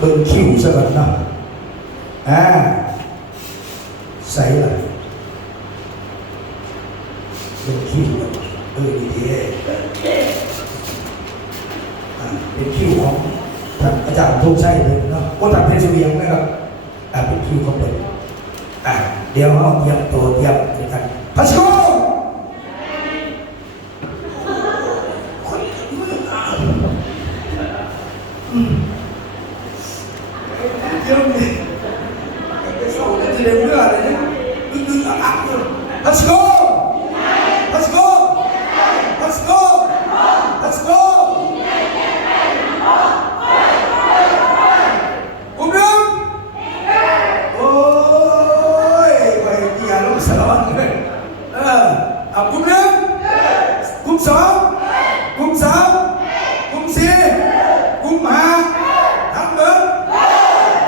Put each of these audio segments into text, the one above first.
เบิ่งคิวซะก่อนเนาะใส่ละเบิ่งคิวดีๆเป็นคิวของท่านอาจารย์ธงชัยเลยเนาะว่าท่านเพชรเวียงนะครับเป็นคิวของเป็นเดี๋ยวเอาเตรียมตัวเตรียมกันพัชโกเดี๋ยวนี้ไปส่งได้ทีเดียวเมื่อเลยเนี่ยดึงอักเลยพัชโกพัชโกพัชโกพัชโกกุ้งหนึ่งโอ้ยไปเกี่ยลูกสารวัตรเลยกุ้งหนึ่งกุ้งสองกุ้งสามกุ้งสี่กุ้งห้าทั้งเบิร์ด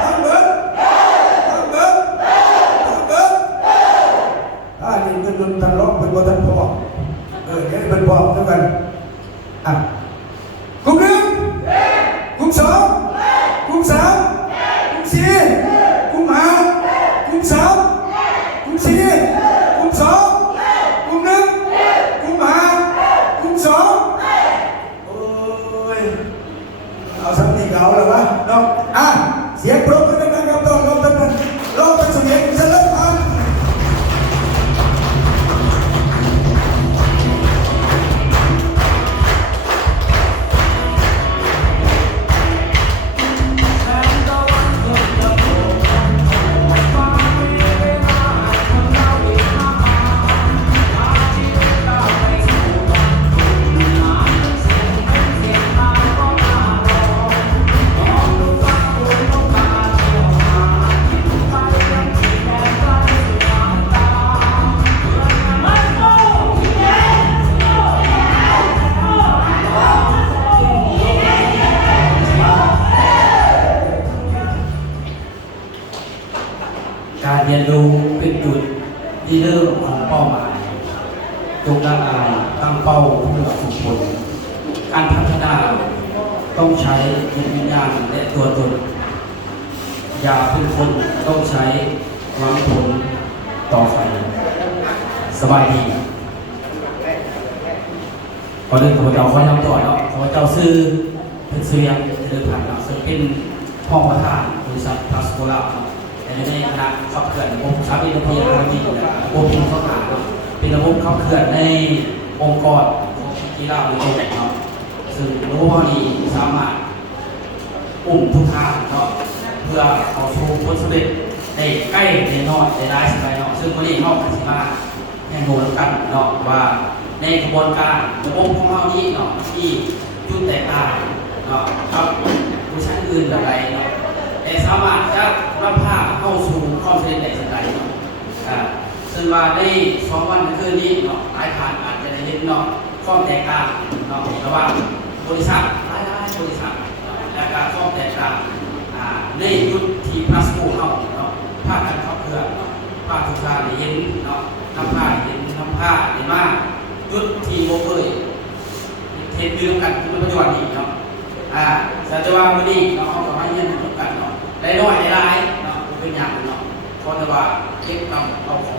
ทั้งเบิร์ดทั้งเบิร์ดทั้งเบิร์ดเห็นกันจนทะเลาะเป็นว่าท่านพ่อเดี๋ยวเป็นพ่อเท่ากันกุ้งหนึ่งกุ้งสองกุ้งสามกุ้งสี่กุ้งห้ากุ้งสามกุ้งสี่กุ้งสองกุ้งหนึ่งกุ้งห้ากุ้งสองโอ้ยเอาสักทีเอาแล้ววะน้องเสียงปรบมือดังๆครับต้อนรับท่านรองเป็นเสียงเฉลิมพันธ์การเรียนรู้เป็นจุดที่เริ่มของเป้าหมายจงละอายตั้งเป้าเพื่อฝึกฝนการพัฒนาต้องใช้จิตวิญญาณและตัวตนอย่าเป็นคนต้องใช้หวังผลต่อใครสบายดีขอเดินขอเจ้าขอนำต่อเนาะขอเจ้าซื้อเป็นเสียงเดินผ่านเนาะซึ่งเป็นห้องประธานบริษัทพาสโกลาในคณะขับเคลื่อนระบบทรัพยากรธรรมชาติระบบพิมพ์ข้อขาเป็นระบบขับเคลื่อนในองค์กรกีฬาโอลิมปิกเนาะซึ่งระบบนี้สามารถอุ้มทุกทางเนาะเพื่อเอาสู่ผลสำเร็จได้ใกล้ในน้อยได้สบายเนาะซึ่งวันนี้เข้ากันสิมาแข่งโหนกันเนาะว่าในกระบวนการระบบของเรานี้เนาะที่จุดแตกต่างเนาะครับผู้ชั้นอื่นอะไรเนาะแต่สามารถจะนำพาเข้าสู่ความสำเร็จในสิ่งใดเนาะซึ่งว่าใน2 วันคืนนี้เนาะหลายผ่านอาจจะได้เห็นเนาะความแตกต่างเนาะระหว่างบริษัทหลายบริษัทและการความแตกต่างในยุคที่พลาสโกเข้าเนาะภาคการขับเคลื่อนเนาะภาคทุกท่านได้เห็นเนาะนำผ้าเห็นนำผ้าเห็นมากยุคที่โมเคยเห็นอยู่กันในปัจจุบันนี้เนาะแต่ว่าวันนี้เราเอากับไม้เงี้ยมากันเนาะได้น้อยได้หลายเนาะเป็นอย่างเนาะเพราะว่าเก็บกำเอาของ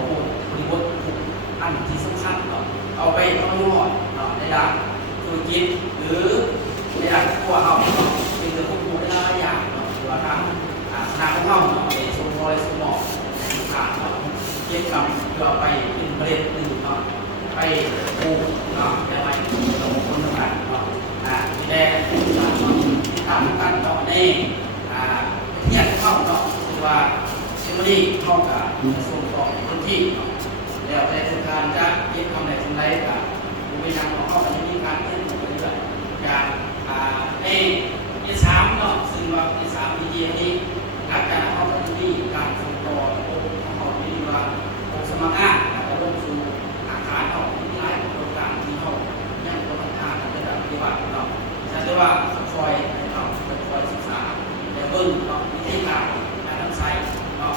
บริบททุกอันที่สำคัญเนาะเอาไปเอาหอดเนาะในด้านธุรกิจหรือในด้านตัวเขาเนาะเป็นเรื่องของตัวได้หลายอย่างเนาะหรือว่าทางคณะของเขาเนาะในสมรอยสมองผ่านเนาะเก็บกำเพื่อไปเป็นประเด็นหนึ่งเนาะไปปลูกเนาะอะไรต่างๆคนต่างๆเนาะแต่ทำกันเนาะในเทียนเข้าเนาะคือว่าเชมรีเข้ากับส่งต่อพื้นที่แล้วในโครงการจะยึดทำในทำไรกับผู้บริหารของเข้ากับมีการเพิ่มไปเรื่อยๆการ3เนาะซึ่งว่า3ปีนี้การเข้ากับที่การส่งต่อระบบของเขาที่ว่าองค์สมัครงานระบบสู่อาคารเขาที่หลายโครงการที่เขายังโครงการในการปฏิบัติเนาะจะว่าคอยศึกษาและเบิ่งเนาะวิธีการทำใช้เนาะ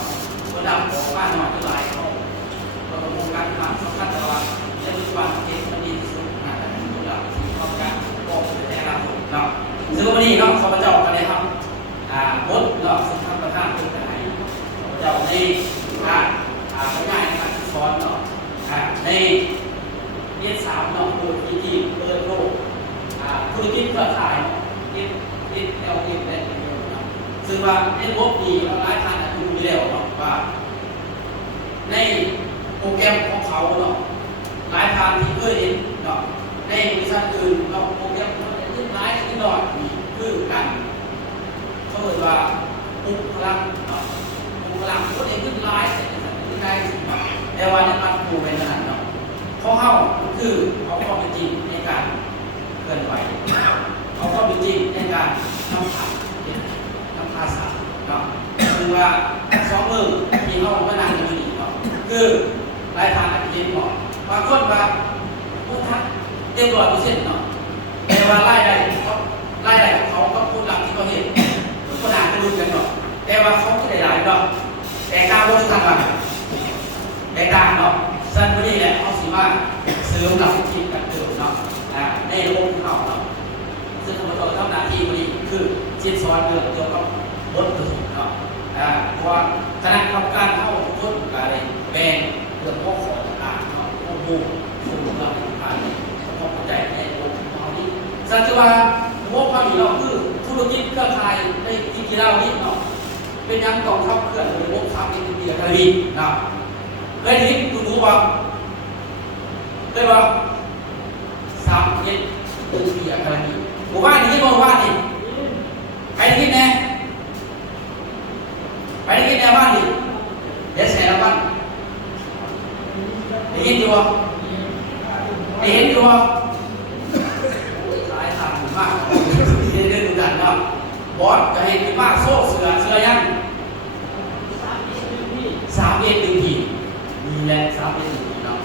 ระดับของบ้านหน่อยที่หลายเขาเราต้องโครงการหลักสำคัญแต่ว่าในปัจจุบันเทคโนโลยีที่สุดนะแต่ในระดับที่เข้ากันก็เป็นแต่ละคนเนาะซึ่งวันนี้เนาะข้าพเจ้าก็ได้ทำบท นาะซึ่งทำประธานเป็นไงเจ้าในการง่ายในการสอนเนาะในเรียนสามเนาะโดยที่เปิดโลกธุรกิจเครือข่ายเอ็นเอลเอ็นได้ซึ่งว่าในงบดีหลายท่านอาจจะรู้แล้วเนาะว่าในโปรแกรมของเขาเนาะหลายท่านที่เคยเห็นเนาะในบริษัทอื่นเนาะโปรแกรมเขาจะขึ้นหลายที่ดอดคือกันเขาเรียกว่าปุกพลังเนาะปุกพลังเขาจะขึ้นหลายขึ้นได้แต่ว่าในมันปูเป็นขนาดเนาะเขาเข้าคือเอาความเป็นจริงในการเคลื่อนไหวเอาความเป็นจริงในการทำผัดทำภาษาเนาะคือว่าสองมือที่เขาไม่นานอยู่นี่เนาะคือรายทางอาชีพเนาะบางคนว่าพุทธะเต็มร้อยเปอร์เซ็นต์เนาะแต่ว่าไล่ได้ของเขาก็พูดหลักที่เขาเห็นก็น่าจะรู้กันเนาะแต่ว่าเขาก็ได้หลายเนาะแต่การรู้ทันว่าแต่ต่างเนาะสั้นพอดีแหละเขาสิว่าเสริมหลักคิดกันเติมเนาะในระบบของเขาเนาะซึ่งเราทำหน้าที่พอดีคือชิ้นสอนเรื่องเกี่ยวกับบทผสมเนาะเพราะว่าคณะกรรมการเข้าทุกคนอะไรแบ่งเรื่องข้อขอต่างๆเนาะข้อมูลสรุปเราต่างๆเขาเข้าใจในระบบของเขานี้สัจจว่าระบบความเราคือธุรกิจเครือข่ายในที่เรานี้เนาะเป็นยังกองทัพเคลื่อนระบบทำในที่อะไรเนาะเคยได้ยินคุณรู้ป่ะเคยป่ะ3 เดือนปีอะไรนี้บอกว่านี่บอกว่านี่ไปที่ไหนไปที่ไหนบ้านนี่เดี๋ยวแชร์แล้วบ้านได้ยินอยู่ป่ะได้เห็นอยู่ป่ะหลายทางมากเรื่องดูดันเนาะบอสจะเห็นมากโซ่เสือยัง3 เดือน1 ทีมีแหละ3 เดือน1 ทีเนาะ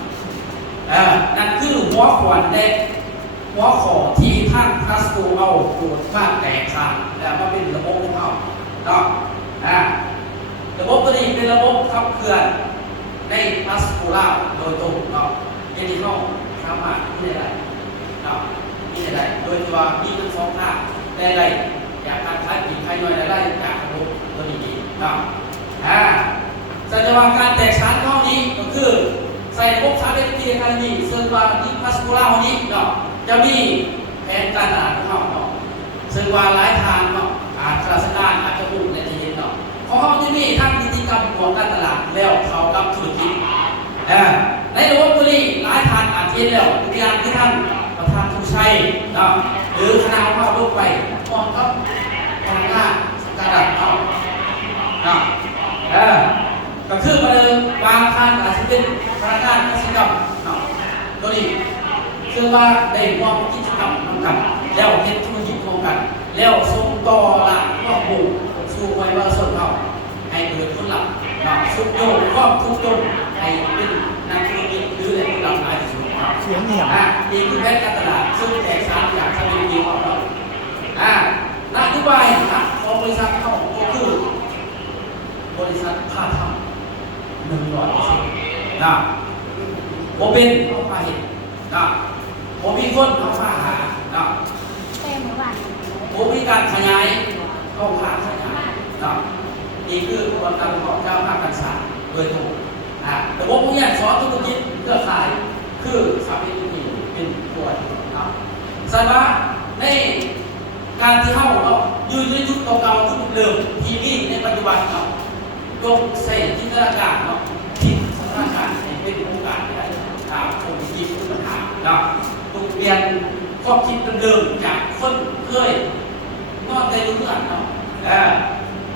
นั่นคือหัวขวัญเด็กหัวข้อที่ท่านคาสโตเอาโจทย์มาแตกต่างแล้วมาเป็นระบบของเขาเนาะระบบตัวนี้เป็นระบบขับเคลื่อนในคาสโตล่าโดยตรงเนาะอย่างที่เขาสามารถที่ได้เนาะที่ได้โดยที่ว่ามีทั้งสองทางได้อยากการขายปีกขายย่อยได้จากระบบตัวนี้เนาะสัญญาการแตกชั้นเท่านี้ก็คือใส่ระบบชั้นได้ที่การนี้ซึ่งว่าที่คาสโตล่าวันนี้เนาะจะมีแผนการตลาดของเขาเนาะซึ่งว่าหลายทางเนาะอาจจะสร้างอาจจะมุ่งในที่เนาะของเขาจะมีทั้งกิจกรรมของการตลาดแล้วเขากับธุรกิจในระบบตัวนี้หลายทางอาจจะแล้วตัวอย่างที่ท่านประธานทุชัยเนาะหรือคณะของเขาลงไปพร้อมกับพนักงานตลาดเขาเนาะก็คือมาเลยบางท่านอาจจะเป็นพนักงานกิจกรรมเนาะตัวนี้ซึ่งว่าได้ร่วมกิจกรรมร่วมกันแล้วเฮ็ดธุรกิจร่วมกันแล้วส่งต่อหลักข้อมูลสู่ไว้ว่าส่วนเขาให้เกิดผลลัพธ์เนาะสุดโยงครอบทุกต้นให้เป็นนักธุรกิจหรือได้ผลลัพธ์หลายที่สุดเสียงเหนียวนี่คือแผนการตลาดซึ่งแตกต่างจากสถิติของเรานโยบายของบริษัทเขาก็คือบริษัทผ้าทำ100%นะผมเป็นเขาไปนะผมมีคนเข้ามาหานะผมมีการขยายเข้าผ่านขยายนะนี่คือความตั้งของเจ้าภาคการศึกษาโดยตรงแต่ผมอยากสอนธุรกิจเครือข่ายคือสามีเป็นตัวนะสาระในการที่เข้าเนาะยืนในยุคเก่าๆยุคเดิมทีวีในปัจจุบันเนาะจงใส่จินตนาการเนาะคิดสถานการณ์เป็นโอกาสได้ผมคิดปัญหาเนาะถูกเปลี่ยนข้อคิดเดิมจากคนเคยนอนใจรู้เรื่องเนาะ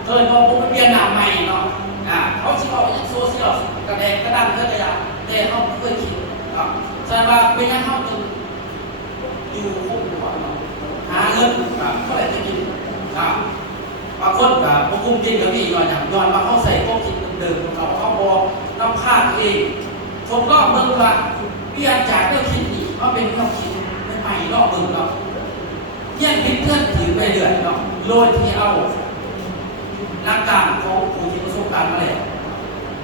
เคยมองผมเปลี่ยนหน้าใหม่เนาะเขาชิบอกว่าโซเชียลกระแดงกระดันเท่าไหร่แต่เขาเคยคิดเนาะแสดงว่าเป็นยังเขาจึงอยู่คู่ก่อนเนาะหาเงินเขาเลยจะกินบางคนแบบพวกกุ้งกินกับพี่ย้อนอย่างย้อนมาเขาใส่ข้อคิดเดิมของเขาบอกน้ำพาดเองผมรอบเมืองละเปลี่ยนจากเรื่องคิดนี้มาเป็นความคิดใหม่รอบเมืองเนาะแย่งพิเพื่อนถือไปเรื่อยเนาะโดยที่เอานักการของผู้ที่ประสบการณ์มาแล้ว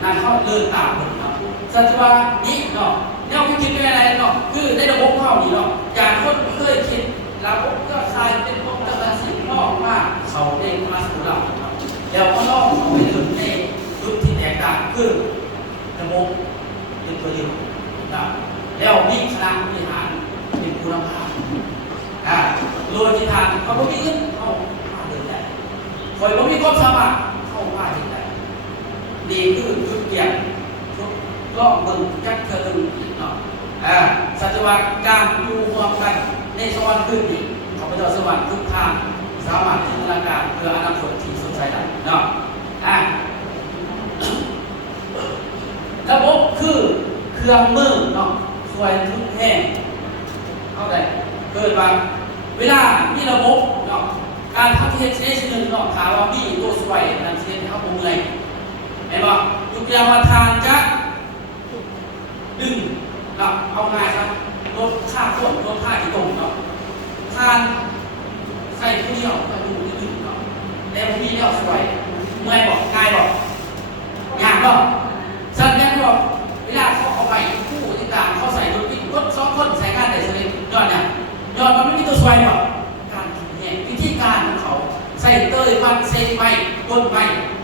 นั่นเขาเดินตามคนเนาะสัจว่านี้เนาะเนี่ยคุณคิดเป็นอะไรเนาะคือในระบบเขานี่เนาะจากคนเคยคิดระบบก็คลายเป็นพวกกระสินนอกมากเขาเด้งมาสู่เราแล้ว มีคณะบริหารเป็นผู้นำพาโดยที่ทางเขาบ่มีเงินเข้ามาเดินได้คอยบ่มีความสามารถเข้ามาเดินได้นี่คือจุดเปลี่ยนก็เบิ่งจักเทื่อนึงอีกเนาะสัจวัตการอยู่ร่วมกันในสวรรค์ขึ้นอีกข้าพเจ้าสวรรค์ทุกทางสามารถจินตนาการเพื่ออนาคตที่สดใสได้เนาะระบบคือเครื่องมือเนาะช่วยทุกแห่งเข้าใจเกิดว่าเวลามีระบบเนาะการทำเทสเนเนาะถามว่ามีตัวช่วยนั่นเช่นเขาบ่เมื่อยเห็นบ่ยกตัวอย่างว่าทานจะดึงเนาะเอาง่ายครับลดค่าต้นลดค่าที่ตรงเนาะทานใส่ผู้เดียวก็ดูนิดนึงเนาะแต่ผู้เดียวช่วยเมื่อยบอกง่ายบอกยากบอกสัญญาณบอกเวลาเขาเอาไปผู้ติดตามเขาใส่รถวิ่งรถสองคนใส่งานแต่เฉลี่ยยอดเนี่ยยอดมันไม่มีตัวช่วยหรอกการเนี่ยวิธีการของเขาใส่เตยพันเซนไปต้นไป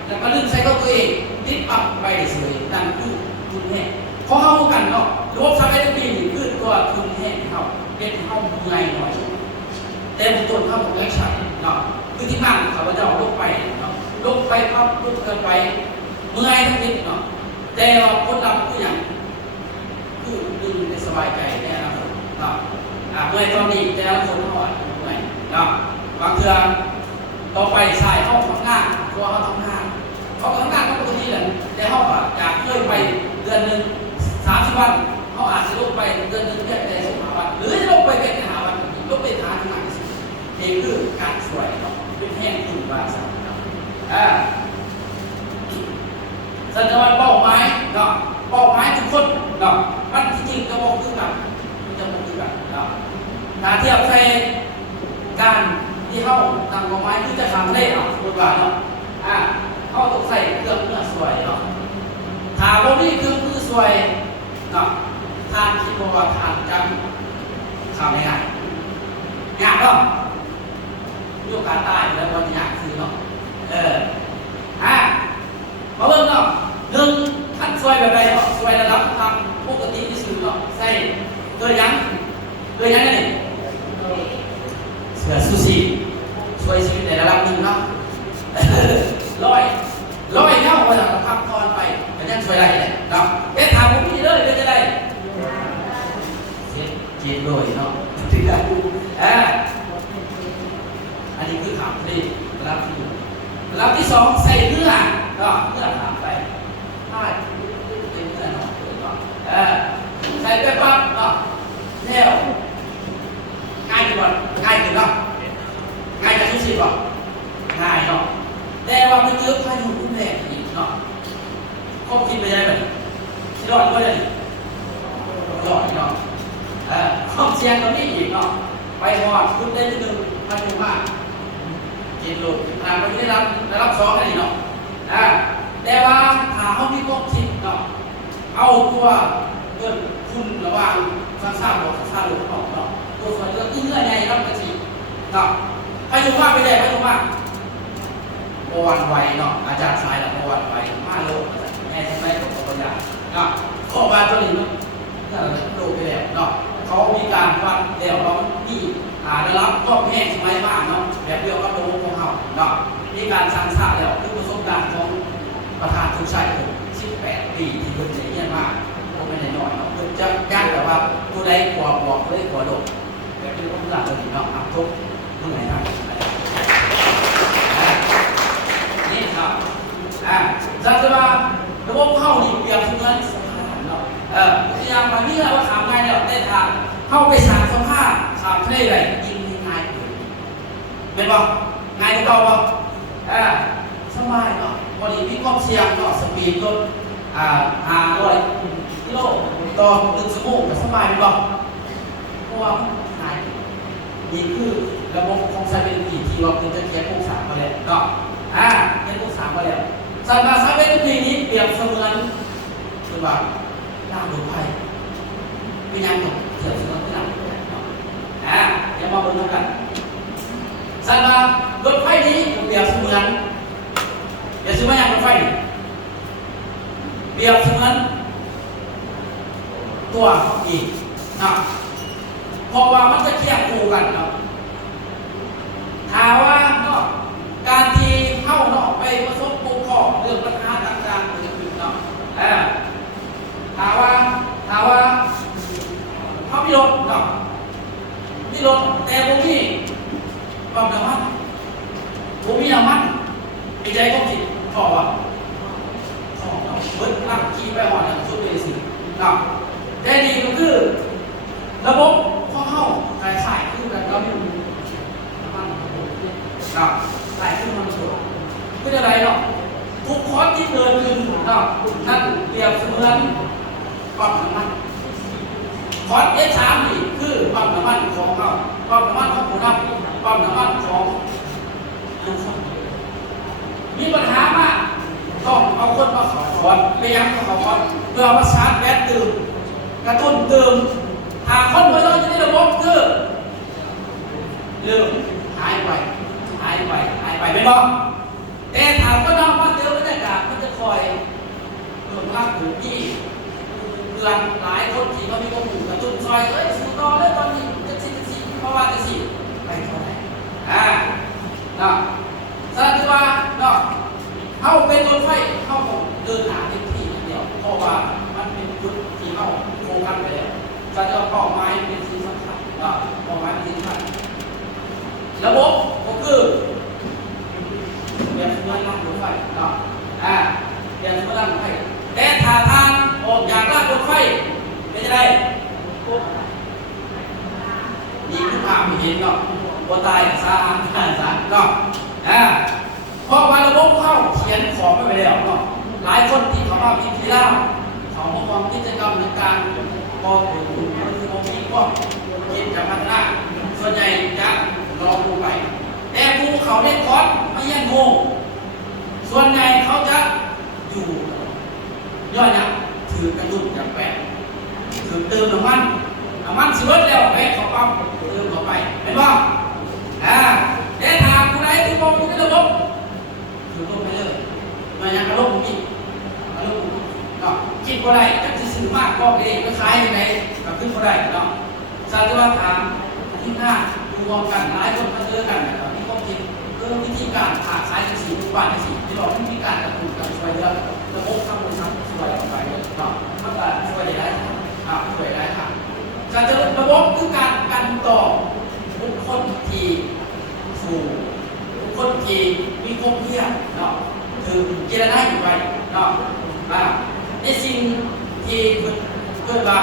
แล้วก็ลืมใส่เข้าตัวเองติดปั๊บไปเฉยนั่นคือทุนแห่เขาเข้ากันเนาะระบบซับเอฟบีนี่คือตัวทุนแห่เขาเป็นเข้าเมื่อยหน่อยแต่บุตรต้นเข้าตรงนี้ใช่เนาะคือที่นั่งเขาจะเอาลงไปเนาะลงไปปั๊บลุกเกินไปเมื่อยทั้งนิดเนาะแต่ว่าผลลัพธ์คืออย่างคือดึงในสบายใจแน่นะเนาะเมื่อยตอนนี้แต่ละคนเขาอ่อนเมื่อยเนาะบางเทื่อต่อไปสายเข้าทำงานตัวเขาทำงานเขาทำงานเขาปกติแหละแต่เขาจากเคยไปเดือนหนึ่ง30 วันเขาอาจจะลงไปเดือนหนึ่งแค่15 วันหรือจะลงไปเป็น5 วันลงไปทานที่ไหนสินี่คือการช่วยเนาะเป็นแห้งคุณว่าสักเนาะสัญญาณเป้าหมายเนาะเป้าหมายทุกคนเนาะมันที่จริงจะบอกคือกันจะบอกคือกันเนาะถ้าเทียบใส่การที่เขาตั้งเป้าหมายที่จะทำได้เอาสมมติว่าเนาะเขาต้องใส่เครื่องมือสวยเนาะถ้าบ่มีเครื่องมือสวยเนาะทานคิดว่าทานจำทำไม่ได้ยากเนาะมีโอกาสตายแล้ววันยากคือเนาะมาเบิ่งเนาะหนึ่งท่านสวยแบบไรเนาะสวยระดับทำปกติที่สุดเนาะใส่เกลือยังนี่เสือซูชิสวยชีวิตในระดับหนึ่งเนาะร้อยเนาะว่าจะพักผ่อนไปมันยังสวยได้เลยเนาะแต่ถามผมนี่เลยเป็นจะได้เจ็ดเลยเนาะถึงได้อันนี้คือถามที่ระดับที่ระดับที่สองใส่เนื้อก็เนื้อถามไปพลาดเป็นเนื้อเนาะใส่ไปปั๊บเนาะแล้วง่ายดีกว่าง่ายดีเนาะง่ายจะทุกสิ่งหรอง่ายเนาะแต่ว่ามันเจอพายุรุนแรงอีกเนาะข้อคิดไปได้ไหมที่รอดก็ได้รอดเนาะความเสี่ยงตรงนี้อีกเนาะไปหอดคุณได้ที่หนึ่งพายุมากจิตหลุดมันไม่ได้รับสองได้เนาะแต่ว่าถ้าเขามีความคิดเนาะเอาตัวเรื่องคุณระหว่างสร้างหรือสร้างหลุดออกเนาะตัวส่วนเรื่องที่เงื่อนในรับกระถิ่นเนาะพายุมากไปได้พายุมากโอวันไวเนาะอาจารย์สายละโอวันไวมาโลกแม่ทำไมตกปัญญาเนาะข้อว่าตัวนี้เนาะนั่นแหละโลกไปแล้วเนาะเขามีการวัดแล้วเราที่ได้รับก็แห้งสมัยบ้านเนาะแบบเดียวกับระบบของเขาเนาะมีการสร้างสร้างแล้วคือประสบการณ์ของประธานทุกชัย18 ปีที่เพิ่งจะเยี่ยมมากก็ไม่ได้น้อยเนาะเพิ่งจะย่างแต่ว่าผู้ใดขวบบอกผู้ใดขวบโดดแบบที่ต้องหลักตัวนี้เนาะทุกเมื่อไหร่ได้นี่ครับจัดว่าระบบเข้านี่เปรียบเสมือนสะพานเนาะพยายามมาเนี่ยว่าถามง่ายแล้วได้ทางเข้าไปสารสภาพถามได้เลยยิงง่ายเป็นป่ะง่ายหรือเปล่าป่ะสบายเนาะพอดีมีความเสี่ยงเนาะสปีดรถ500 กิโลต่อ1 ชั่วโมงก็สบายเป็นป่ะเพราะว่าง่ายนี่คือระบบของไซเบอร์ดีที่เราจะเขียนโครงสร้างมาแล้วเนาะเขียนโครงสร้างมาแล้วสัตว์ไซเบอร์ดีนี้เปรียบเสมือนคือว่าล่างรถไฟไม่ยังตกเทียบเสมือนที่ล่างรถไฟเนาะเดี๋ยวมาบนน้ำกันสัตว์รถไฟนี้เปรียบเสมือนเปรียบเสมือนอย่างรถไฟเปรียบเสมือนตัวอีก นะเพราะว่ามันจะเคียงคู่กันเนาะถามว่าเนาะการที่เข้าเนาะไปประสบปกครองเรื่องปัญหาต่างๆเกิดขึ้นเนาะถามว่าเขามีรถเนาะมีรถแต่บ่มีปั๊มน้ำมันบ่มีน้ำมันไอ้ใจก็ผิดเพราะว่าเบิดลักขี่ไปหอดอย่างสุดเลยสิครับแต่ดีก็คือระบบข้อเข้าขายขึ้นกันก็มีครับขายขึ้นมันสวยคืออะไรเนาะทุกคอร์สที่เกินขึ้นเนาะนั่นเปรียบเสมือนปั๊มน้ำมันคอร์สS3นี่คือปั๊มน้ำมันของเขาปั๊มน้ำมันของผู้นำปั๊มน้ำมันของทุกคนมีปัญหามากต้องเอาคนมาขอคอนไปยังขอคอนเพื่อมาชาร์จแบตตื่นกระตุ้นตื่นหากคนไม่ต้องจะได้ระบบคือเรื่องหายไปไม่บอกแต่ถามก็น้องว่าเจอบรรยากาศมันจะคอยเพิ่มร่างถึงที่เดือนหลายคนที่เขามีข้อมูลกระตุ้นซอยสู้ต่อเลยตอนนี้จะสิเพราะว่าจะสิไปเท่าไหร่เนาะสรุปว่าเนาะเข้าเป็นรถไฟเข้าของเดินหาเต็มที่อย่างเดียวเพราะว่ามันเป็นจุดที่เข้าโฟกัสไปแล้วจะเป้าหมายเป็นสิ่งสำคัญเป้าหมายเป็นสิ่งสำคัญระบบก็คือเรียนสมมตินั่งรถไฟเนาะเรียนสมมตินั่งรถไฟแต่ถ้าทางออกจากรางรถไฟเป็นยังไงมีผู้พาไม่เห็นเนาะบ่ตายสาหัสเนาะเพราะว่าระบบเข้าเขียนของไม่ไปแล้วเนาะหลายคนที่เขาว่ามีทีเล่าเขาบอกว่ากิจกรรมในการบอกถึงมีพวกคิดจะพัฒนาส่วนใหญ่จะรอดูไปแต่ผู้เขาเล่นคอร์สไม่ยันโง่ส่วนใหญ่เขาจะอยู่ย่อยนะถือกระตุ้นจากแปะถือเติมน้ำมันสิเบิดแล้วแปะเขาปั๊มเติมเข้าไปเห็นป่ะแต่ถามผู้ใดที่บอกอยู่ในระบบถือลงไปเลยมาอย่างอารมณ์กินเนาะคิดก็ได้จะซื้อมากก็เองก็ขายยังไงกับขึ้นก็ได้เนาะสาธุว่าถามที่หน้าดูมองกันหลายคนมาเจอกันนะครับที่ก็คิดวิธีการขาขายสีทุกวันสีที่บอกวิธีการกระตุ้นการช่วยเหลือระบบทั้งหมดทั้งช่วยออกไปเนาะมันก็ช่วยได้ช่วยได้ค่ะการจะระบบคือการกันต่อบุคคลที่สู่บุคคลที่มีความเพียรเนาะถึงเจรนาอยู่ไปเนาะในสิ่งที่เกิดว่า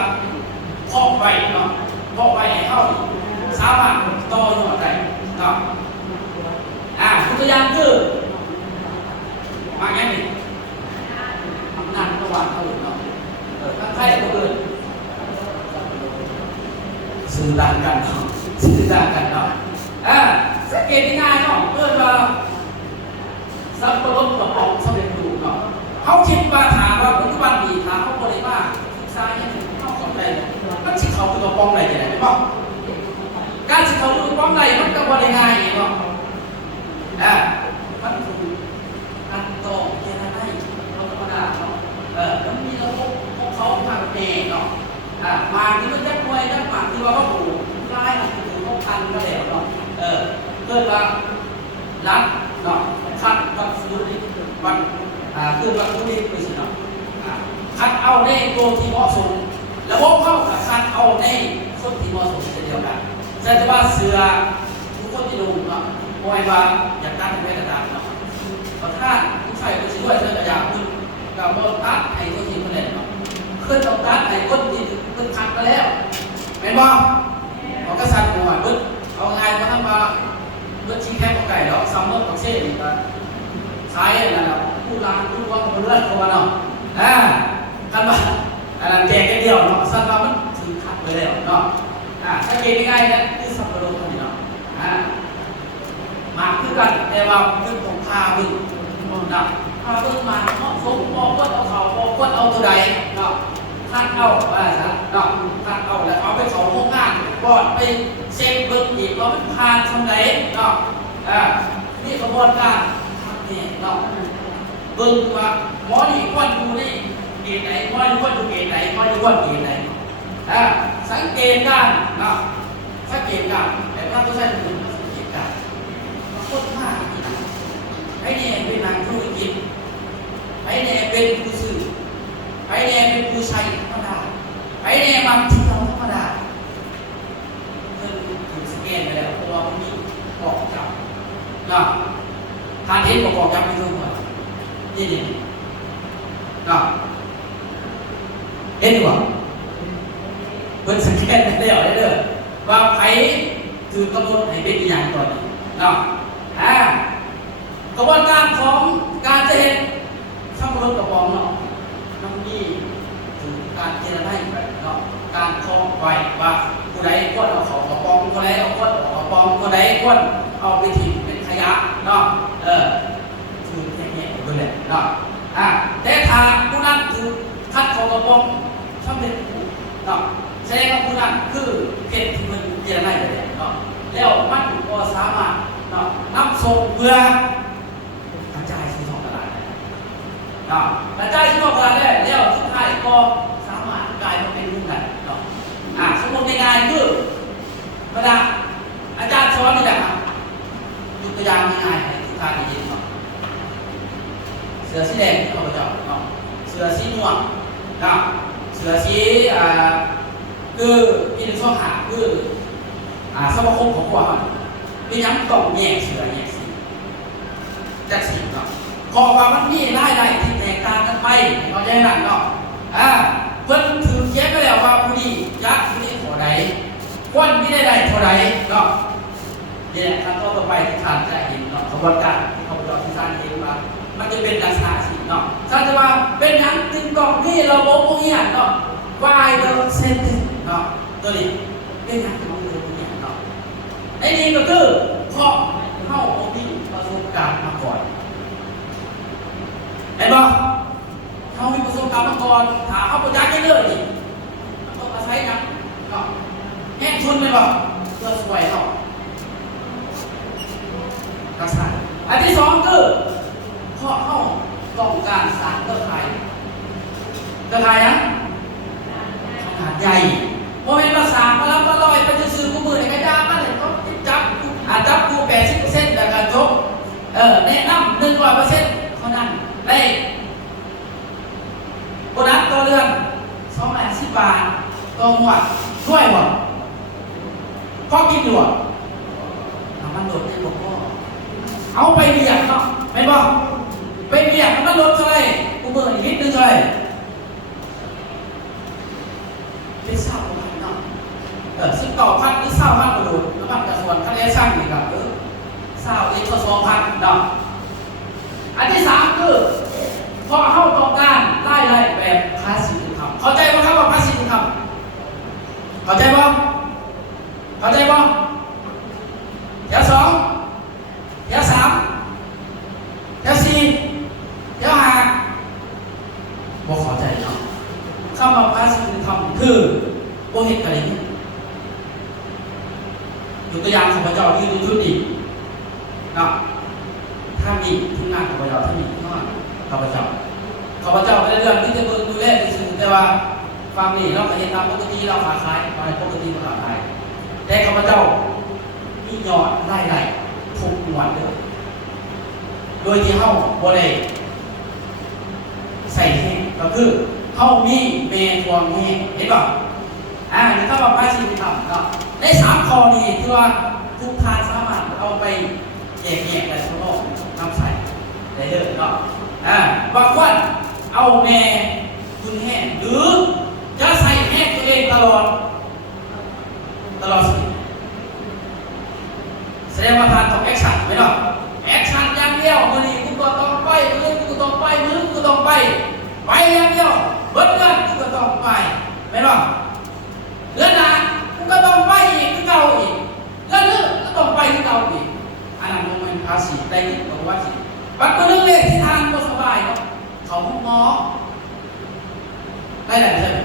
พอกไปเนาะพอกไปให้เข้าสามารถต่อยอดได้เนาะตัวอย่างคือมาแค่นี้นั่นระหว่างเขาเนาะทั้งไทยกับอื่นสื่อต่างกันเนาะสังเกตง่ายเนาะเพื่อนว่าสับปะรดกับปองสำเร็จรูปเนาะเขาคิดว่าถามว่าปัจจุบันมีถามเขาบอกเลยว่าศึกษาอย่างนี้เขาสนใจมันสิเขาตัวปองไหนจะไหนไม่บอกการสิเขาตัวปองไหนมันก็บอกง่ายเนาะมันคือการต่อเจรนาเราธรรมดาเนาะมันมีระบบของเขาทางเองเนาะมาที่มันยัดมวยยัดหมัดที่ว่าเขาผูกไล่มันคือเขาพันก็แล้วเนาะเกิดว่ารัดเนาะคัดกับสุริวันคือวันสุริไปสิเนาะคัดเอาในตัวที่เหมาะสมระบบเข้ากับคัดเอาในส่วนที่เหมาะสมเดียวกันแต่จะว่าเสือทุกคนที่ลงเนาะโอ้ยว่าอยากตั้งไว้กระดานเนาะประธานผู้ใส่ไปช่วยเสื้อกระยาคุณกับว่าตัดไอ้คนที่คนเล่นเนาะขึ้นต้องตัดไอ้คนที่คนคัดไปแล้วเป็นบ่เอากระสันหัวบึ้ดเอาไงมาทำมาบึ้ดชิ้นแค่ของไก่แล้วซัมเมอร์ของเช่นก็ใช้อะไรนะผู้ร้านผู้ว่าคนเลือดคนเนาะคันว่าอะไรแจกแค่เดียวเนาะสั้นว่ามันถือขัดไปแล้วเนาะถ้าเกณฑ์ง่ายๆเนี่ยคือสับปะรดคนนี้เนาะมาคือกันแต่ว่าเรื่องของพาวิ่งนะพาเบิ่งมาเหมาะสมพอควรเอาเขาพอควรเอาตัวใดเนาะคัดเอาเนาะคัดเอาแล้วเอาไปเขาโครงงานก่อนไปเช็คเบิ่งอีกว่ามันผ่านทำไหนเนาะนี่กระบวนการทำนี่เนาะเบิ่งว่าหมอนี่ควรดูนี่เกณฑ์ไหนหมอนี่ควรดูเกณฑ์ไหนหมอนี่ควรเกณฑ์ไหน สังเกตการนะสังเกตการแต่ถ้าตัวใช้ถุงสังเกตการโคตรมากจริงๆไอ้เนี่ยเป็นนางธุรกิจไอ้เนี่ยเป็นผู้ซื้อไอ้เนี่ยเป็นผู้ใช้ธรรมดาไอ้เนี่ยมันที่เราธรรมดาเพิ่งถูกสแกนไปแล้วเพราะว่ามันมีกรอกจับนะทานเห็นกรอกจับไม่ถูกหมดนี่นะเห็นดีกว่าเพิ่นสแกนไปแล้วเด้อว่าไผคือกำหนดให้เป็นอย่างก่อนเนาะกระบวนการของการจะเห็นช่างรถกระป๋องเนาะมันมีถึงการเจรจาไปเนาะการคล้องไว้ว่าผู้ใดควรเอาของกระป๋องผู้ใดเอาควรเอากระป๋องผู้ใดควรเอาไปทิ้งเป็นขยะเนาะคือแค่นี้ก็เลยเนาะแต่ถ้าผู้นั้นคือคัดของกระป๋องช่างเป็นเนาะแสดงว่าผู้นั้นคือเก็บที่มันเจรจาไปแล้วเนาะแล้วมันก็สามารถเนาะนำส่งเพื่อกระจายสู่ท้องตลาดได้เนาะกระจายสู่ท้องตลาดได้แล้วสุดท้ายก็สามารถกลายมาเป็นหุ้นกันเนาะสมมติง่ายๆคือเวลาอาจารย์สอนนี่แหละยกตัวอย่างง่ายๆให้ทุกท่านได้ยินเนาะเสือสีแดงข้าพเจ้าเนาะเสือสีม่วงเนาะเสือสีคืออีหนึ่งข้อหาคือสมาคมของพวกมันมีย้ำต้องแยกเสือแยกสีจากสีเนาะขอว่ามันมีรายได้ที่แตกต่างกันไปเข้าใจนั่นเนาะเพิ่นถือเขียนไปแล้วว่าผู้นี้ยักษ์ผู้นี้เท่าใดควรมีได้เท่าใดเนาะนี่แหละขั้นตอนต่อไปที่ท่านจะเห็นเนาะกระบวนการที่เขาจะที่ท่านเห็นว่ามันจะเป็นลักษณะสีเนาะท่านจะว่าเป็นหยังตึงกล่องนี่ระบบพวกนี้เนาะวายเดอร์เซนเนาะตัวนี้เป็นหยังตึงกล่องพวกนี้เนาะไอ้นี่ก็คือเพราะเข้าองค์นี้ประสบการณ์มาก่อนเห็นป่ะเขามีประสบการณ์มาก่อนถามเขาประยัดได้เลยดิต้องอาศัยนะเนาะแห้งทุนเลยป่ะเพื่อช่วยเขารักษาอันที่สองคือเพราะเขาต้องการสร้างเครือข่ายนะขนาดใหญ่โมเมนต์ภาษาพลังพลอยไปซื้อกู้มือในกระยาบ้านเลยเขาจับกู80%แต่การจบแนะนำ100%เขานั่นได้โบนัสต่อเดือน210 บาทต่อหัวช่วยบ่พอกินอยู่มันลดได้บ่พ่อเอาไปเบียดเนาะไม่บ่ไปเบียดมันลดเท่าไหร่กูเบิ่งอีกนิดนึงเท่าไหร่เป็น20,000เนาะ19,000หรือ20,000ก็โดนแล้วมันก็ส่วนค่าแรงช่างนี่ก็20อีกก็2,000เนาะอันที่3คือพอเข้าต้องการได้แบบภาษีอินคัมเข้าใจไหมครับว่าภาษีอินคัมเข้าใจป่ะอย่าง2อย่าง3อย่าง4อย่าง5บอกเข้าใจเนาะคำว่าภาษีอินคัมคือโอเหตุการณ์นี้ยกตัวอย่างข้าพเจ้ายืนอยู่จุดนี้เนาะถ้ามีทุกงานข้าพเจ้าถ้ามีทุกงานข้าพเจ้าในเรื่องที่จะดูแลในสิ่งแต่ว่าฟังนี่เราเห็นตามปกติเราขาขายอะไรปกติเราขาขายแต่ข้าพเจ้ามียอดได้ทุกวันเลยโดยที่เขาบ่ได้ใส่แห้งก็คือเขามีเมทวงแห้งเห็นป่ะนี่ถ้าว่าภาษีทำเนาะได้3 ข้อนี้ที่ว่าทุกทานสามารถเอาไปแยกได้ทั้งหมดนำใส่ได้เลยเนาะบางคนเอาแม่คุณแห้งหรือจะใส่แห้งตัวเองตลอดสิแสดงว่าทานต้องแอคชั่นไหมเนาะแอคชั่นอย่างเดียวมือนี้กูก็ต้องไปมือกูต้องไปมือกูต้องไปอย่างเดียวเบิดเงินกูก็ต้องไปไม่เนาะเรื่องนะกูก็ต้องไปอีกกูเก่าอีกเรื่องก็ต้องไปที่เก่าอีกอันนั้นมันภาษีได้ยินบอกว่าสิบัดมือนึงเลยที่ทานก็สบายเนาะเขาหมอได้ใช่ไหม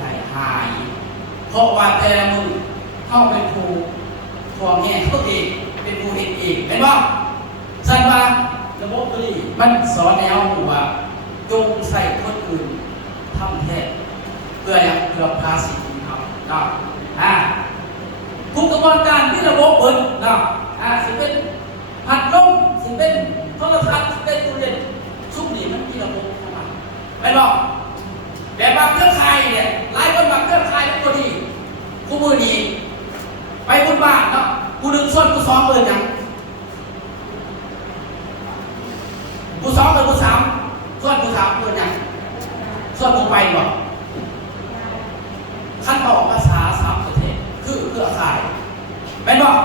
ได้หายเพราะว่าแต่ละมือเข้าเป็นครูทวงแง่เขาเองเป็นครูเองเห็นป่ะสันว่าระบบนี้มันสอนแนวว่าจงใส่คนอื่นทำแทน กับภาษีครับเนาะทุกกระบวนการที่ระบบเปิดเนาะสิเป็นพัดลมสิเป็นโทรทัศน์สิเป็นตู้เย็นซุ่มนี่มันมีระบบของมันไม่บอกแต่บางเครือข่ายเนี่ยหลายคนบางเครือข่ายเป็นตัวดีกูมือดีไปบนบ้านเนาะกูดึงส่วนกูซ้อมเปิดยังกูซ้อมเปิดกูสามส่วนกูสามเปิดยังส่วนกูไปบอกขั้นตอนภาษาสามประเทศคือเครือข่ายไม่บอก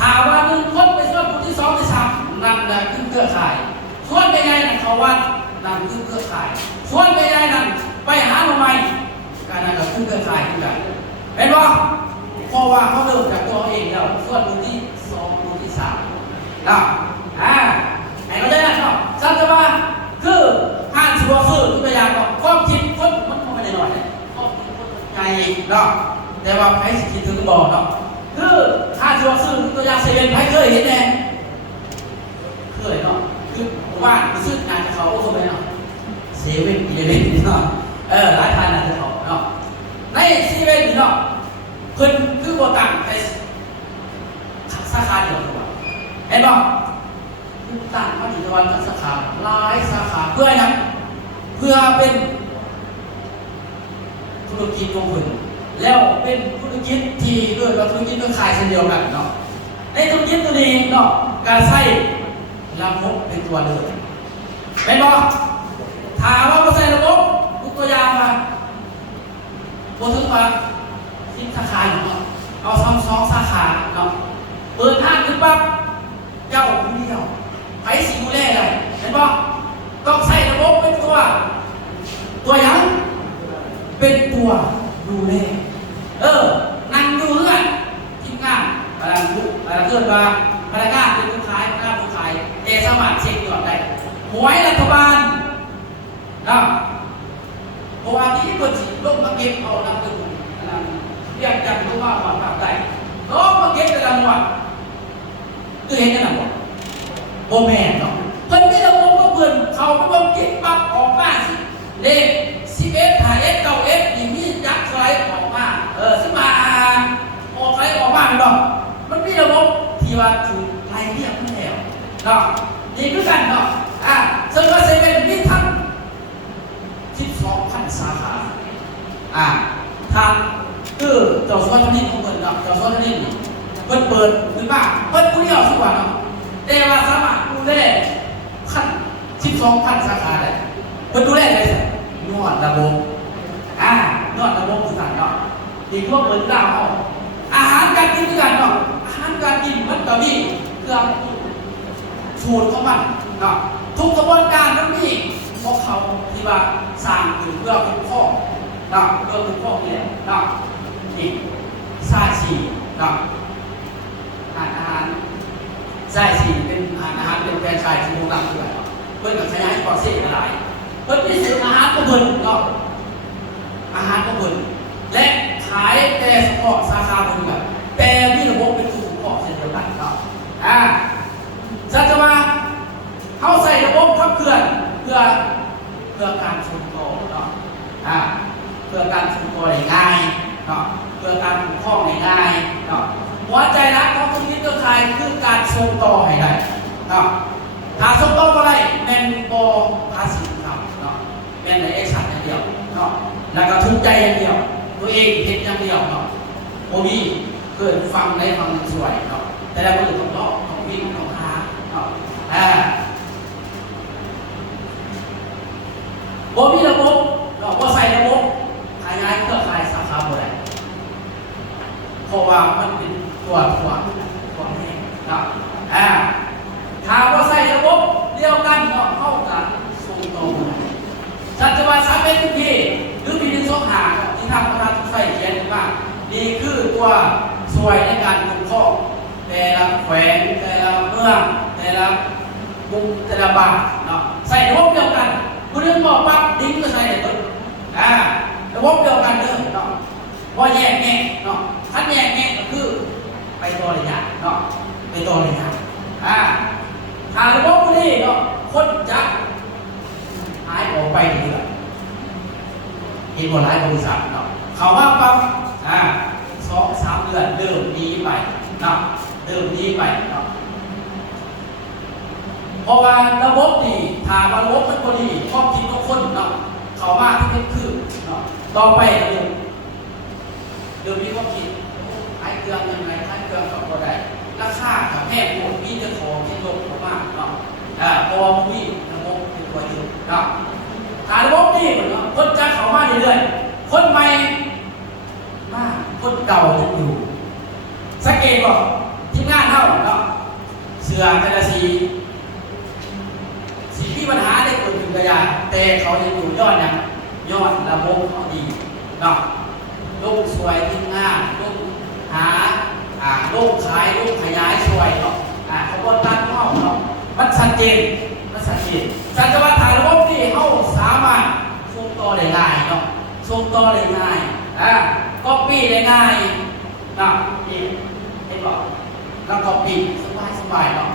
ถามว่า1 คนไปส่วนผู้ที่2ที่3นั่นแหละคือเครือข่ายส่วนใหญ่ๆนั่นเขาวัดนั่นคือเครือข่ายส่วนใหญ่ๆนั่นไปหาทำไมการนั่นก็คือเครือข่ายคือกันเห็นบ่เพราะว่าเขาเริ่มจากตัวเองแล้วส่วนผู้ที่2ผู้ที่3นะไอ้เราได้นั่นเนาะสัจจะว่าคือผ่านสัวคือตัวอย่างก็ความคิดคนมันไม่ได้หน่อยเลยความคิดคนไกลเนาะแต่ว่าใครสิคิดถึงบอกเนาะคือถ้าชัวร์ซื้อตัวอย่างเซเว่นใครเคยเห็นแน่เคยเนาะคือว่าซื้องานจะเขาโอ้โหเนาะเซเว่นอีเลเว่นเนาะหลายพันอาจจะเขาเนาะในเซเว่นเนาะเพิ่นคือโบตังในสาขาเดียวกันเห็นป่ะคือตั้งมาถึงวันสาขาหลายสาขาเพื่อนะเพื่อเป็นธุรกิจของเพิ่นแล้วเป็นธุรกิจที่เกิดกับธุรกิจเครือข่ายเช่นเดียวกันเนาะในธุรกิจตัวนี้เนาะการใช้ระบบเป็นตัวเลือกเป็นบ่ถามว่าใช้ระบบตัวอย่างมาบนถึงมาสิบสาขาเนาะเอา2 สาขาเนาะเปิดห้างขึ้นปั๊บเจ้าผู้เดียวใครสิดูแลอะไรเห็นบ่ต้องใช้ระบบเป็นตัวอย่างเป็นตัวดูแลนั่งดูเพื่อนทีมงานอะไรเกิดมาพนักงานเป็นผู้ขายพนักงานผู้ขายแต่สมัครเช็คยอดได้หวยรัฐบาลนะเพราะว่าที่เปิดสิลงมาเก็บเอานักตื่นเรียกจำตัวว่าหวัดปากใจลงมาเก็บแต่ละหวัดคือเห็นกันหรอโบแมนเนาะเพิ่นไม่ระบบก็เพิ่นเขาไม่บอกเก็บปั๊บออกมาสิเลข11 5S 9S อย่างนี้ยักษ์สไลด์ออกมาสิมาออกไรออกมาเนาะมันมีระบบที่ว่าถูกไล่เรียกไม่แล้วเนาะนี่คือกันเนาะซึ่งว่าเซเว่นมีทั้ง12,000 สาขาทางคือเจ้าส่วนธนิตของเพิ่นเนาะเจ้าส่วนธนิตเพิ่นเปิดขึ้นมาเพิ่นผู้เดียวทุกวันเนาะแต่ว่าสามารถดูแลพัน12,000 สาขาได้เพิ่นดูแลได้สินวดระบบนวดระบบคือกันเนาะที่พวกเปิดร้านเอาอาหารการกินคือกันเนาะอาหารการกินมันก็มีเครื่องสูตรของมันเนาะทุกกระบวนการมันมีพวกเขาที่ว่าสร้างขึ้นเพื่อคุ้มครองเนาะเพื่อคุ้มครองนี่แหละเนาะนี่สายสีเนาะอาหารสายสีเป็นอาหารเป็นแฟรนไชส์ที่โด่งดังด้วยเนาะเพิ่นก็ขยายปอดเสียหลายเพิ่นมีซื้ออาหารก็เพิ่นเนาะอาหารก็เพิ่นและขายแต่เฉพาะสาขาเพิ่นแบบแต่มีระบบเป็นสูตรของเช่นเดียวกันเนาะสัจจะว่าเขาใส่ระบบขับเคลื่อนเพื่อการส่งต่อเนาะเพื่อการส่งต่อได้ง่ายเนาะเพื่อการคุ้มครองได้ง่ายเนาะหัวใจรักของธุรกิจเครือข่ายคือการส่งต่อให้ได้เนาะถ้าส่งต่ออะไรแม่นบ่ภาษีครับเนาะแม่นในแอคชั่นอย่างเดียวเนาะแล้วก็ทุกใจอย่างเดียวตัวเองเห็นอย่างเดียวเนาะโมมีเกิดฟังได้ฟังสวยเนาะแต่ละคนต้องรอของวิ่งของหาเนาะโมมีระบบเราก็ใส่ระบบขยายเครือข่ายสาขาบ่ได้เพราะว่ามันเป็นตัวแม่เนาะถ้าว่าใส่ระบบเดียวกันก็เข้ากันส่งตรงสัจวัต3เป็นที่หรือปีนึง2หาที่ทางประธานทุกไฟเขียนว่านี่คือตัวช่วยในการคุ้มครองแต่ละแขวงแต่ละเมืองแต่ละมุมแต่ละบ้านเนาะใส่ระบบเดียวกันผู้นึงบอกปั๊บดิ้งก็ใส่ได้หมดระบบเดียวกันเด้อเนาะว่าแยกแยะเนาะถ้าแยกแยะก็คือไปตัวระยะเนาะไปตัวระยะถ้าระบบนี้เนาะคนจะหายออกไปเรื่อยๆเห็นว่าหลายบริษัทเนาะ เขาว่าปั๊บ2-3 เดือนเริ่มดีไปเนาะเริ่มดีไปเนาะเพราะว่าระบบดีถ้าระบบมันบ่ดีครอบคิดทุกคนเนาะเขาว่าที่เป็นคือเนาะต่อไปเริ่มมีความคิดขายเครื่องยังไงขายเครื่องก็บ่ได้ราคากับแพงโหดมีแต่ของที่ลงมากเนาะเพราะว่ามีระบบเป็นตัวอยู่เนาะถ้าระบบดีเนาะคนจะเข้ามาเรื่อยๆคนใหม่มาคนเก่าจะอยู่สังเกตบ่ที่งานเฮาเนาะเสื้อแต่ละสีมีปัญหาได้เกิดขึ้นกระยาแต่เขายังอยู่ยอดอย่างยอดระบบเขาดีเนาะลูกสวยที่งานลูกหาลูกขายลูกขยายสวยเนาะเขาบนตั้งเนาะมันชัดเจนสัจวัตถ่ายระบบนี่เขาสามารถส่งต่อได้ง่ายเนาะส่งต่อได้ง่ายก๊อปปี้ได้ง่ายเนาะนี่เห็นบอกแล้วก๊อปปี้สบายเนาะ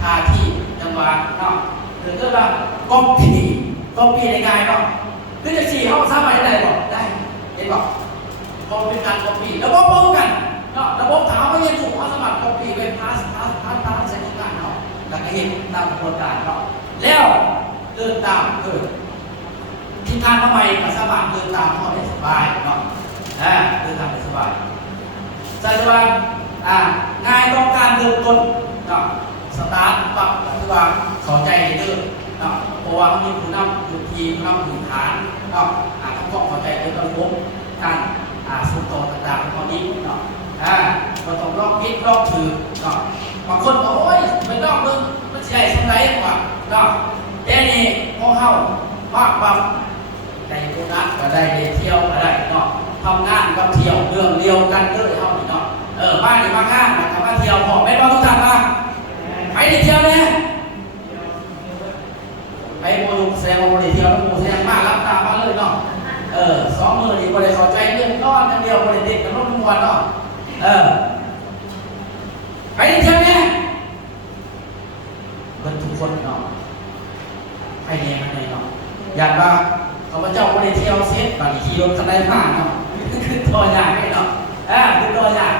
ทาที่จังหวะเนาะหรือว่าก๊อปปี้ได้ง่ายเนาะคือจะสี่ห้องสามารถได้บอกได้เห็นบอกพอเป็นการก๊อปปี้แล้วก็ป้องกันเนาะระบบถามว่ายังถูกเขาสมัครก๊อปปี้ไปพาสใช้ทุกการเนาะแล้วก็เห็นตามกระบวนการเนาะแล้วเดินตามที่ทางทำไมก็สามารถเดินตามเขาได้สบายเนาะเดินตามได้สบายสัจวัตง่ายต่อการเริ่มต้นเนาะสตาร์ทปรับคือว่าเข้าใจเรื่องเนาะเพราะว่าเขามีผู้นำผู้ทีมผู้นำผู้ฐานเนาะเขาก็เข้าใจในระบบการส่งต่อต่างๆตอนนี้เนาะก็ต้องลองคิดลองถือเนาะบางคนบอกโอ้ยไม่ต้องมึงมันจะได้สำไรกว่าเนาะแต่นี่พอเข้าว่าปั๊บได้โบนัสก็ได้เที่ยวก็ได้เนาะทำงานกับเที่ยวเรื่องเดียวกันเลยเท่านี้เนาะบ้านอยู่มาข้างนะครับมาเที่ยวพอไม่ต้องทุกท่านมาไปเที่ยวเนี่ยไปโมดูแสดงว่าโมได้เที่ยวแล้วโมแสดงมากรับตามาเลยเนาะ2 มื้อนี่โมได้เข้าใจเรื่องนอนนั่นเดียวโมได้เด็กกับรถมวนเนาะไปเที่ยวเนี่ยเพิ่นทุกคนเนาะไปเนี่ยมันเนาะอย่างว่าข้าพเจ้าโมได้เที่ยวเซ็ตบางทีขี่รถคันใดผ่านเนาะคือตัวอย่างให้เนาะคือตัวอย่าง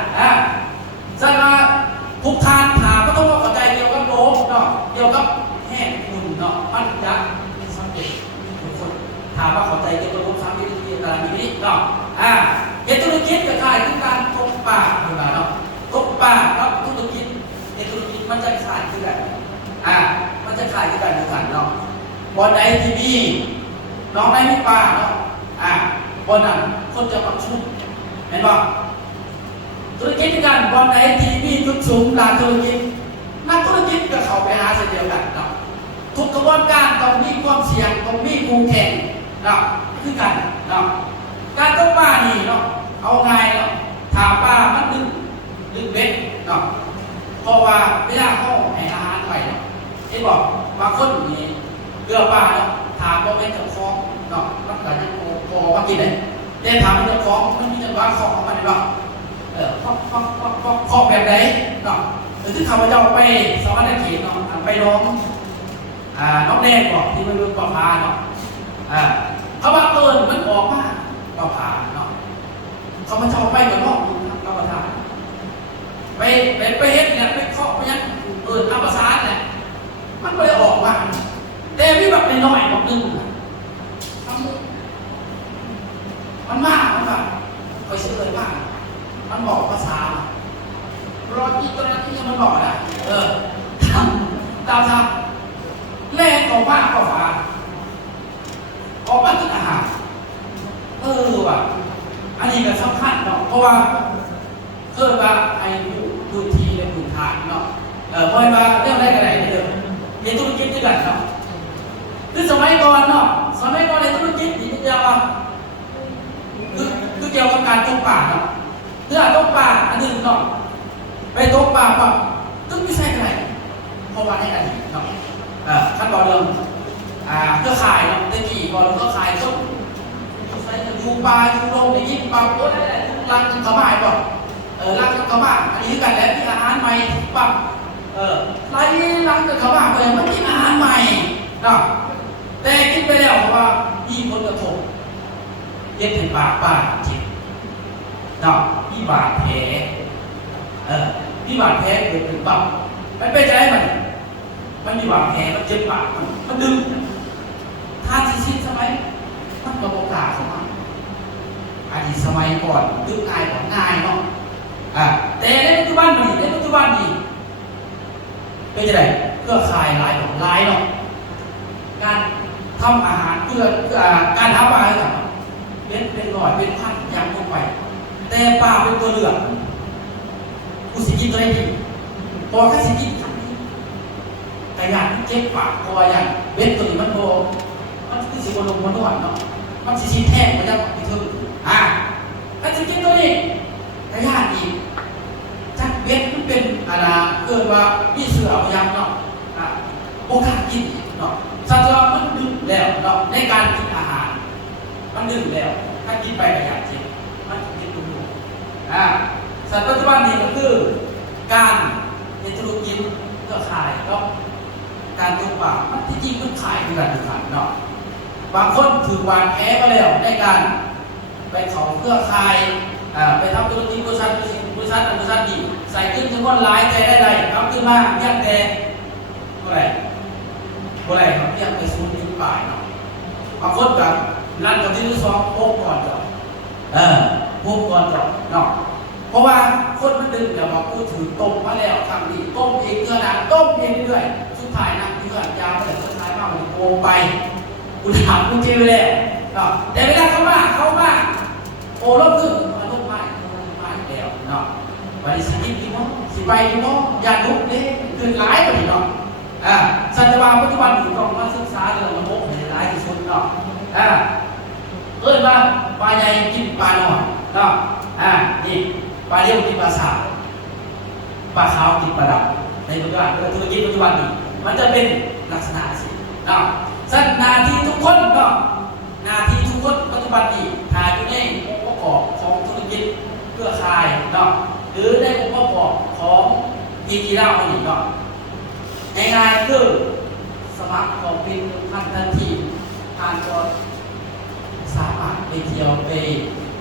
แสดงว่าทุกทานถามก็ต้องเข้าใจเกี่ยวกับโลกเนาะเกี่ยวกับแห่งคุณเนาะมันยักษ์สังเกตทุกคนถามว่าเข้าใจเกี่ยวกับโลก3 วิธีต่างๆนี้เนาะธุรกิจก็คล้ายคือการตกปลาเห็นไหมเนาะตกปลาแล้วธุรกิจมันจะขายคือกันมันจะขายคือกันเหมือนกันเนาะบนใดที่มีน้องได้มีปลาเนาะบนนั้นคนจะมาชุบเห็นป่ะธุรกิจกันบอลไหนที่มีจุดสูงด้านธุรกิจนักธุรกิจก็เข้าไปหาเช่นเดียวกันเนาะทุกกระบวนการต้องมีความเสี่ยงต้องมีคู่แข่งเนาะคือกันเนาะการตกปลานี่เนาะเอาไงเนาะถามปลามันดึงเบ็ดเนาะเพราะว่าเวลาเขาให้อาหารไปเนาะไอ้บอกบางคนนี่เกลือปลาเนาะถามว่าเป็นเจ้าของเนาะมันก็ยังพอว่ากินได้แต่ถามเป็นเจ้าของมันมีจังหวะของมันได้บ้างข้อแบบไหนเนาะหรือที่ข้าพเจ้าไปสวัสดิ์เขตเนาะไปร้องน้องแดงบอกที่มันเป็นปลาพาเนาะเขาว่ามันออกมาปลาพาเนาะข้าพเจ้าไปเหมือนน้องปลาพาไปเฮ็ดเนี่ยไปเคาะไปยังอัปสารเนี่ยมันไม่ได้ออกมาแต่มีแบบน้อยๆแบบนึงมันมากคอยเชื่อเลยมากมันบอกภาษารอที่ตอนนั้นที่มันบอกนะทำตามแรกออกมาก็ฝาออกมากินอาหารว่ะอันนี้ก็สำคัญเนาะเพราะว่าเคยว่าไอ้ดูทีในพื้นฐานเนาะพอยมาเรื่องอะไรกันไหนนี่เด้อในธุรกิจด้วยกันเนาะคือสมัยก่อนเนาะในธุรกิจนี่มันจะว่าคือเกี่ยวกับการตกปลาเนาะเพื่อตกปลาอันหนึ่งเนาะไปตกปลาแบบต้องไม่ใช่อะไรเพราะว่าในอดีตเนาะขั้นตอนเดิมเครือข่ายเนาะตะกี้ก่อนเครือข่ายต้นใช้ยูปลายูโรในยิ่งปลาโอ้ยรังกระบายก่อนรังกระบายอันนี้กันแล้วที่อาหารใหม่ปั๊บไล่รังกระบายไปมันกินอาหารใหม่เนาะแต่กินไปแล้วเพราะว่ามีผลกระทบเย็ดให้ปลาจิต เนาะมีบาดแผลมีบาดแผลเกิดขึ้นปั๊บมันเป็นอะไรมันมีบาดแผลมันเจ็บปากมันดึงถ้าชิดๆใช่ไหมมันกระบอกกาเข้ามาอดีตสมัยก่อนดึงง่ายกว่าง่ายเนาะแต่ในปัจจุบันนี่เป็นยังไงเครือข่ายหลายเนาะการทำอาหารเพื่อการทำอาหารกับเป็นหน่อยเป็นพันยำลงไปแต่ปลาเป็นตัวเลือกกูสิกินตัวไหนดีพอแค่สิกินคำนี้แต่อย่างเจ็บปากพออย่างเบ็ดตัวนี้มันคือสิบลงมันนวดเนาะมันสิแท่งมันจะไปถึงถ้าสิกินตัวนี้แต่อย่างอีกจักเบ็ดมันเป็นอะไรเกิดว่ามีเสือเอายำเนาะโอกาสกินเนาะสัตว์มันดึงแล้วเนาะในการกินอาหารมันดึงแล้วถ้ากินไปก็อยากกินมันกินดูสัตว์ปัจจุบันนี้ก็คือการเรียนรู้กินเพื่อขายเนาะการตกปลามันที่จริงมันขายเป็นการขายเนาะบางคนถือวางแพ้มาแล้วในการไปเขาเพื่อขายไปทำธุรกิจบริษัทดีใส่ขึ้นจำนวนหลายใจได้ทำขึ้นมาเพียงแต่เท่าไหร่ครับเพียงไปศูนย์จุดปลายเนาะบางคนกับรันกับที่ที่สองพบก่อนก่อนเนาะเพราะว่าคนมันดึงเดี๋ยวบอกกูถือต้มมาแล้วทำดีต้มเองเกลือหนาต้มเองเรื่อยสุดท้ายนะเพื่อนยาวแต่สุดท้ายมากมันโกงไปกูถามกูเจอแล้วเนาะแต่เวลาเขามาโอ้ลบขึ้นมาลบมาแล้วเนาะวันนี้สิกินกี่โมงสิไปกี่โมงอย่าลุกเลยเกินหลายไปเนาะสัจวาปัจจุบันอยู่ต้องมาศึกษาเรื่องระบบในหลายที่สุดเนาะเอิ้นว่าปลาใหญ่กินปลาหน่อยเนาะนี่ปลาเลี้ยวกินปลาสาวปลาขาวกินปลาดำในปัจจุบันธุรกิจปัจจุบันนี้มันจะเป็นลักษณะสิเนาะสั้นนาทีทุกคนเนาะนาทีทุกคนปัจจุบันนี้ถ่ายอยู่ในองค์ประกอบของธุรกิจเครือข่ายเนาะหรือในองค์ประกอบของกีฬามันอีกเนาะง่ายๆคือสมัครของเป็นทันทีทานก็สามารถไปเที่ยวไป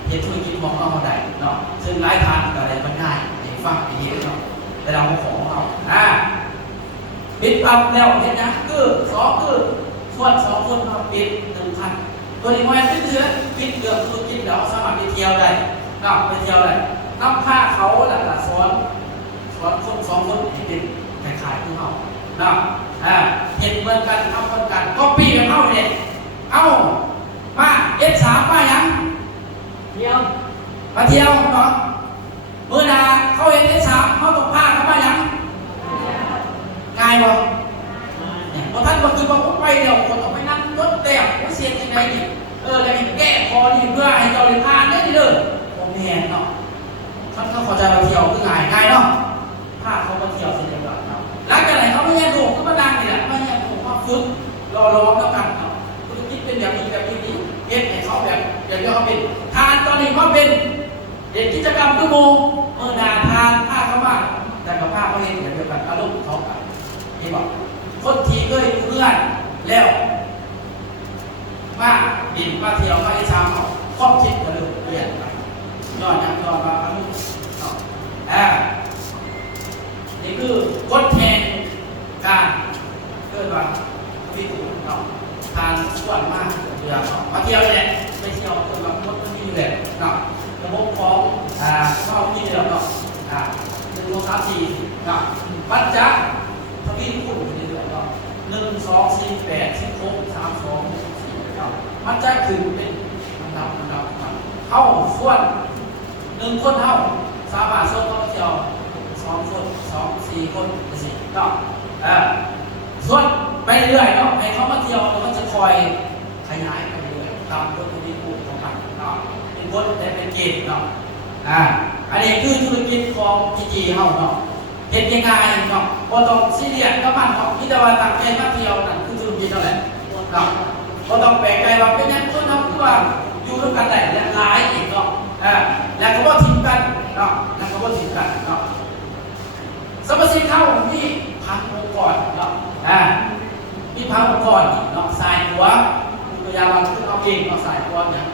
เห็นธุรกิจของเราได้เนาะซึ่งหลายทางก็ได้มันง่ายในฟังอย่างนี้เนาะแต่เราของเราปิดปั๊บแล้วเห็นนะคือส่วน2 คนมาปิด1,000ตัวนี้มันปิดเรื่องธุรกิจแล้วสามารถไปเที่ยวได้เนาะไปเที่ยวได้น้ำผ้าเขาหลักๆสอนคน2 คนให้เป็นคล้ายๆที่เขาเนาะเห็นเหมือนกันทำเหมือนกันก็ปีกันเอาเนี่ยเอามาF3มายังมาเที่ยวเนาะเมื่อนาเขาเห็นF3เขาตกผ้าเขามายังง่ายบ่พอท่านบอกคือบอกว่าไปเดี๋ยวคนต้องไปนั่งรถแต่ว่าเสียที่ไหนนี่แล้วแก้คอนี่เพื่อให้เราได้ผ่านได้เลยโอเคเนาะท่านเขาจะมาเที่ยวคือง่ายเนาะผ้าเขามาเที่ยวเสร็จแล้วเนาะหลังจากไหนเขาไม่แย่ดูก็มาดังนี่แหละไม่แย่ดูว่าฝึกรอแล้วกันเนาะธุรกิจเป็นแบบนี้เอ็ดให้เขาแบบอย่างที่เขาเป็นทานตอนนี้เขาเป็นเด็กกิจกรรมทุกโมงนาทานผ้าเขามากแต่กับผ้าเขาเองอย่างเดียวกันอารมณ์เขากันนี่บอกคนทีก็อยู่เพื่อนแล้วมาบินมาเที่ยวมาไอ้ชามเขาครอบคิดกันเลยเปลี่ยนไปย้อนมาอารมณ์นี่คือกฎแทนการเกิดว่าพิจูเนาะทานส่วนมากเดือดมาเที่ยวเนี่ยไม่เที่ยวคนบางคนก็มีอยู่แหละเนาะระบบของเข้าที่เดียวเนาะ1 2 3 4เนาะวัดจักทวีคูณเรื่อยๆเนาะ1 2 4 8 16 3 2 4เนาะวัดจักคือเป็นลำดับเข้าส่วน1 คนเข้าสามารถส่วนเข้าเที่ยว2 คน2 4 คน4เนาะส่วนไปเรื่อยๆเนาะให้เขามาเที่ยวแล้วก็จะคอยขยายไปเรื่อยตามกฎที่กลุ่มของมันเนาะเป็นกฎแต่เป็นเกณฑ์เนาะอันนี้คือธุรกิจของจีเฮาเนาะเห็นยังไงเนาะพอต้องซีเรียสก็มันของที่จะว่าต่างใจมาเที่ยวนั่นคือธุรกิจเท่าไหร่เนาะพอต้องแปลกใจว่าเป็นยังคนทำตัวอยู่ร่วมกันได้และหลายอีกเนาะแล้วก็บ่ทิ้งกันเนาะสมาชิกเข้าที่พันองค์กรเนาะมีพันองค์กรเนาะสายหัวตัวยาบางขึ้นเอาเก่งเนาะสายหัวเนี่ย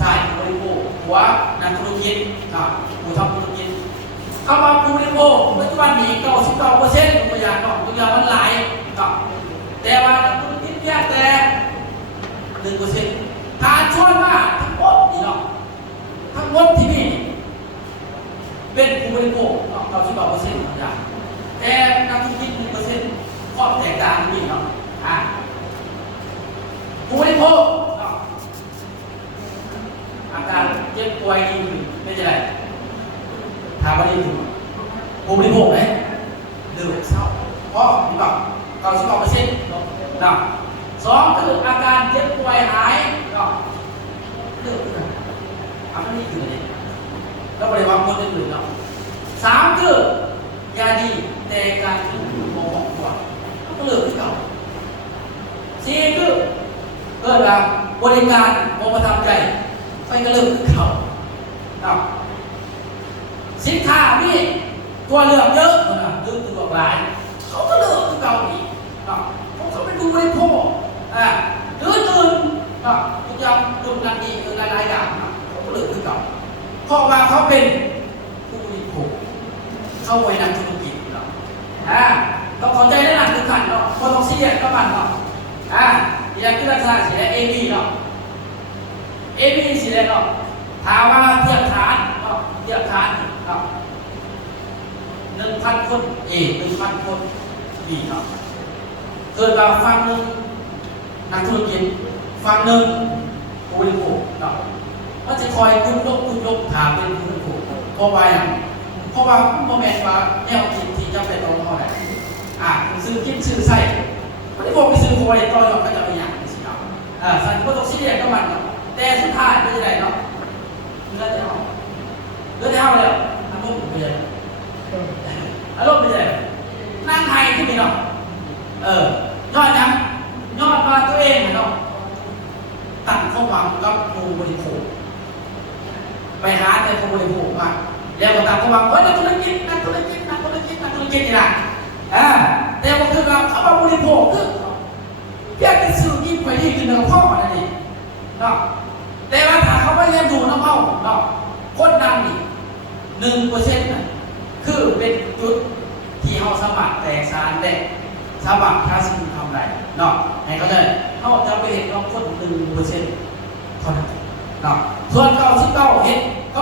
สายบริโภค หัวนักธุรกิจครับผู้ทำธุรกิจเข้ามาผู้บริโภคปัจจุบันนี้99%ตัวอย่างเนาะตัวอย่างมันหลายครับแต่ว่านักธุรกิจแค่แต่1%ฐานชวนว่าทั้งหมดนี่เนาะทั้งหมดที่นี่เป็นผู้บริโภคเนาะ99%ตัวอย่างแต่นักธุรกิจ1%ความแตกต่างนี่เนาะผู้บริโภคอาการเจ็บป่วยนี่ไม่ใช่ไรถามว่าดีถูกผู้บริโภคไหมเดือดเศร้าเพราะมีแบบ99%นะสองคืออาการเจ็บป่วยหายก็เดือดอันนี้คืออะไรแล้วบริวารคนอื่นๆเนาะสามคือยาดีแต่การกินโมของก่อนก็เลือกที่เก่าสี่คือเกิดจากบริการโมประทับใจไปก็เลือกที่เขาสินค้านี่ตัวเลือกเยอะนะเลือกตัวหลายเขาก็เลือกที่เก่าอีกเพราะเขาเป็นผู้บริโภคหรือตื่นทุกอย่างดุนันดีหลายๆอย่างเขาก็เลือกที่เก่าเพราะว่าเขาเป็นผู้บริโภคเข้าไว้ในธุรกิจต้องเข้าใจในหลักคือขันเนาะพอต้องเสียก็มันเนาะอย่างที่รักษาสีแดงABเนาะAB สีแดงเนาะถามว่าเทียบฐานเนาะเทียบฐานเนาะ1,000 คน A 1,000 คน B เนาะเกิดเราฟังหนึ่งนักธุรกิจฟังหนึ่งผู้บริโภคเนาะมันจะคอยคุณยกถามเป็นผู้บริโภคเพราะว่าอย่างเพราะว่าโมเมนต์ว่าแนวคิดที่จะเป็นตรงเท่าไหร่ซื้อกินซื้อใส่บริโภคไปซื้อโคยต่อยอดก็จะไปอย่างนี้สิครับสันก็ต้องชี้แจงก็มันเนาะแต่สุดท้ายไม่ใช่ไรเนาะเลือดจะเอาเลยอารมณ์เป็นยังอารมณ์เป็นยังนั่งไทยที่มีเนาะยอดยังยอดมาตัวเองเนาะตั้งข้อความกับผู้บริโภคไปหาแต่ผู้บริโภคมาแล้วก็ตั้งข้อความนักธุรกิจนี่นะแต่ว่าคือเราเขาบริโภคคืออยากจะซื้อกินไปที่กินเนื้อพ่อนั่นเองเนาะแต่ว่าถ้าเขาไม่เลี้ยงดูน้ำเข้าเนาะคนนั่งนี่1%น่ะคือเป็นจุดที่เขาสมัครแตกสารแตกสมัครถ้าสิ่งทำไรเนาะให้เขาเลยเขาจะไปเห็นเราคน1%เท่านั้นเนาะส่วน99เห็น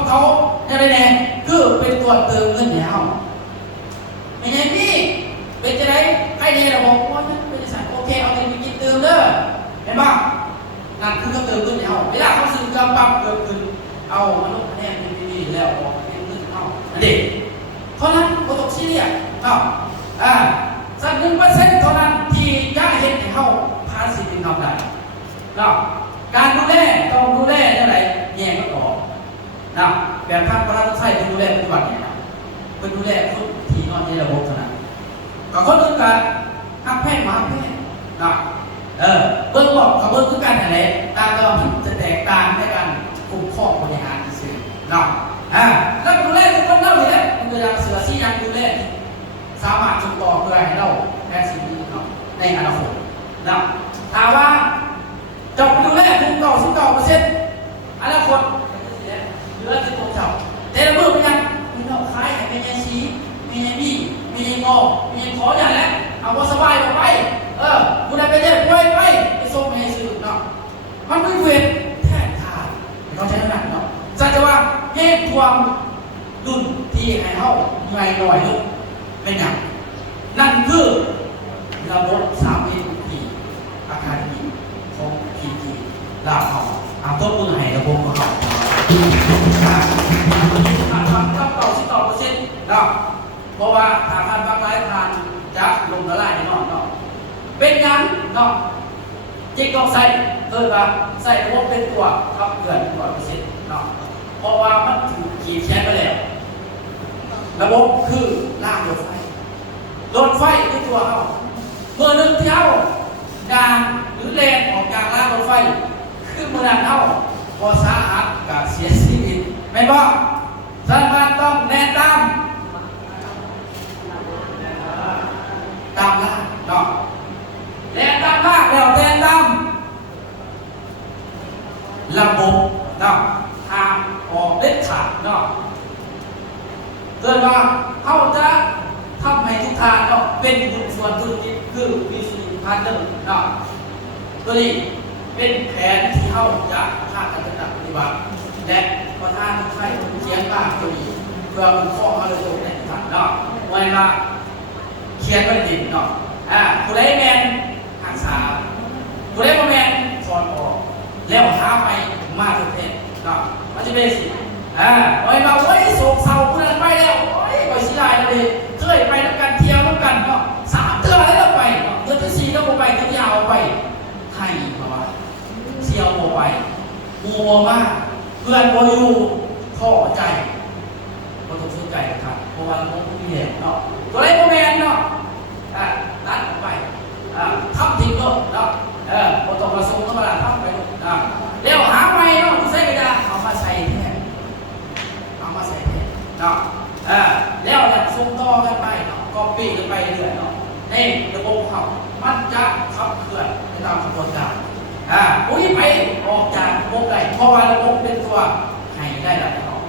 เขาอย่างไรแน่คือเป็นตัวเติมเงินให้เขาไม่ใช่พี่เป็นจะได้ให้เนี่ยเราบอกว่านั่นเป็นสารโอเคเอาเงินไปกินเติมเด้อเห็นป่ะนั่นคือเขาเติมเงินให้เขาเวลาเขาซื้อกำปั๊บเกิดขึ้นเอามาลงคะแนนดีๆแล้วออกเป็นเงินเขาอันเด็กเพราะนั้นเขาต้องชี้เนี่ยสัก1%เท่านั้นที่ย่าเห็นให้เขาภาษีเป็นคำใดการดูแลต้องดูแลอะไรแย่ก็ต่อแบบภาครัฐต้องใช้ดูแลปัจจุบันเนี่ยเป็นดูแลคนที่นอนในระบบเท่านั้นกับคนอื่นกันหักแพงมาหักแพงเบื้องบอกกับเบื้องคือการอะไรตามเราจะแตกต่างในการคุ้มครองบริหารสื่อแล้วดูแลทุกคนเล่าเลยนะมันตัวอย่างเสือซี่ยังดูแลสามารถส่งต่อเพื่อให้เราแทนสิ่งนี้ในอนาคตถามว่าจะดูแลคุ้มต่อ19%อนาคตเหลือที่ตัวเจ้าแต่ละเมื่อเป็นยังมีดอกคล้ายเป็นยังสีมียังบี้มียังงอมียังขออย่างแล้วเอาว่าสบายออกไปคุณได้ไปเรียกไปส่งให้สื่อเนาะมันไม่เวทแท้ขาดเขาใช้น้ำหนักเนาะสัจจะว่าเหตุความดุลที่ให้เขาใหญ่หน่อยลูกเป็นอย่างนั่นคือระบบ3 ปีอาคารดีของพีจีลาเขาต้นมือให้ระบบของเขาผ่านความกับ99%เนาะเพราะว่าถ้าผ่านบางรายผ่านจะลงละลายแน่นอนเนาะเป็นยังเนาะจิกต้องใส่ว่าใส่ระบบเป็นตัวครับเกิน100%เนาะเพราะว่ามันถูกขีดแชร์ไปแล้วระบบคือรางรถไฟคือตัวเขาเมื่อนึงที่เขาดางหรือแลนออกจากรางรถไฟคือเมื่อนั้นเขาพอสาหัสกับเสียชีวิตไม่บอกสถานการณ์ต้องแน่นตามล่าเนาะแน่นตามล่าแล้วแน่นตามระบบเนาะทางออก คือวิสุทธิพาร์ทเนอร์เนาะตัวนี้เป็นแผนที่เข้าจะคาดการณ์ปฏิบัติและประธานใช้เขียนบ้างตัวนี้เพื่อเป็นข้อมาเลยตรงในถัดเนาะไว้มาเขียนไว้ดินเนาะผู้ใดแมนหักษาผู้ใดบ่แมนสอนออกแล้วหาไปมาประเทศเนาะมันจะเป็นสิไว้มาไว้โศกเศร้าผู้นั้นไปแล้วโอ้ยไปสิได้เลยเคยไปด้วยกันเที่ยวด้วยกันเนาะ3 เดือนแล้วเราไปเนาะเดือนที่4เราไปเดือนที่5เราไปใครมาว่าเที่ยวบ่ไปมัวมากเพื่อนบ่อยู่ท้อใจบ่ต้องสนใจนะครับเพราะว่าเราไม่มีแรงเนาะตัวไหนบ่แม่นเนาะตัดออกไปทำทิ้งเนาะบ่ต้องประสงค์ธรรมดาทำไปแล้วหาใหม่เนาะใส่กระดาษเอามาใส่แทนเอามาใส่แทนเนาะแล้วเนี่ยส่งต่อกันไปเนาะก็ปีกันไปเรื่อยเนาะในระบบเขามันจะขับเคลื่อนไปตามกระบวนการอุ้ยไปออกจากระบบได้เพราะว่าระบบเป็นตัวให้ได้หลายเนาะ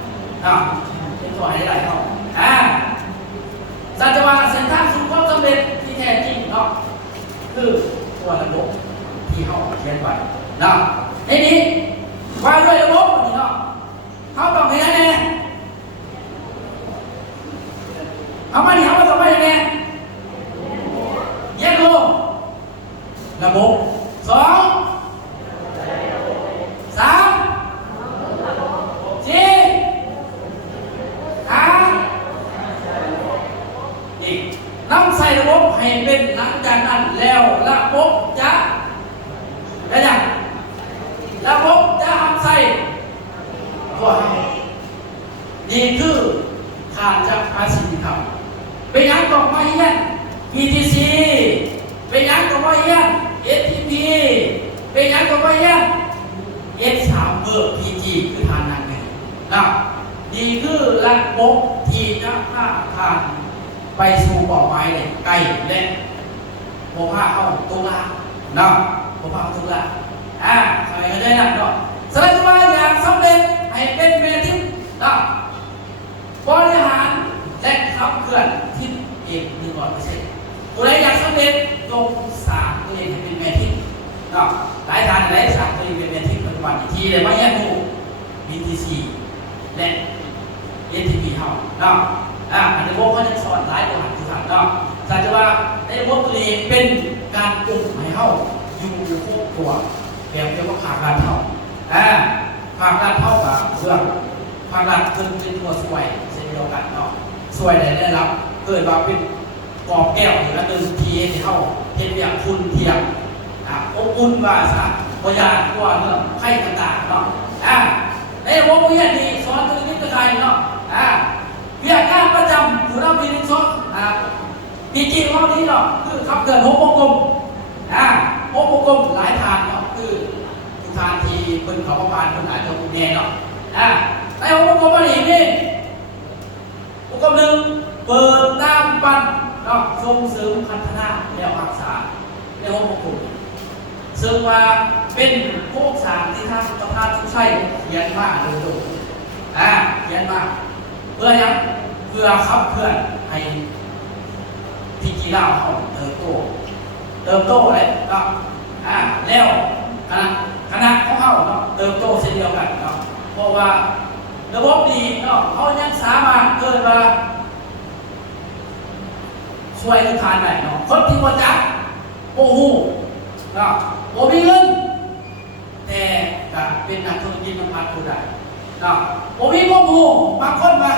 เป็นตัวให้ได้หลายเนาะสัจวาเส้นทางสู่ความสำเร็จที่แท้จริงเนาะคือตัวระบบที่เขาเขียนไว้เนาะในนี้ว่าด้วยระบบนี่เนาะเขาต้องให้ได้แน่เอามาดิเขาต้องให้ได้แน่แยกโลระบบ2 3 4 อีกนำใส่ระบบให้เป็นหลังจากนั้นแล้วระบบจะได้ยังระบบจะทำใส่ตัวนี่คือขาดจากภาษีครับเป็นยังต่อไปเนี่ย PTC เป็นยังต่อไปเนี่ย STP เป็นยังต่อไปเนี่ย S3 เบอร์ PG คือทานนั่นเองนะนี่คือระบบที่จะพาทานไปสู่เป้าหมายเลยไกลและโมพาเข้าตุลาเนาะโมพาเข้าตุลาใครก็ได้นั่นเนาะสไลด์ว่าอยากสำเร็จให้เป็นเมทิมเนาะบริหารและขับเคลื่อนทิศเอก100%ตัวไหนอยากสำเร็จลงสามตัวเองให้เป็นเมทิมเนาะหลายทางหลายสามตัวเองเป็นเมทิมปัจจุบันอีกทีเลยว่าแยกดู BTC และ STP เท่าเนาะอันนี้พวกเขาจะสอนหลายตัวหันที่หันเนาะสัจว่าในพวกตัวเองเป็นการปลุกให้เท่าอยู่ควบตัวแบบเรียกว่าผากรัดเท่าผากรัดเท่ากับเรื่องผากรัดเป็นตัวสวยเช่นเดียวกันเนาะสวยได้รับเกิดว่าเป็นกรอบแก้วหรือละ1 ทีเท่าเห็นอย่างคุณเทียมอบอุ่นว่าซะพยานกว่าเรื่องไข่ต่างๆเนาะในวงเวียนนี้สอนตัวนี้ก็ใครเนาะเวียกงานประจำอยู่รอบปีนึงซ้อนปีจีรอบนี้เนาะคือขับเกิด6 วงกลม6 วงกลมหลายทางเนาะคือทุกทางที่เป็นเขาประมาณคนอาจจะมุ่งแน่เนาะใน6 วงกลมอะไรนี่วงกลม1เปิดตามปันเนาะส่งเสริมพัฒนาแล้วรักษาใน6 วงกลมซึ่งว่าเป็นโครงสร้างที่ทางประธานทุกชัยเขียนมาโดยตรงเขียนมาเพื่อยังเพื่อขับเคลื่อนให้พิจิราเขาเติบโตเลยเนาะแล้วคณะของเขาเนาะเติบโตเช่นเดียวกันเนาะเพราะว่าระบบดีเนาะเขายังสามารถเกิดมาช่วยทุกทานได้เนาะคนที่ว่าจักโอ้โหเนาะโอ้มีเงินแต่ก็เป็นนักธุรกิจมันพัดผู้ใดเนาะโอ้มีโมโหบางคนมา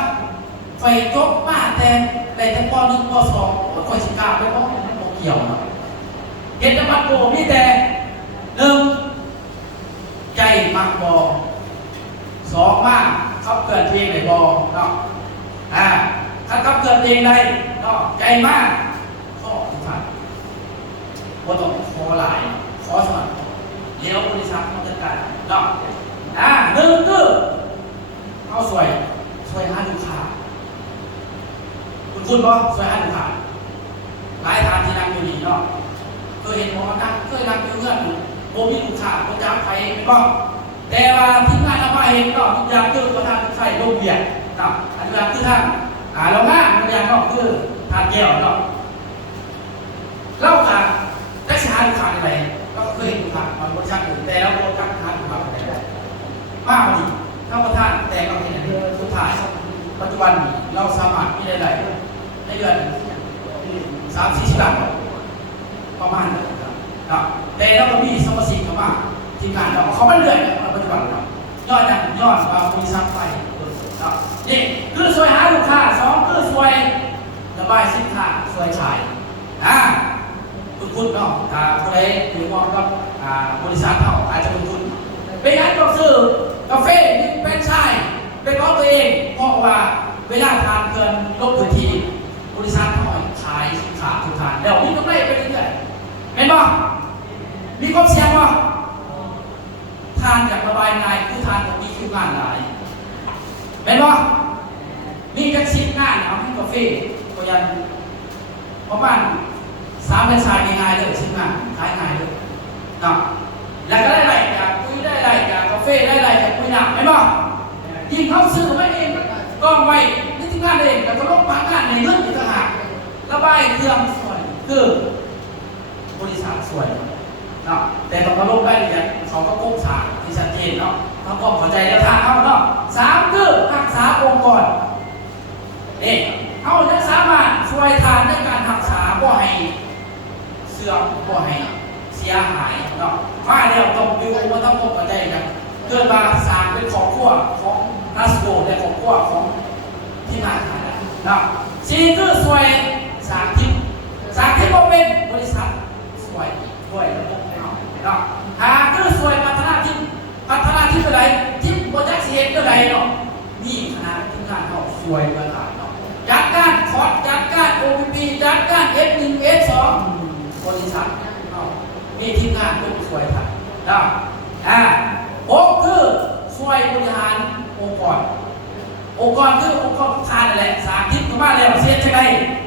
ไฟจบมาแต่แต่ป.1 ป.2ก็คอยสิกล้าไปเพราะมันบ่เกี่ยวเนาะเห็นแต่มันโกมีแต่1ใจมักบ่2มากขับเกิดเพลงได้บ่เนาะถ้าขับเกิดเพลงได้เนาะใจมากข้อทุกท่านบ่ต้องขอหลายขอสมัครเลี้ยวบริษัทมาจัดการเนาะ1คือเอาสวยหาลูกค้าคุณบ่สวยหาลูกค้าหลายทางที่นั่งอยู่นี่เนาะเคยเห็นหมอนั่งเคยนั่งอยู่เพื่อนโมมีลูกค้าโมจ้างใครไม่บ่แต่ว่าทีมงานเราไปเห็นเนาะทุกอย่างคือประธานใส่ลงเบียดเนาะอันนี้คือทางเราง่ายทุกอย่างเนาะคือทานแก้วเนาะ เล่ากับนักชาลูกค้าอะไรก็เคยลูกค้าบางคนชักอื่นแต่เราโดนทักทานลูกค้าอะไรมากดีถ้าประทานแต่เราเห็นสุดท้ายปัจจุบันเราสามารถมีรายได้ในเดือน30-40 ล้านประมาณนั้นครับแต่เราก็มีสมาชิกเข้ามาทีมงานเราเขาไม่เรื่อยปัจจุบันเรายอดว่าบริษัทไปนี่คือช่วยหาลูกค้า2คือช่วยระบายสินค้าช่วยขายคุณเนาะถ้าคนใดถือมองกับบริษัทเขาอาจจะลงทุนเป็นงานก็ซื้อกาแฟนี่เป็นชายเป็นของตัวเองเพราะว่าเวลาทานเกินลบพื้นที่บริษัทเขาขายสินค้าทุกทานแล้วมีกำไรไปเรื่อยๆเห็นป่ะมีความเสี่ยงป่ะทานจากระบายง่ายคือทานแบบมีคิวงานหลายเห็นป่ะมีจักรชิ้นงานเอาให้กาแฟก็ยันประมาณ3 เป็นชายง่ายๆเลยชิ้นงานขายง่ายเลยนะแล้วก็ได้ไรจากคุยได้ไรจากกาแฟได้ไรจากคุยหนักเห็นป่ะยิ่งเขาซื้อไม่เองก็ไว้นี่ที่งานเองแต่ก็ลงปากงานในเรื่องอีกต่างหากระบายเครื่องสวยคือบริษัทสวยเนาะแต่ต้องมาลงได้เนี่ยเขาก็โค้งสางที่ชัดเจนเนาะเขาก็เข้าใจแนวทางเขาเนาะ3คือรักษาองค์กรนี่เขาจะสามารถช่วยทานในการรักษาบ่ให้เสื่อมบ่ให้เสียหายเนาะมาแล้วต้องดูว่าต้องเข้าใจกันเกิดมาสร้างเป็นของขั้วของนัสโกและของขั้วของที่มาทานเนาะ4คือช่วยสร้างทีมก็เป็นบริษัทช่วยด้วยระบบเนาะ5คือช่วยพัฒนาทีมอะไรทีมโปรเจกต์เฮ็ดอะไรเนาะนี่คณะทีมงานเขาช่วยประธานเนาะจัดการคอร์สจัดการ OPP จัดการ S1 S2 บริษัทเนาะมีทีมงานทุกช่วยทำเนาะ6คือช่วยบริหารองค์กรคือองค์กรทุกท่านนั่นแหละสร้างทีมขึ้นมาแล้วเสียจะได้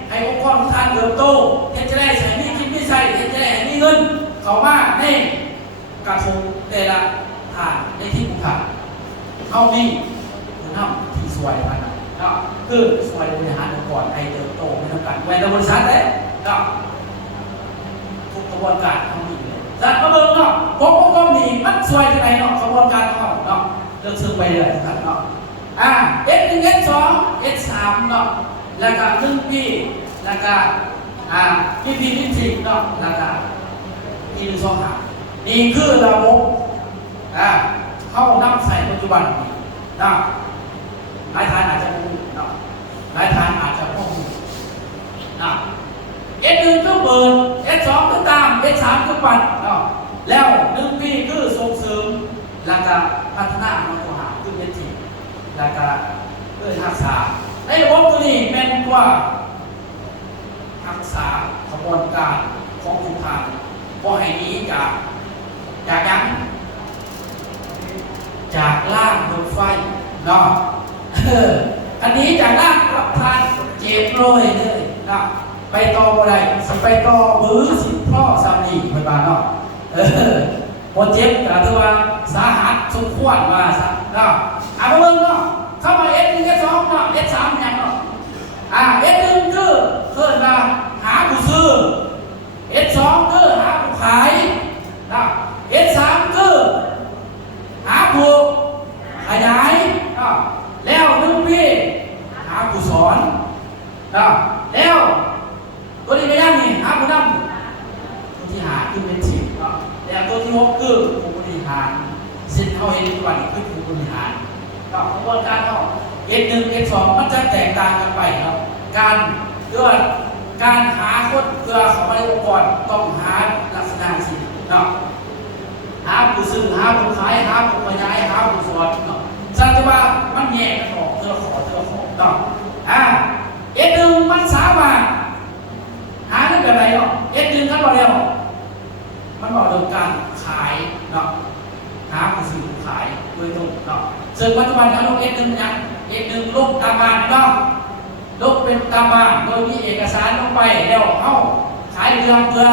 ให้องค์กรทุกท่านเติบโตเฮ็ดจะได้ใช้มีคิดมีใส่เฮ็ดจะได้มีเงินเข้ามาในกระทงแต่ละฐานในที่ผู้ขาเขามีผู้นำที่ช่วยมันเนาะคือช่วยบริหารองค์กรให้เติบโตในทางการแวนบริษัทเลยเนาะทุกกระบวนการเขามีเลยจัดมาเบิ่งเนาะพวกองค์กรนี้มันช่วยยังไงเนาะกระบวนการของเขาเนาะเลือกซื้อไปเลยครับเนาะS1 S2 S3 เนาะแล้วก็1 ปีแล้วก็PP เนาะแล้วก็ปี1 2 5นี่คือระบบเข้านำใส่ปัจจุบันนะหลายทานอาจจะรู้นะหลายทานอาจจะไม่รู้นะ S1 ก็เปิด S2 ก็ตาม S3 ก็ปั่นนะแล้ว1 ปีคือส่งเสริมแล้วก็พัฒนามันตัวหาขึ้นเป็นทีแล้วก็เพื่อรักษาในระบบตัวนี้เป็นตัวรักษาขบวนการของทุกทางพอให้นี้จากยังจากล่างรถไฟเนาะอันนี้จากล่างรับทานเจ็บเลยเนาะไปต่ออะไรสิไปต่อมือสิพ่อสามีไปบ้านเนาะพอเจ็บแต่ถือว่าสาหัสสมควรว่าซะเนาะเบิ่งเนาะเข้ามา S1 S2 เนาะ S3 อย่างเนาะS1 คือเพิ่นว่าหาผู้ซื้อ S2 คือหาผู้ขายเนาะ S3 คือหาผู้ขยายแล้ว1 ปีหาผู้สอนแล้วตัวนี้ไม่ยังนี่หาผู้นำตัวที่หาคือเป็นสิบแล้วตัวที่6คือผู้บริหารสิ่งเขาเห็นทุกวันคือผู้บริหารกระบวนการเขาS1 S2 มันจะแตกต่างกันไปครับการหาคนเพื่อเขาไม่ได้องค์กรต้องหาลักษณะสิหาผู้ซื้อหาผู้ขายหาผู้ขยายหาผู้สอนสัจว่ามันแยกกันออกเธอขอS1 มันสามารถหาได้แบบไหนS1กันบอกแล้วมันบอกเรื่องการขายหาผู้ซื้อผู้ขายโดยตรงซึ่งปัจจุบันเราลงS1ยังS1ลงตามบ้านลงเป็นตามบ้านโดยมีเอกสารลงไปแล้วเอาขายเรื่องเพื่อ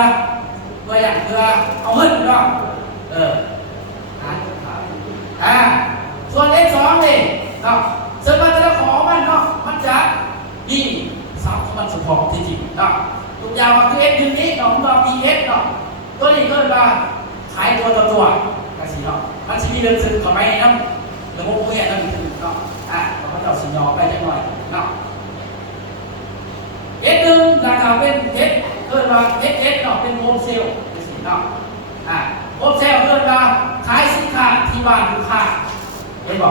เอาเงินหาคนขายส่วน S2 นี่ซึ่งมันจะขอมันมันจะมีทรัพย์ของมันเฉพาะที่จริง ทุกอย่างมันคือ S 1นี้เนาะมันมี S เนาะตัวนี้ก็ว่าขายตัวต่อตัวกันสิเนาะมันสิมีเรื่องซึ่งเข้าไปนำระบบพวกนี้นั่นคือเนาะเราก็จะสิย่อไปจักหน่อยเนาะ S 1ราคาเป็น S เกินว่า SS เนาะเป็นโฮมเซลจังซี่เนาะโฮมเซลเกินว่าขายสินค้าที่บ้านลูกค้าเห็นบ่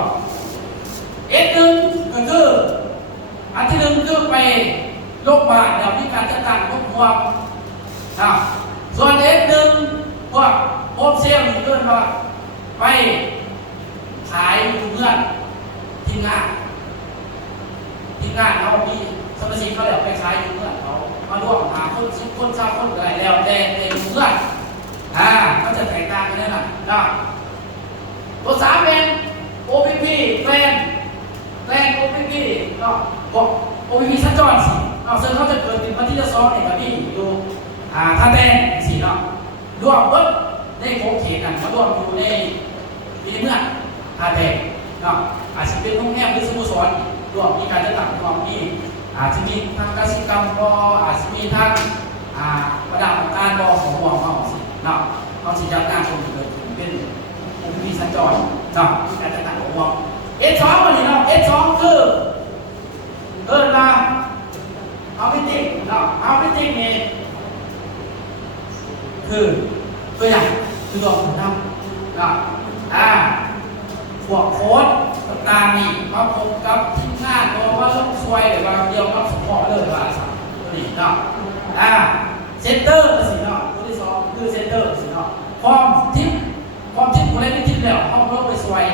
S 1ก็คืออันที่1คือไปโรงพยาบาลแล้วมีการจัดการควบคุมส่วน S 1พวกโฮมเซลนี่เกินว่าไปขายอยู่เพื่อนทีมงานเขามีสมาชิกเขาแล้วไปขายอยู่เพื่อนเขามาร่วมหาคน10คน20คนอะไรแล้วแต่อยู่เพื่อนก็จะแตกต่างกันนั่นน่ะตัว3เป็น OPP แกลน OPP เนาะบอก OPP สัญจรสิซึ่งเขาจะเกิดเป็นวันที่จะซ้อมเนี่ยกับพี่อยู่ท่าแดงสิเนาะรวมเบิดในโครงเขตนั่นมารวมอยู่ในเมืองท่าแดงเนาะอาจจะเป็นโรงแรมหรือสโมสรรวมมีการจัดตั้งรวมมีอาจจะมีทางกสิกรรมบออาจจะมีทางประดับการบอของวงเขาสิเนาะเขาสิจัดการตรงนี้เลยเป็นองค์มีสัญจรเนาะมีการจัดการของวงS2 วันนี้เนาะ S2 คือเกิดมาเอาไม่จริงเนาะเอาไม่จริงนี่คือตัวอย่างคือตัวผมทำเนาะพวกโค้ดต่างๆนี่มาพบกับทีมงานบอกว่าต้องช่วยหรือว่าเดียวกับสปอร์ตเลยว่าสักตัวนี้เนาะเซนเตอร์สิเนาะตัวที่2คือเซนเตอร์สิเนาะความทิปคนเล่นไม่ทิปแล้วเขาลงไปช่วย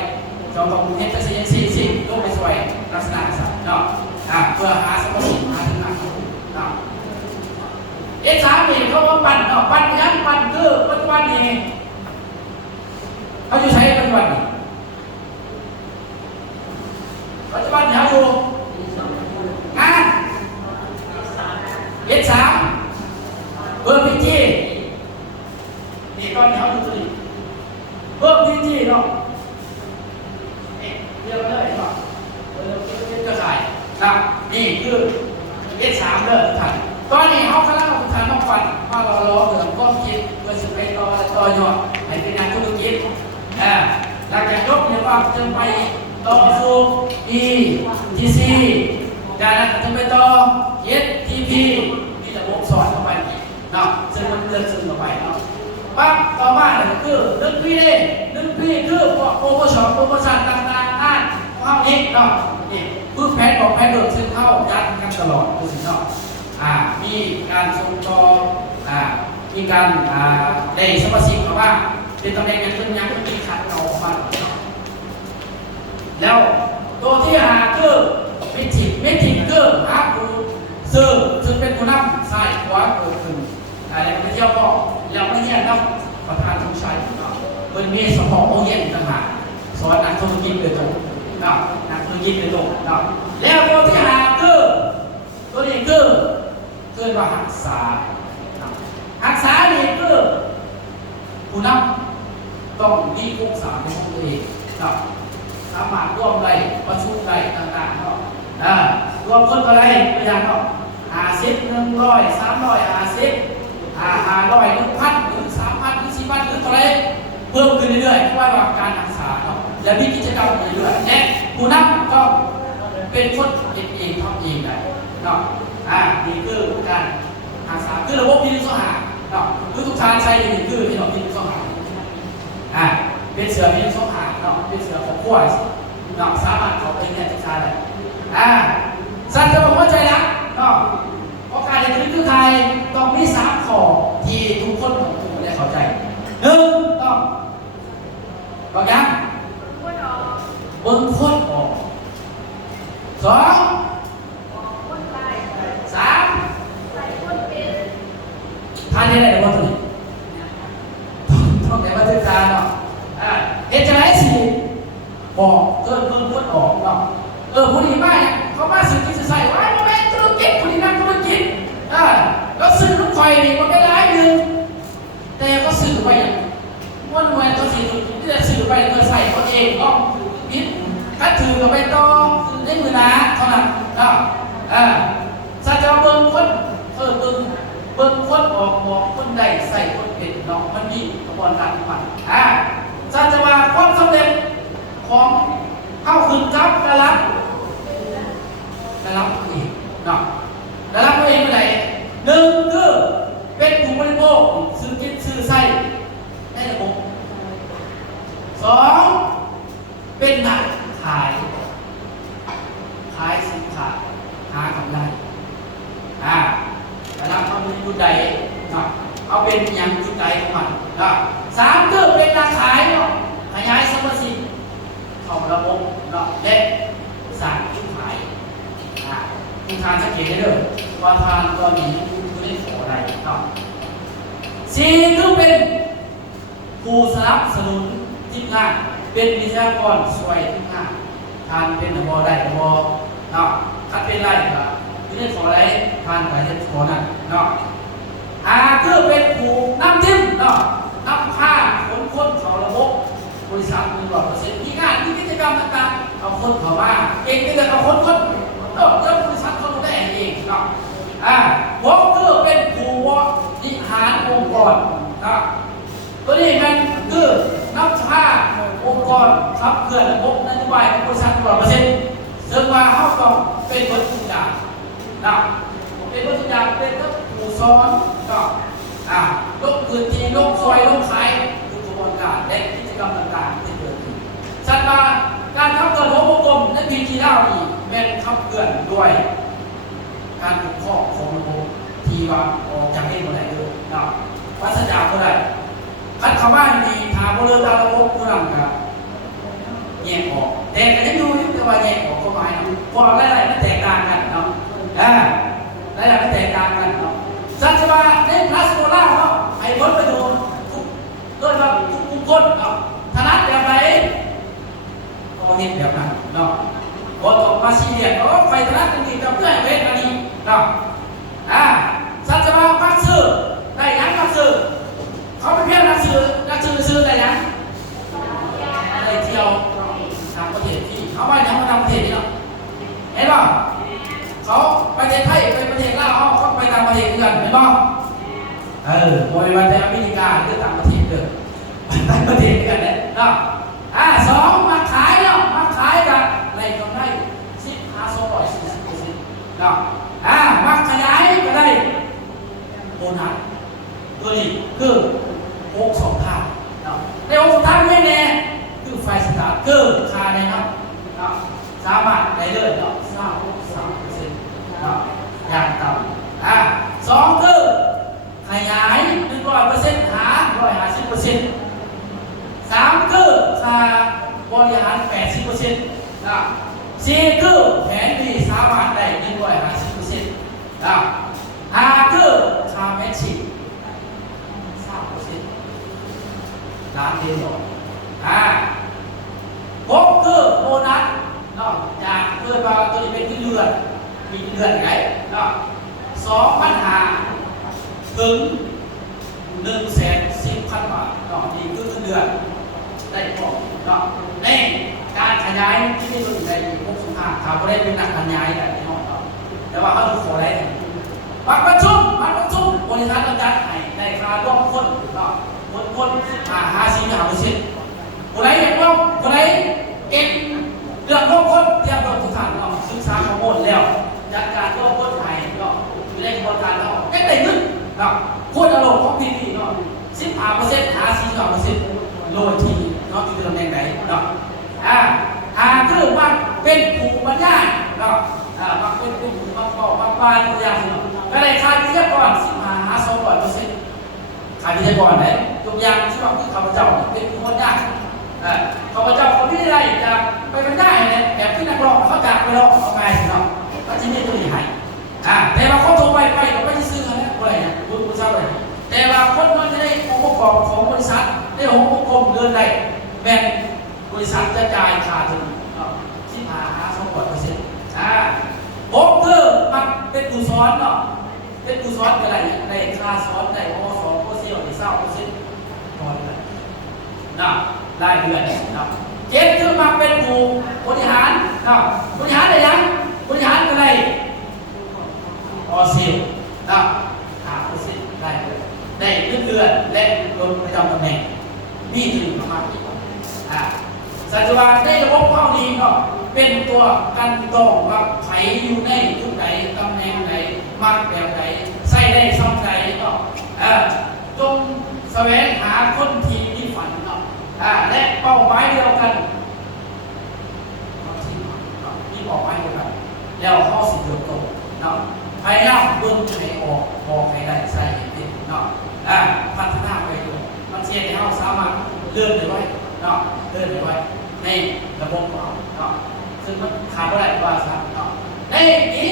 เราต้องเฮ็ดจังซี่สิลงไปช่วยลักษณะสักเนาะเพื่อหาสมาชิกหาถึงเนาะS3นี่เขาว่าปั่นเนาะปั่นยังปั่นคือปัจจุบันนี้เขาอยู่ใช้ปัจจุบันนี้ปัจจุบันเขาอยู่S3เบอร์พีจีนี่ตอนนี้เขาอยู่ที่เบอร์พีจีเนาะเรียกเลยเนาะเป็นกระจายนี่คือ S3 เลยท่านตอนนี้เขากำลังเอาทางมาปั่นมาล้อเรื่องความคิดเพื่อจะไปต่อยอดให้เป็นงานธุรกิจหลังจากยกเนี่ยว่าจะไปต่อสู่ ETC จากนั้นจะไปต่อ STP มีระบบสอนเข้าไปอีกเนาะซึ่งมันเดินซึมเข้าไปเนาะปั๊บต่อมาเนี่ยคือ1 ปีเลย1 ปีคือพวกโปรโมชั่นต่างๆเข้าอีกเนาะนี่คือแผนของแผนเดิมซึ่งเข้ายัดกันตลอดคือสิ่งเนาะมีการส่งต่อมีการในสมาชิกเขาว่าเป็นตำแหน่งยังมีขัดเก่าออกมาแล้วตัวที่คือเมจิกคือผู้ซึ่งเป็นผู้นำซ้ายขวาเกิดขึ้นอะไรไปเที่ยวก็ยังไม่เงี้ยนับประธานทุกชัยเป็นมีสมองโอเย็นต่างหากสอนนักธุรกิจโดยตรงนักธุรกิจโดยตรงแล้วตัวที่คือตัวนี้คือว่าหักษานี่คือผู้นำต้องมีโครงสร้างของตัวเองสามารถร่วมได้ประชุมได้ต่างๆรวมคนอะไรตัวอย่าง50 100 350 500 1,000 หรือ 3,000 หรือ 4,000 หรืออะไรเพิ่มขึ้นเรื่อยๆเพราะว่าการรักษาและมีกิจกรรมเรื่อยๆและผู้นำก็เป็นคนเองทำเองได้นี่คือการรักษาคือระบบพินิจสหาคือทุกทางใช้อยู่คือที่เราพินิจสหาเป็นเสือพินิจสหาเป็นเสือของขั้วสามารถเขาเป็นเนี่ยจะใช้ได้สัตว์จะบอกว่าใจรักเพราะการเรียนรู้คือไทยต้องมี3 ข้อที่ทุกคนต้องได้เข้าใจ1ต้องยังเบิ่งคนออก2 3ท่านได้ไหนวะตัวนี้ต้องไหนมาศึกษาเห็นจะไหนสิบอกเพิ่มพ้นออกผู้นี้มาเนี่ยเขามาสื่อที่จะใส่ว่ามันเป็นธุรกิจผู้นี้นั่งธุรกิจแล้วซื้อลูกไฟนี่มันไม่ร้ายหนึ่งแต่ก็ซื้อไปอย่างวันวันตัวสี่ที่จะซื้อไปเพื่อใส่ตัวเองก็พิษถ้าถือกับไปต่อได้มือนะเท่านั้นสัจจะเบิ่งคนเบิ่ง เบิ่งคนออกบอกคนใดใส่คนเป็นเนาะมันมีกระบวนการของมันสัจจะว่าความสำเร็จของเข้าขึ้นกับได้รับตัวเองเนาะได้รับตัวเองเมื่อไหร่หนึ่งคือเป็นผู้บริโภคซื้อกินซื้อใส่ในระบบสองเป็นนักขายสินค้าหากำไรแล้วเขาเป็นจุดใดเนาะเอาเป็นอย่างจุดใดของมันนะสามคือเป็นนักขายเนาะขยายสรรพสิ่งเข้าระบบเนาะและสร้างจุดขายคุณทานสังเกตได้เลยว่าทานตอนนี้คุณได้ขออะไรเนาะสี่คือเป็นผู้สนับสนุนทีมงานเป็นวิทยากรช่วยทีมงานทานเป็นระบบได้ระบบเนาะคัดเป็นไรครับคุณได้ขออะไรทานไปได้ขอนั่นเนาะคือเป็นผู้นำทีมเนาะนำผ้าคนเข้าระบบบริษัท100%มีงานมีกิจกรรมต่างๆเอาคนเข้ามาเองก็จะเอาคนเจ้าบริษัทเขาดูแลเองเนาะวอล์กเกอร์เป็นผู้บริหารองค์กรนะตัวนี้มันคือนับผ้าองค์กรขับเคลื่อนระบบนโยบายของบริษัท100%ซึ่งว่าเขาต้องเป็นวัตถุดิบนะเป็นวัตถุดิบเป็นผู้สอนก็ลงพื้นที่ลงซอยลงขายคือกระบวนการและกิจกรรมต่างๆที่เกิดขึ้นสัตว์การขับเคลื่อนระบบกลมและพีจีดาวนี่เป็นขับเคลื่อนด้วยการปกครองของระบบที่ว่าออกจากเองหมดเลยนะวัสดุก็ได้คัดเข้าบ้านมีถามว่าเรื่องตามระบบผู้นำกับแยกออกแต่ก็ยังอยู่แต่ว่าแยกออกก็หมายพอหลายๆมันแตกต่างกันเนาะหลายๆมันแตกต่างกันเนาะสัจว่าในพลาสโมล่าเนาะไอ้ผลประโยชน์ทุกด้วยว่าทุกคนเนาะถนัดแบบไหนก็เห็นแบบนั้นเนาะพอตกมาซีเรียสไฟถนัดจริงๆกับเพื่อนเวทอันนี้เนาะสัจว่าพักซื้อได้ยังพักซื้อเขาไปเพี้ยนนักซื้อได้ยังได้เที่ยวต่างประเทศที่เขาไปทำต่างประเทศนี่เนาะเห็นป่ะเขาประเทศไทยไปประเทศลาวเขาไปต่างประเทศกันเห็นป่ะบริวารในอเมริกาหรือต่างประเทศเด้อไปต่างประเทศกันเนี่ยเนาะสองมาขายเนาะมาขายกันในกำไร10-240%เนาะมาขยายก็ได้โบนัสตัวนี้คือ6-2 เท่าใน6-2 เท่าแน่ๆคือไฟสตาร์ทคือค่าแนะนำสามารถได้เลยเนาะ3%อย่างต่ำสองคือขยาย 100% หา 150%สามคือค่าบริหาร 80%สี่คือแผนดีสามารถได้ 150%ห้าคือค่าแม็กซี่3%ล้านเดียวหกคือโบนัสเนาะจากเพื่อนว่าตัวนี้เป็นเดือนมีเดือนไงเนาะ2,500ถึง110,000 บาทเนาะนี่คือเดือนได้บอกเนาะในการขยายที่ได้ตัวใน65ถ้าบ่ได้เป็นนักขยายแบบนี้เนาะแต่ว่าเขาดูขอได้บัตรประชุมบริษัทจัดให้ได้ค่าร่วมคนเนาะคน50-50%คนไหนอยากร่วมคนไหนเก่งเรื่องร่วมคนเตรียมตัวทุกท่านเนาะศึกษาข้อมูลแล้วจัดการร่วมคนไทยเนาะอยู่ในกระบวนการเนาะยังได้เงินเนาะคนอารมณ์ของทีนี่เนาะ15% 50% โลทีเนาะอยู่ในตำแหน่งไหนเนาะคือมันเป็นผู้บรรยายเนาะมันเป็นผู้บรรยายเนาะก็ได้ค่าวิทยากร15-200%ค่าวิทยากรเนี่ยตัวอย่างที่ว่าคือข้าพเจ้าเป็นผู้บรรยายข้าพเจ้าคนที่ได้จากไปบรรยายเนี่ยแบบที่นักร้องเขาจากไปร้องเอาไปเนาะก็จะมีตัวนี้ให้แต่ว่าคนทั่วไปก็ไม่ได้ซื้อกันนะอะไรเนี่ยคุณทราบเลยแต่ว่าคนมันจะได้องค์ประกอบของบริษัทได้องค์ประกอบเดินได้แบ่งบริษัทจะจ่ายค่าถึง15-200%ผมคือมันเป็นผู้สอนเนาะเป็นผู้สอนก็ได้ในค่าสอนได้โอสองโอเซียวใน20%พอเลยนะได้เดือนนะเจ็ดคือมาเป็นผู้บริหารนะบริหารได้ยังบริหารก็ได้โอเซียวนะ5% ได้เงินเดือนและลดประจำตำแหน่งนี่ถึงประมาณนี้สัจวัตในระบบเท่านี้ก็เป็นตัวกันตองว่าไผอยู่ในยุคไหนตำแหน่งไหนมักแบบไหนใส่ได้ซ่อมใจก็จงแสวงหาคนที่มีฝันเนาะและเป้าหมายเดียวกันที่บอกไว้เดียวกันแล้วเข้าสิเติบโตเนาะพยายามเบิ่งให้ออกบอกให้ได้ใส่ให้เป็นเนาะพัฒนาไปด้วยมันเชียร์ให้เราสามารถเลื่อนไปไว้เนาะเลื่อนไปไว้ในระบบของเราเนาะซึ่งมันขาดไม่ได้ว่าซะเนาะในนี้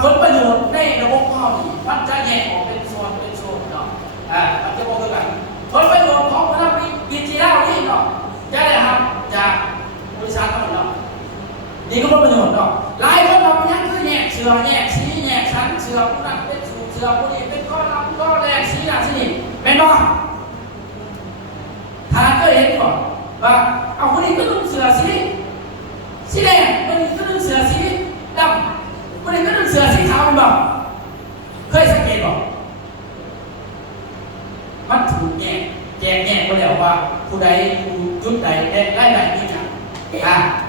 ผลประโยชน์ในระบบของเรามันจะแยกออกเป็นโซนเนาะมันจะบอกกันผลประโยชน์ของพนักงานปีจีเล่านี่เนาะจะได้ทำจากบริษัททั้งหมดเนาะนี่ก็ผลประโยชน์เนาะหลายคนเราเนี่ยคือแยกเสือแยกสีแยกชั้นเสือผู้นั้นเป็นสูตรเสือผู้นี้เป็นก้อนน้ำก้อนแรงสีนั่นสีนี่เป็นบ้าทานก็เห็นก่อนว่าเอาคนนี้ก็นุ่งเสือสีแดงคนนี้ก็นุ่งเสือสีดำคนนี้ก็นุ่งเสือสีขาวเป็นบ้าเคยสังเกตบ่มันถูกแยกไปแล้วว่าผู้ใดจุดใดได้นี่นะ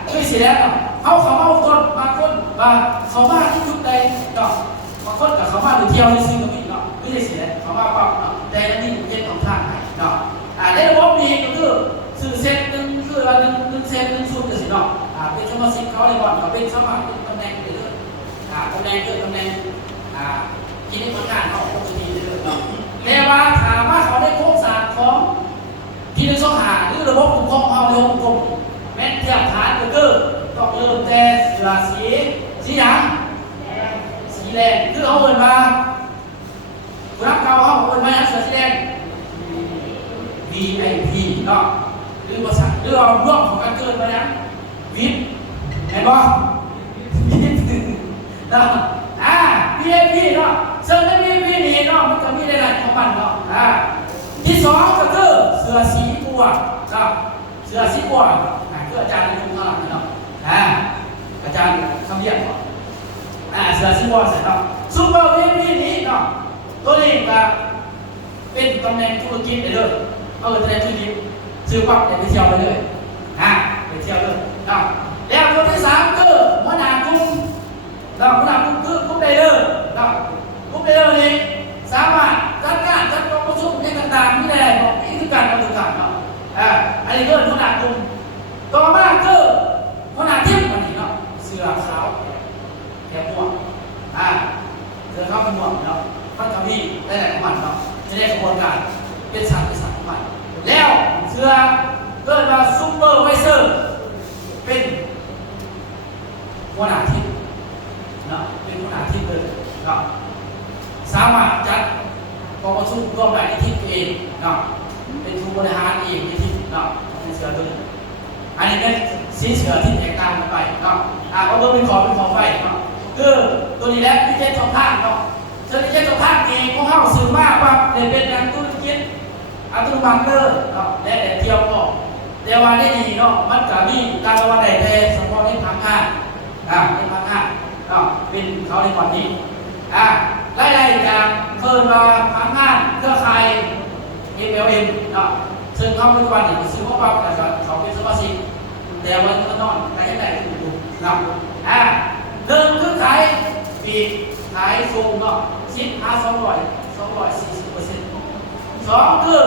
คือสิแล้วเขามาคนบางคนเขามาที่จุดใดเนาะบางคนกับเขามาหรือเที่ยวในซื้อก็มีเนาะไม่ได้เสียเขามาปั๊บเนาะแต่ละนี่เย็นของทางไหนเนาะในระบบนี้ก็คือสื่อเซตหนึ่งคือเราหนึ่งเซตหนึ่งชุดจะสิเนาะเป็นสมาชิกเขาเลยก่อนเขาเป็นสมัครเป็นตำแหน่งไปเรื่อยตำแหน่งกินในประการเขาปกติเลยเนาะแต่ว่าถามว่าเขาได้โครงสร้างของที่ในสองหาหรือระบบคุ้มครองเอาในองค์กรแม้เทียบฐานก็คือต้องเริ่มแต่เสือสีหยังสีแดงคือเขาเอิ้นมาผู้รับเก่าเขาเอิ้นมาเสือสีแดง VIP เนาะหรือภาษาหรือเราร่วมของการเกินมาเนี่ยVIP เห็นป่ะ VIP เนาะVIP เนาะซึ่งใน VIP นี่เนาะมันจะมีหลายๆของมันเนาะที่สองก็คือเสือสีบัวเนาะเสือสีบัวคืออาจารย์ในยุคข้างหลังเนาะอาจารย์คำเรียกก่อนเสือสีบัวเสร็จเนาะซูเปอร์ VIP นี้เนาะตัวนี้ก็เป็นตำแหน่งธุรกิจไปเลยตำแหน่งธุรกิจซื้อปั๊บไปเที่ยวไปเลยไปเที่ยวเลยเนาะแล้วตัวที่สามคือหัวหน้ากลุ่มเนาะหัวหน้ากลุ่มคือกลุ่มใดเลยเนาะกลุ่มใดเลยนี่สามารถจัดการจัดการประชุมในต่างๆนี่ได้บอกนี่คือการดำเนินการเนาะอันนี้คือหัวหน้ากลุ่มต่อมาคือหัวหน้าทีมวันนี้เนาะเสื้อขาวแขนม่วงเสื้อขาวแขนม่วงเนาะมันทำให้ได้หลายของมันเนาะจะได้กระบวนการเป็นสัตว์ของมันแล้วเสื้อเกิดมาซูเปอร์ไวเซอร์เป็นหัวหน้าทีมเนาะเป็นหัวหน้าทีมเลยเนาะสามารถจัดกองประชุมร่วมได้ในทีมเองเนาะเป็นผู้บริหารเองในทีมเนาะเป็นเสือตัวนี้อันนี้เป็นสีเสือที่แตกต่างกันไปเนาะเพราะว่าเป็นของไปเนาะคือตัวนี้แหละที่เจ็ดสองทางเนาะซึ่งที่เจ็ดสองทางเองของเขาสื่อมากว่าเป็นการธุรกิจอัตโนมัติเลยเนาะและเที่ยวก็แต่ว่าได้ดีเนาะมันก็มีการระวังได้แต่เฉพาะในพังงานในพังงานเนาะเป็นเขาในความนี้ไล่จากเพิ่มมาพังงานเครือข่าย MLM เนาะซึ่งเขาปัจจุบันนี่ซื้อมาปั๊บแต่เขาเป็นสมาชิกแต่วันนี้ก็นอนได้ถูกเนาะหนึ่งคือขายปีกขายส่งเนาะชิ้น240%สองคือ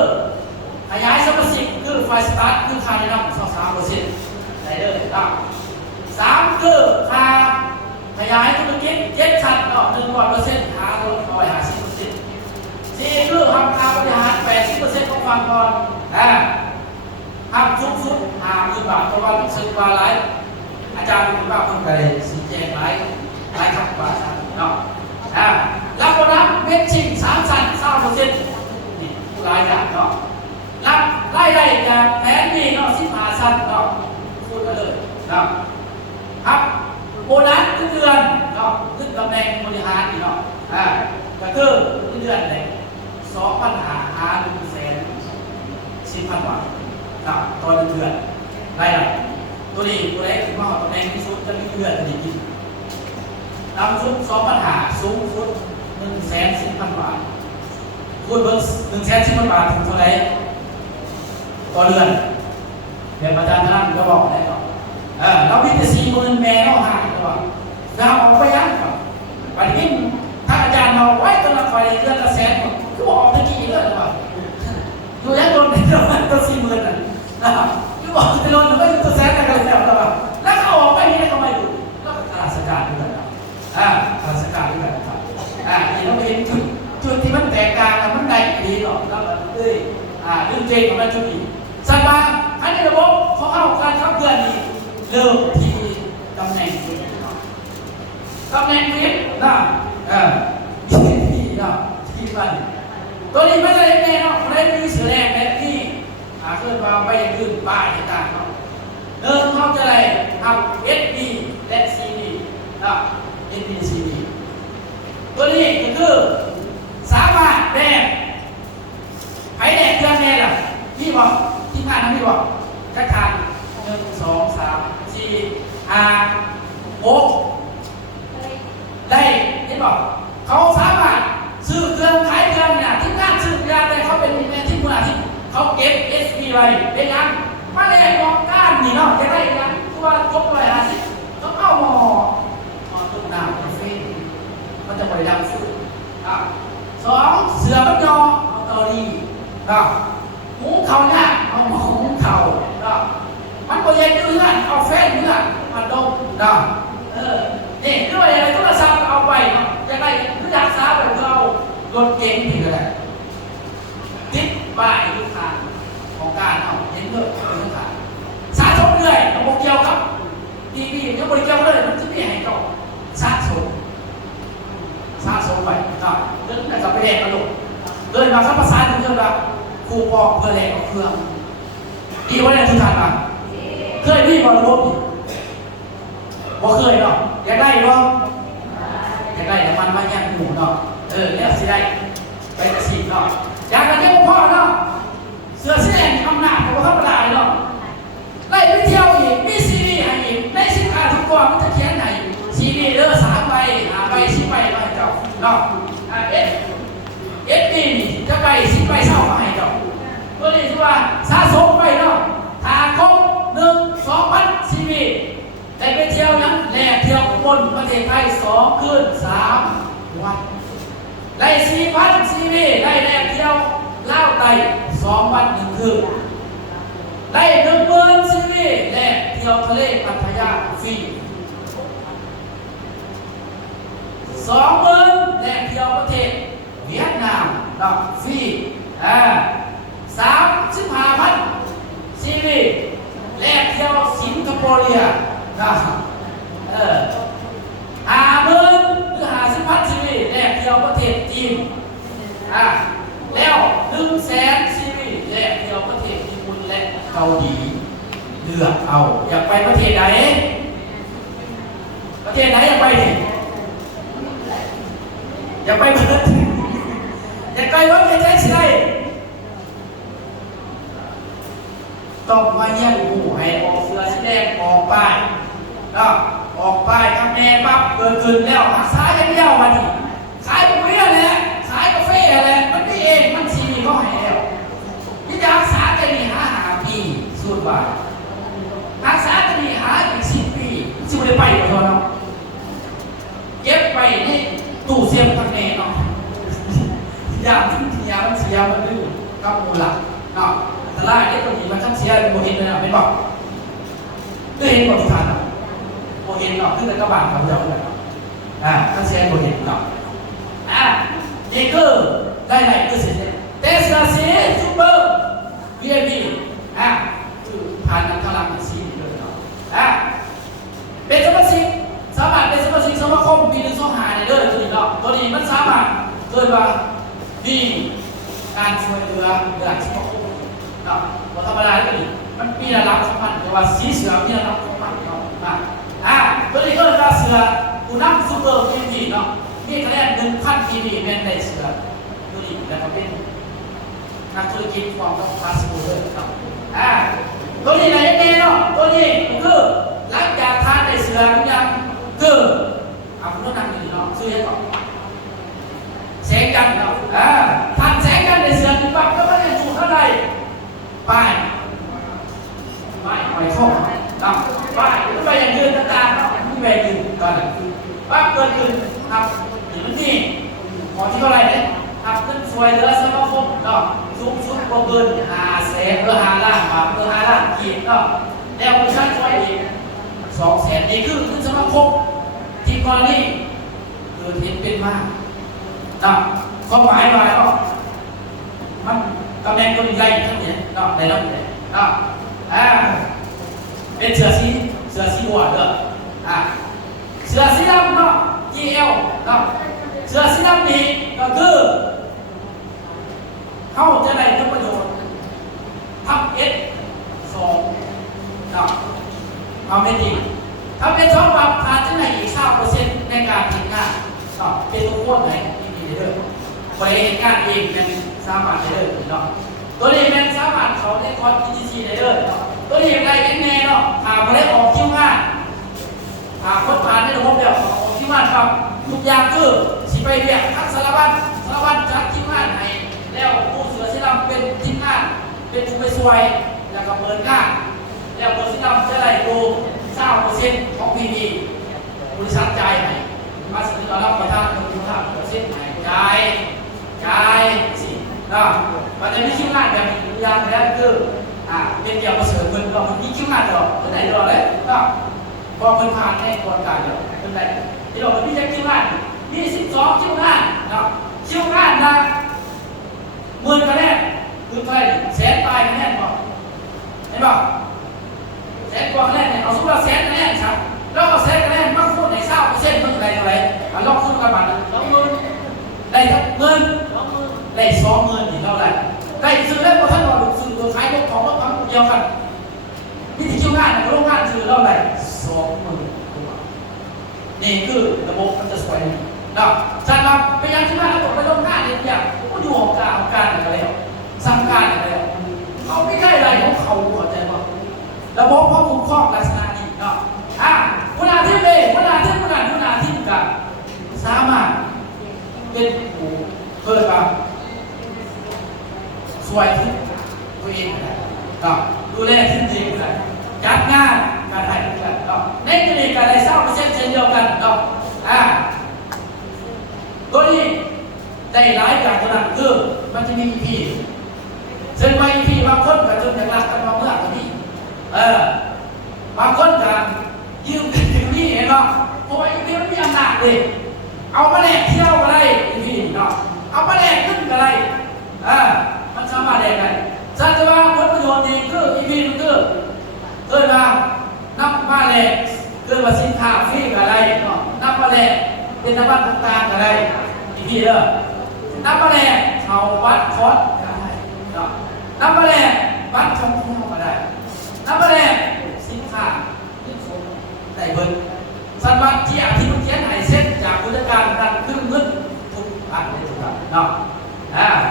ขยายสมาชิกคือไฟสตาร์ทคือค่าแนะนำ3%ได้เลยเนาะสามคือค่าขยายธุรกิจ7ชั้นเนาะ100%หา150%สี่คือทำค่าบริหาร80%ของฟังก่อนทำสุด50,000 บาทต่อวันซึ่งว่าหลายอาจารย์เป็นว่าคนใดสีแจงหลายขับว่าเนาะรับโบนัสเม็ดชิง3ชั้น20%นี่หลายอย่างเนาะรับไล่จากแผนนี้เนาะ15ชั้นเนาะพูดกันเลยเนาะครับโบนัสทุกเดือนเนาะขึ้นตำแหน่งบริหารนี่เนาะก็คือทุกเดือนเลย2,500 หา 110,000 บาทต่อเดือนได้ตัวนี้ตัวไหนถึงมาหอตำแหน่งที่สุดจะมีเดือนจะดีกินต่ำสุด2,500 สูงสุด110,000 บาท คูณเพิ่ม110,000 บาทถึงเท่าไหร่ต่อเดือนเดี๋ยวอาจารย์ท่านก็บอกได้หรอกเรามีแต่40,000แม่เราหายตัวเราออกไปยังครับวันนี้ถ้าอาจารย์เราไว้ตัวละครเดือนละแสนก็ออกตะกี้เลยหรือเปล่าอยู่แล้วโดนเป็นตัว40,000นะครับคือบอกจะโดนหรือไม่ตัวแสนอะไรกันแล้วหรือเปล่าแล้วเขาออกไปนี่ก็ไม่ดูแล้วก็ข้าราชการด้วยครับข้าราชการด้วยครับนี่เราเห็นจุดที่มันแตกต่างกันมันได้ดีหรอกแล้วมันเรื่องเจนของมันจุดนี้สัตว์ป่าอันนี้ระบบเขาเอาการขับเคลื่อนนี่เริ่มที่ตำแหน่งวิทย์นะที่นะที่มันตัวนี้ไม่ได้แน่เนาะไม่ได้มีเสือแดงแบบที่เคลื่อนมาไปอย่างอื่นป้ายต่างๆเนาะเขาจะอะไรทำ SB และ CD นะ SB CD ตัวนี้ก็คือสามารถแดงไผ่แดงเครื่องแดงล่ะพี่บอกที่งานนะพี่บอกจะขาด1 2 3 4 5 6ได้ที่บอกเขาสามารถซื้อเครื่องขายเครื่องเนี่ยที่งานซื้อยาได้เขาเป็นที่มูลนิธิเขาเก็บ SB ไว้เป็นยังมาแรงมองก้านนี่เนาะจะได้ยังตัวครบเลยต้องเอาหมอตุ้มน้ำกาแฟมันจะบริดังสุด2เสือมันยอเอาตอรีหุงเขาเนี่ยเอาหมอหุงเขามันบริเวณเนื้อเอาแฟนเนื้อมาดมนี่ด้วยอะไรโทรศัพท์เอาไปเนาะจะได้ผู้อยากทราบแบบเรารถเก๋งถึงอะไรติดป้ายลูกค้าของการเอาเห็นด้วยลูกค้าสะสมเลยระบบเกี่ยวกับทีวียังบริเกี่ยวเลยมันจะมีให้ต่อสะสมไปเรื่องนั้นกับไปแดกกระโดดเลยมาครับภาษาถึงเรื่องแบบครูบอกเพื่อแหลกเอาเครื่องดีว่าเนี่ยทุกท่านมาเคยพี่บอลระบบบ่เคยเนาะอยากได้เนาะอยากได้แต่มันมาแย่งหมูเนาะแล้วสิได้ไปจะฉีดเนาะอยากกันเที่ยวพ่อเนาะเสือแสดงอำนาจของธรรมดาเนาะไล่ไปเที่ยวอีกมีซีรีส์อีกในสินค้าทุกตัวมันจะเขียนไหนซีรีส์3 ใบ5 ใบ10 ใบมาให้เจ้าเนาะSB จะไป10 ใบเศร้ามาให้เจ้าตัวนี้ชื่อว่าสะสมไปเนาะถ้าครบ1-2,000 ซีรีส์ได้ไปเที่ยวนั้นแหลกเที่ยวบนประเทศไทย2 คืน 3 วันได้4,000 ซีรีส์ได้แหลกเที่ยวเล่าไต่2 วัน 1 คืนได้10,000 ซีรีส์แหลกเที่ยวทะเลพัทยาฟรี20,000แหลกเที่ยวประเทศเวียดนามฟรี35,000 ซีรีส์แลกเที่ยวสิงคโปร์50,000 หรือ50,000 ซีรีส์แลกเที่ยวประเทศจีนแล้ว100,000 ซีรีส์แลกเที่ยวประเทศญี่ปุ่นและเกาหลีเลือกเอาอยากไปประเทศไหนอยากไปดิอยากไปเบิดอยากไปรถไม่ใช่สิได้ต้องมาเยี่ยมผู้ให้ออกเสือสีแดงออกป้ายออกป้ายทำแม่ปั๊บเกิดขึ้นแล้วหักซ้ายกันเดียวมาดิขายปุ๋ยอะไรขายกาแฟอะไรมันไม่เองมันซีมีก็ให้แล้วนี่จะรักษาจะมี5 ปีสูตรว่ารักษาจะมีอีก10 ปีสิไม่ได้ไปกับเขาเนาะเก็บไปนี่ตู้เสียมทั้งแน่เนาะยามันเสียมันดื้อกับมูลเนาะแต่ละไอ้ตรงนี้มันทั้งเสียโมเห็นเลยเนาะไม่บอกด้วยเห็นบอกทุกท่านเนาะโมเห็นเนาะขึ้นแต่กระบะเขาจะเอาเลยทั้งเสียโมเห็นเนาะนี่คือได้ไหนคือเสียเตสลาซีซูเปอร์ VIP คือผ่านนักพลังซีเลยเนาะเป็นสมาชิกสามารถเป็นสมาชิกสมาคมปี125ได้เลยตัวนี้เนาะตัวนี้มันสามารถเกิดว่าดีการช่วยเหลือสมาคมเนาะว่าธรรมดาตัวนี้มันมีระดับของมันแต่ว่าสีเสือมีระดับของมันเนาะตัวนี้ก็เรียกว่าเสือผู้นำซูเปอร์ VIP เนาะมีคะแนน1,000 ทีดีเป็นในเสือตัวนี้แล้วก็เป็นนักธุรกิจความต้องการสูงเลยครับตัวนี้อะไรเนาะตัวนี้คือหลังจากทานในเสือยังคือคุณต้องนั่งอยู่เนาะซื้อให้ก่อนแสงจันทร์เนาะท่านแส กันในเสือถึงปั๊บก็ไม่ได้ถูกเท่าไหร่ป้ายหอยข้อป้ายไปอย่างยืนต่างๆเนาะที่แบยืนก่อนปั๊บเกินขึ้นครับถึงนี่ขอที่เท่าไหร่เนี่ยครับขึ้นสวยเหลือสมาคมเนาะสูงสุดเกิน500,000เพื่อ5 ล้านบาทเพื่อ5 ล้านกีบเนาะแล้วผู้ชายช่วยอีก200,000นี่คือขึ้นสมาคมที่กรณีเกิดเหตุเป็นมากนะความหมายว่าเนาะมันตำแหน่งตัวใหญ่ทั้งนี้เนาะในนั้นเลยเนาะเป็นเสือสีบัวเด้อเสือสีดำเนาะ GL เนาะเสือสีดำนี่ก็คือเขาจะได้ทั้งประโยชน์ทับ S2 เนาะเอาไม่จริงทับ S2 ปรับฐานจะได้อีก9%ในการทำงานเนาะเป็นตัวโคตรไหนที่เด้อไปเห็นงานเองเป็นสามารถได้เด้อเนาะตัวนี้เป็นสามารถเขาได้คอร์ส ETC ได้เด้อเนาะตัวนี้ได้แน่เนาะหากไม่ได้ออกคิวงานหากคนผ่านในระบบเดียวออกคิวงานครับทุกอย่างคือสิไปเรียกทั้งสารวัตรจัดคิวงานให้แล้วผู้เสือสีดำเป็นทีมงานเป็นผู้ไปช่วยแล้วก็เปิดงานแล้วผู้สีดำจะได้ดู9%ของ PV บริษัทจ่ายให้มาสนิทรับประทานคนที่5%ให้จ่ายสิเนาะมันจะมีคิวงานแบบนี้อย่างแรกคือเป็นเกี่ยวกับเสริมเงินก็มันมีคิวงานดอกก็ได้ดอกเลยก็พอเพิ่นผ่านในกระบวนการเดียวเป็นไรที่เราเป็นพี่แจ็คคิวงานมี12คิวงานเนาะคิวงานนะ10,000คะแนนคือเท่าไหร่100,000ปลายคะแนนบ่เห็นบ่100,000กว่าคะแนนเนี่ยเอาสมมุติว่า100,000คะแนนครับแล้วก็100,000คะแนนมาคูณใน9%มันได้เท่าไหร่ลองคูณกันบัดนั้น20,000ได้ทั้งเงินได้20,000นี่เท่าไหร่ได้ซื้อได้บ่ทันว่าซื้อตัวขายรถของรถพังเดียวกันนี่ที่คิวงานเนี่ยโรงงานซื้อเท่าไหร่20,000นี่คือระบบมันจะสวยเนาะจัดมาไปยังที่บ้านแล้วตกไปโรงงานเนี่ยก็อยู่ของการอะไรแล้วสั่งการอะไรแล้วเขาไม่ได้อะไรของเขาเข้าใจป่ะระบบควบคุมข้อลักษณะนี้เนาะคุณอาทิตย์เลยคุณอาทิตย์กันสามารถเป็นผู้เปิดมาสวยที่ตัวเองได้ดูแลที่ตัวเองได้จัดงานการถ่ายรูปกันในกรณีการได้9%เช่นเดียวกันตัวนี้ได้หลายอย่างตัวนั้นคือมันจะมี EP ซึ่งมา EP บางคนกับจนอย่างรักกันมาเมื่อกันนี้บางคนจะยืมกันถึงนี่เห็นเนาะเพราะว่า EP มันมีอำนาจเลยเอามาแลกเที่ยวก็ได้ EP เนาะเอามาแลกขึ้นก็ได้มันสามารถแลกได้สัจว่าผลประโยชน์ดีคือ EP มันคือเกิดมานับมาแลกเกิดมาสินค้าฟรีก็ได้เนาะนับมาแลกเป็นนวัตกรรมก็ได้ EP เด้อนับมาแลกเขาวัดคอร์สก็ได้เนาะนับมาแลกวัดท่องเที่ยวก็ได้นับมาแลกสินค้าได้เบิดสัตว์วัดที่ที่มันเขียนให้เซ็ตจากผู้จัดการดันขึ้นเงินทุกอันเลยทุกอันเนาะ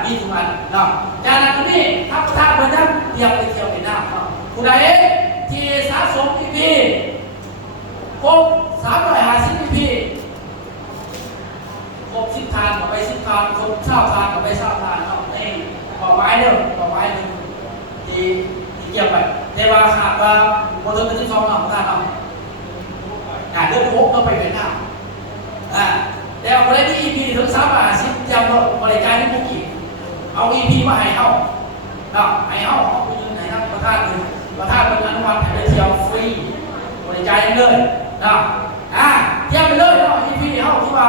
มีทุกอันเนาะจากนั้นนี่ถ้าประธานเพิ่นนั้นเที่ยวไปเที่ยวไปน้ำเนาะผู้ใดที่สะสม EP ครบ350 EP ครบ10 ทานกับไป10 ทานครบ20 ทานกับไป20 ทานเนาะนี่ต่อไม้เด้อต่อไม้หนึ่งที่เกี่ยวไปแต่ว่าหากว่าโมเดลเป็นที่2เนาะท่านเนาะเดือน6เราไปเวียดนามแต่เอาไปที่ EP ถึง350จำบริการที่พวกอีกเอา EP มาให้เขาเนาะให้เขาไปยืนไหนนะประธานเป็นอนุมัติให้เที่ยวฟรีบริการเลยเนาะเที่ยวไปเลยเนาะ EP เขาที่ว่า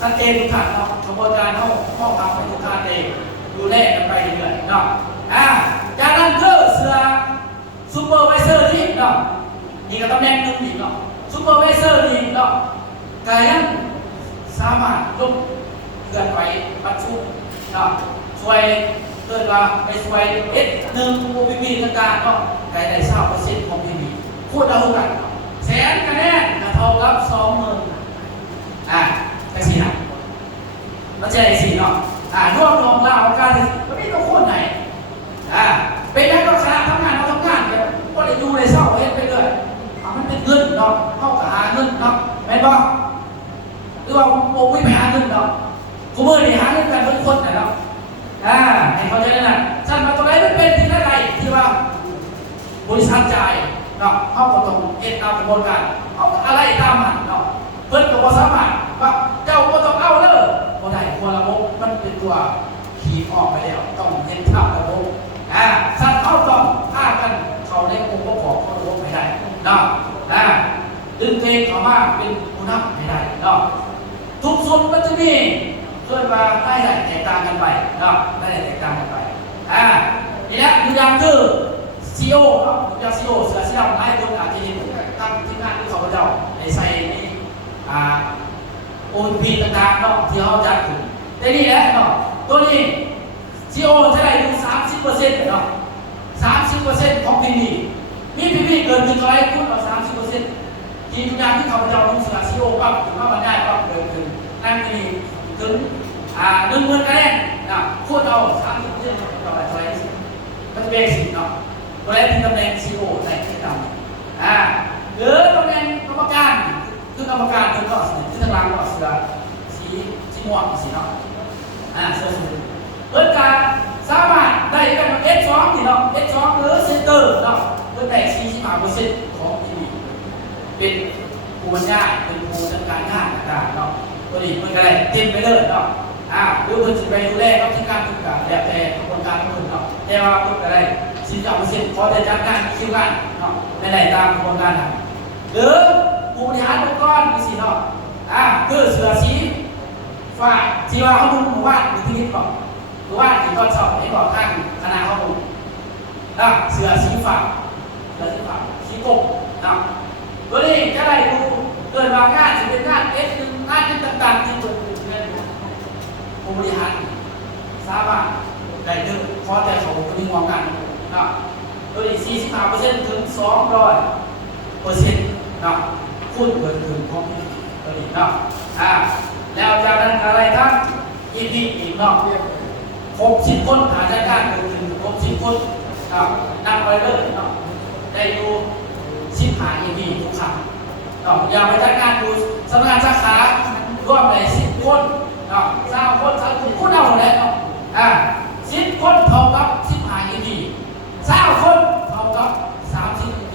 สังเกตทุกท่านเนาะกระบวนการเขาห้องทำไปทุกท่านเองดูแลกันไปเรื่อยๆเนาะจากนั้นคือเสือซูเปอร์ไวเซอร์ที่เนาะนี่ก็ตำแหน่งหนึ่งอีกเนาะซูเปอร์ไวเซอร์นี่เนาะกายยังสามารถลงเกินไปประชุมเนาะช่วยเกิดว่าไปช่วย1 OPP ต่างๆเนาะกายได้9%ของ PV พูดเอากัน100,000 คะแนนก็เท่ากับ 20,000จังซี่นะมันจะได้สิเนาะร่วมลงลาวกันวันนี้ต้องคนไหนเป็นแล้วก็คณะทำงานเราทำงานเนี่ยก็ได้อยู่ในเศร้าเฮ็ดไปเลยมันเป็นเงินเนาะเข้ากับหาเงินเนาะแม่นบ่หรือว่าโมวิไปหาเงินเนาะกูมือนี่หาเงินกันทุกคนเนาะ ให้เขาใจได้นะฉันมาตัวไหนไม่เป็นที่นั่นไรที่ว่าบริษัทจ่ายเนาะเขาก็ต้องเอ็นตามกระบวนการเขาอะไรตามมันเนาะเพิ่นก็บ่สามารถว่าเจ้าก็ต้องเอาเด้อบ่ได้ตัวระบบมันเป็นตัวขีดออกไปแล้วต้องเห็นภาพระบบสัตว์เขาต้องพากันเขาในองค์ประกอบของระบบไม่ได้เนาะดึงเองเขามาเป็นผู้นำไม่ได้เนาะทุกส่วนมันจะมีเพื่อนว่าได้แตกต่างกันไปเนาะได้แตกต่างกันไปนี่แหละอยู่อย่างคือซีโอเนาะอย่างซีโอเสือเสี่ยวให้คนอาจจะเห็นตั้งที่งานที่เขาพเจ้าในใส่นี่โอพีต่างๆเนาะที่เขาจัดขึ้นแต่นี่แหละเนาะตัวนี้ซีโอจะได้อยู่30%เนาะ30%ของพีพีมีพีพีเกิน100คุณเอา30%ทีมงานที่เขาพเจ้าลงเสือซีโอปั๊บถึงว่ามันได้ปั๊บเกินถึงนั่นนี่ถึง10,000 คะแนนนะพูดเอา30%ต่อไปเท่าไหร่มันจะเป็นสิเนาะตัวแรกที่ตำแหน่งซีโอในที่ทำหรือตำแหน่งกรรมการคือกรรมการคือก็ที่ทางล่างก็เสือสีม่วงสีเนาะเสือสีเพื่อการสามารถได้กัน S2 ที่เนาะ S2 หรือเซนเตอร์เนาะเพื่อแต่45%ของที่นี่เป็นผู้บรรยายเป็นผู้จัดการงานต่างๆเนาะตัวนี้มันก็ได้เต็มไปเลยเนาะหรือเพื่อจะไปดูแลเขาที่การทุกการแล้วแต่กระบวนการของคุณเนาะแต่ว่าเพื่อก็ได้49%ขอแต่จัดการคิวกันเนาะไม่ได้ตามกระบวนการทำหรือผู้บริหารองค์กรมีสิเนาะคือเสือสีฟ้าที่ว่าเขาดูหมู่บ้านหรือพินิจบอกหรือว่าที่ตอนสอบให้บอกข้างคณะเขาดูเสือสีฟ้าสีกบนะตัวนี้จะได้ดูเกิดว่างานจะเป็นงานS1งานต่างๆที่เกิดขึ้นในผู้บริหารสามารถได้เดินพอแต่เขาไปดึงมองกันนะตัวนี้45%ถึง200%นะพูดเกินถึงของตัวนี้นะแล้วจากนั้นอะไรครับEP อีกเนาะ60 คนหาจัดการเกินถึง60 คนนับไปเลยเนาะได้ดู15 EP ทุกครั้งอย่าไปจัดการดูสำนักงานสาขาร่วมใน10 คน20 คน30คนเอาเลยเนาะ10 คนเท่ากับ15 EP 20 คนเท่ากับ30 EP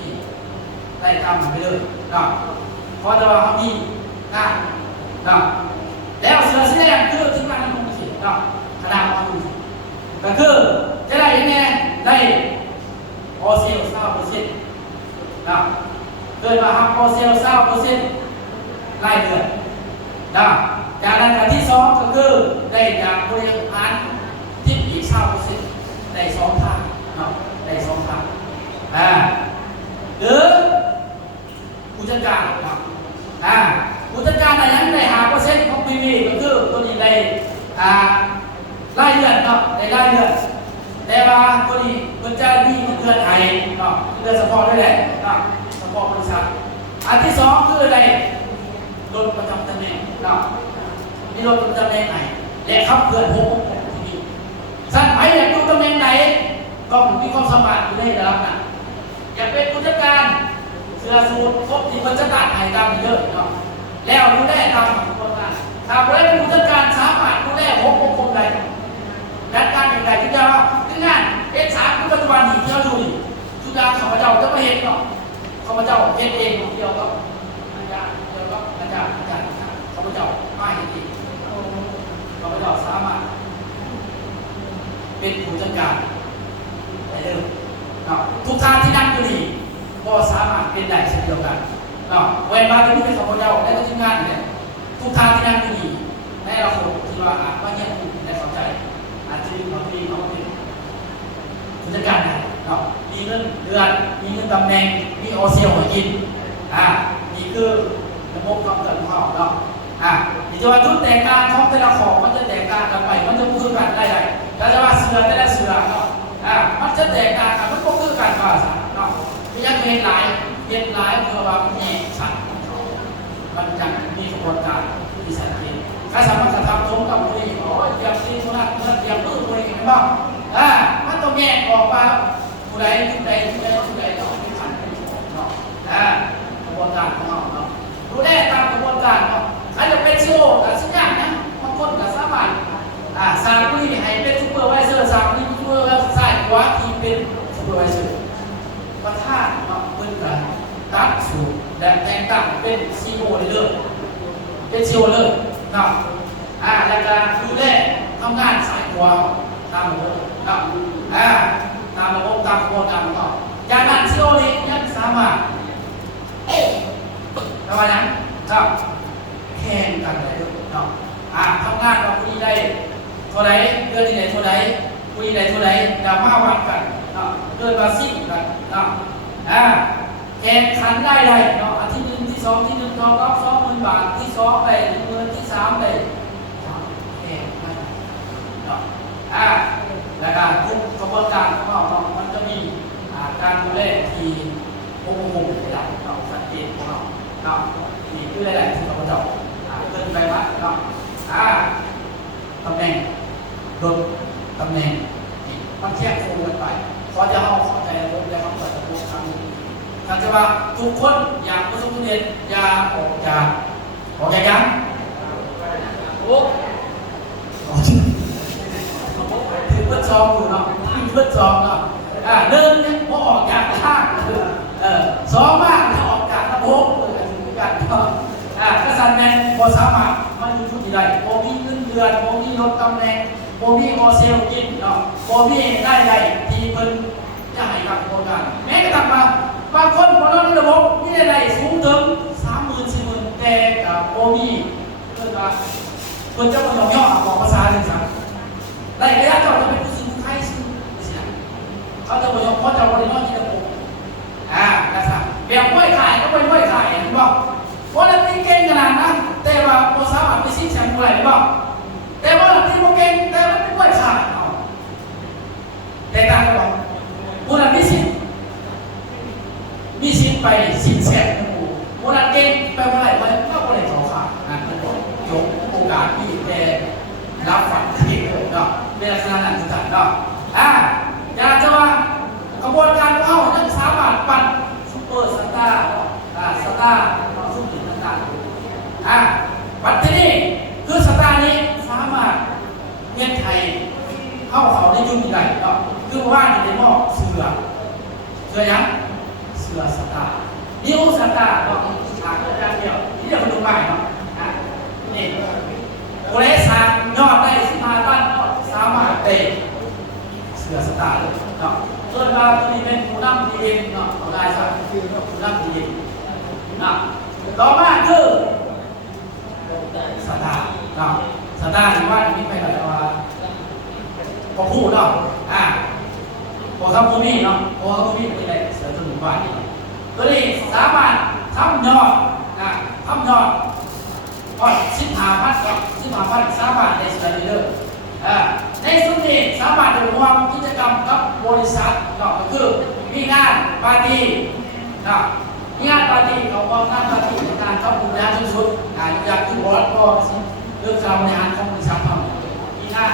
ได้ทำไปเลยเพราะว่าเขามีงานแล้วเสือสีแดงคือที่มาในมุมขีดขนาดมาดูก็คือจะได้ยังไงได้โอเซล9%เกิดมาครับโอเซล9%รายเดือนจากนั้นที่2ก็คือได้จากบริหารที่อีก9%ได้2 ทางได้2 ทางหรือผู้จัดการผู้จัดการอะไรนั้นได้5%ของพีวีก็คือตัวนี้ได้รายเดือนได้รายเดือนแต่ว่าตัวนี้มันจะมีเงินไทยเงินสปอร์ตด้วยแหละสปอร์ตบริษัทอันที่2คืออะไรรถประจำตำแหน่งมีรถประจำตำแหน่งไหนและขับเคลื่อน6 องค์ที่นี่สั้นไปอยากดูตำแหน่งไหนก็มีความสามารถอยู่ในระดับนั้นอยากเป็นผู้จัดการเสือสูตรครบที่มันจะตัดหายตามเยอะแล้วดูแลตามคนงานถ้าผู้ได้ผู้จัดการสามารถดูแล6 องค์ใดดังการอย่างไรที่จะว่าที่งานS3คือปัจจุบันนี้ที่เราดูทุกอย่างข้าพเจ้าจะไม่เห็นข้าพเจ้าเห็นเองเดียวกับอาจารย์ข้าพเจ้าไม่เห็นเองข้าพเจ้าสามารถเป็นผู้จัดการได้เลยทุกทางที่นั่งอยู่นี่ก็สามารถเป็นได้เช่นเดียวกันเวลาที่เป็นข้าพเจ้าและก็ทีมงานเนี่ยทุกทางที่นั่งอยู่นี่ในเราคนที่ว่าว่าเนี่ยในเข้าใจอาจจะมีความดีเขาเป็นผู้จัดการมีเงินเดือนมีเงินตำแหน่งมีโอเซลให้กินนี่คือระบบความเกิดของเขานี่จะว่าทุกแตกต่างของแต่ละของมันจะแตกต่างกันไปมันจะคือกันได้แล้วจะว่าเสือแต่ละเสือมันจะแตกต่างกันมันก็คือกันภาษาไม่ยังเห็นหลายเพื่อว่ามันแยกชัดมันจะมีกระบวนการที่ชัดเจนถ้าสามารถทำตรงกับตัวเองเตรียมที่ทุกนั้นเตรียมมือตัวเองบ้างมันต้องแยกออกมาผู้ใดต้องเป็นขันเป็นของกระบวนการของเราดูแลตามกระบวนการใครจะเป็นซีโอแต่สัญญาณนะบางคนก็สามารถสร้างผู้ที่ให้เป็นซุปเปอร์ อร์ไวเซอร์สามนี่ซูเปอร์ไวเซอร์ซ้ายขวาที่เป็นซูเปอร์ไวเซอร์ประธานเนาะเพิ่นก็ตั้งสูตรและแต่งตั้งเป็นซีอีโอเลยเป็นซีอีโอเลยเนาะแล้วก็ดูแลทำงานสายขวาตามระบบเนาะตามระบบตามกระบวนการเนาะจากนั้นซีอีโอนี้ยังสามารถทำอะไรนะแข่งกันได้ด้วยเนาะทำงานกับผู้ใดเท่าไรเดือนนี้ได้เท่าไรผู้ใดเท่าไรอย่ามาวัดกันเนาะเกินมาซิ่งกันเนาะแข่งขันได้เลยเนาะอาทิตย์หนึ่งที่สองที่หนึ่งทองรับ20,000 บาทที่สองได้10,000ที่3ได้แข่งกันเนาะและการทุกกระบวนการของเรามันจะมีการดูแลที่คงระดับเนาะสังเกตของเราเนาะมีคือหลายๆที่เราจะเกินไปวัดเนาะตำแหน่งลดตำแหน่งมันแยกโครงกันไปขอจะเข้าใจระบบและเข้าใจระบบทางการจะว่าทุกคนอยากประสบผลสำเร็จอย่าออกจากยังโอ้ถือเพื่อจองอยู่เนาะเพื่อจองเนาะหนึ่งเนี่ยพอออกจากข้างสองมากถ้าออกจากระบบถึงกันกษัตริย์เนี่ยพอสามารถมันอยู่ทุกที่ใดโมมีเงินเดือนโมมีลดตำแหน่งโมมีโอเซลกินเนาะโมมีได้ใดที่เพิ่นจะให้กับโครงการแม้กระทั่งบางคนพอเราในระบบมีได้สูงถึง30,000-40,000แต่กับโมมีเพิ่นว่าเพิ่นจะมาย่อบอกภาษาหนึ่งครับได้ระยะเจ้าจะเป็นผู้สื่อผู้ไทยซึ่งเขาจะบอกเขาจะบริโภคที่ระบบนะครับแบบห้วยขายก็เป็นห้วยขายเห็นป่ะเพราะเราตีเก่งขนาดนั้นแต่ว่าเราสามารถไปซิ่งแชมป์อะไรบ้างแต่ว่าเราตีโมเก่งแต่เราไม่ไหวขาดแต่ต่างกันบอกผู้นั้นมีสิทธิ์ไปซิ่งแชมป์ผู้นั้นเก่งไปเมื่อไหร่ก็อะไรเขาขาดมันบอกยกโอกาสที่แต่รับฝันที่เนาะเป็นลักษณะนั้นต่างเนาะอยากจะว่ากระบวนการของเขายังสามารถปั่นซุปเปอร์สตาร์สตาร์ซุปเปอร์ต่างปัจจุบันนี้คือสตาร์นี้สามารถเมืองไทยเข้าเขาได้ยุ่งใหญ่เนาะคือว่าในหม้อเสือยังเสือสตาร์นิ้วสตาร์เนาะก็จะเดียวที่จะมาดูใหม่เนาะนี่โอเลสังยอดได้15 ตันสามารถเตะเสือสตาร์เลยเนาะเกิดมาตัวนี้เป็นผู้นำทีมเนาะเอาได้สักคือผู้นำทีมเนาะต่อมาคือสตาร์เนาะสตาร์ที่ว่านี่ไม่ใช่ว่าพอพูดเนาะพอทำตัวนี้เนาะพอทำตัวนี้เป็นอะไรเสือตัวหนึ่งว่าตัวนี้สามารถทำยอดก่อน15,000กับ15,000สามารถได้เสือเรื่อยในส่วนนี้สามารถร่วมกิจกรรมกับบริษัทเนาะก็คือมีงานปาร์ตี้นะมีงานปาร์ตี้เขาบอกงานปาร์ตี้ในการเข้าดูแลชุดอยากที่บอสก็เรื่องการบริหารของบริษัททำมีงาน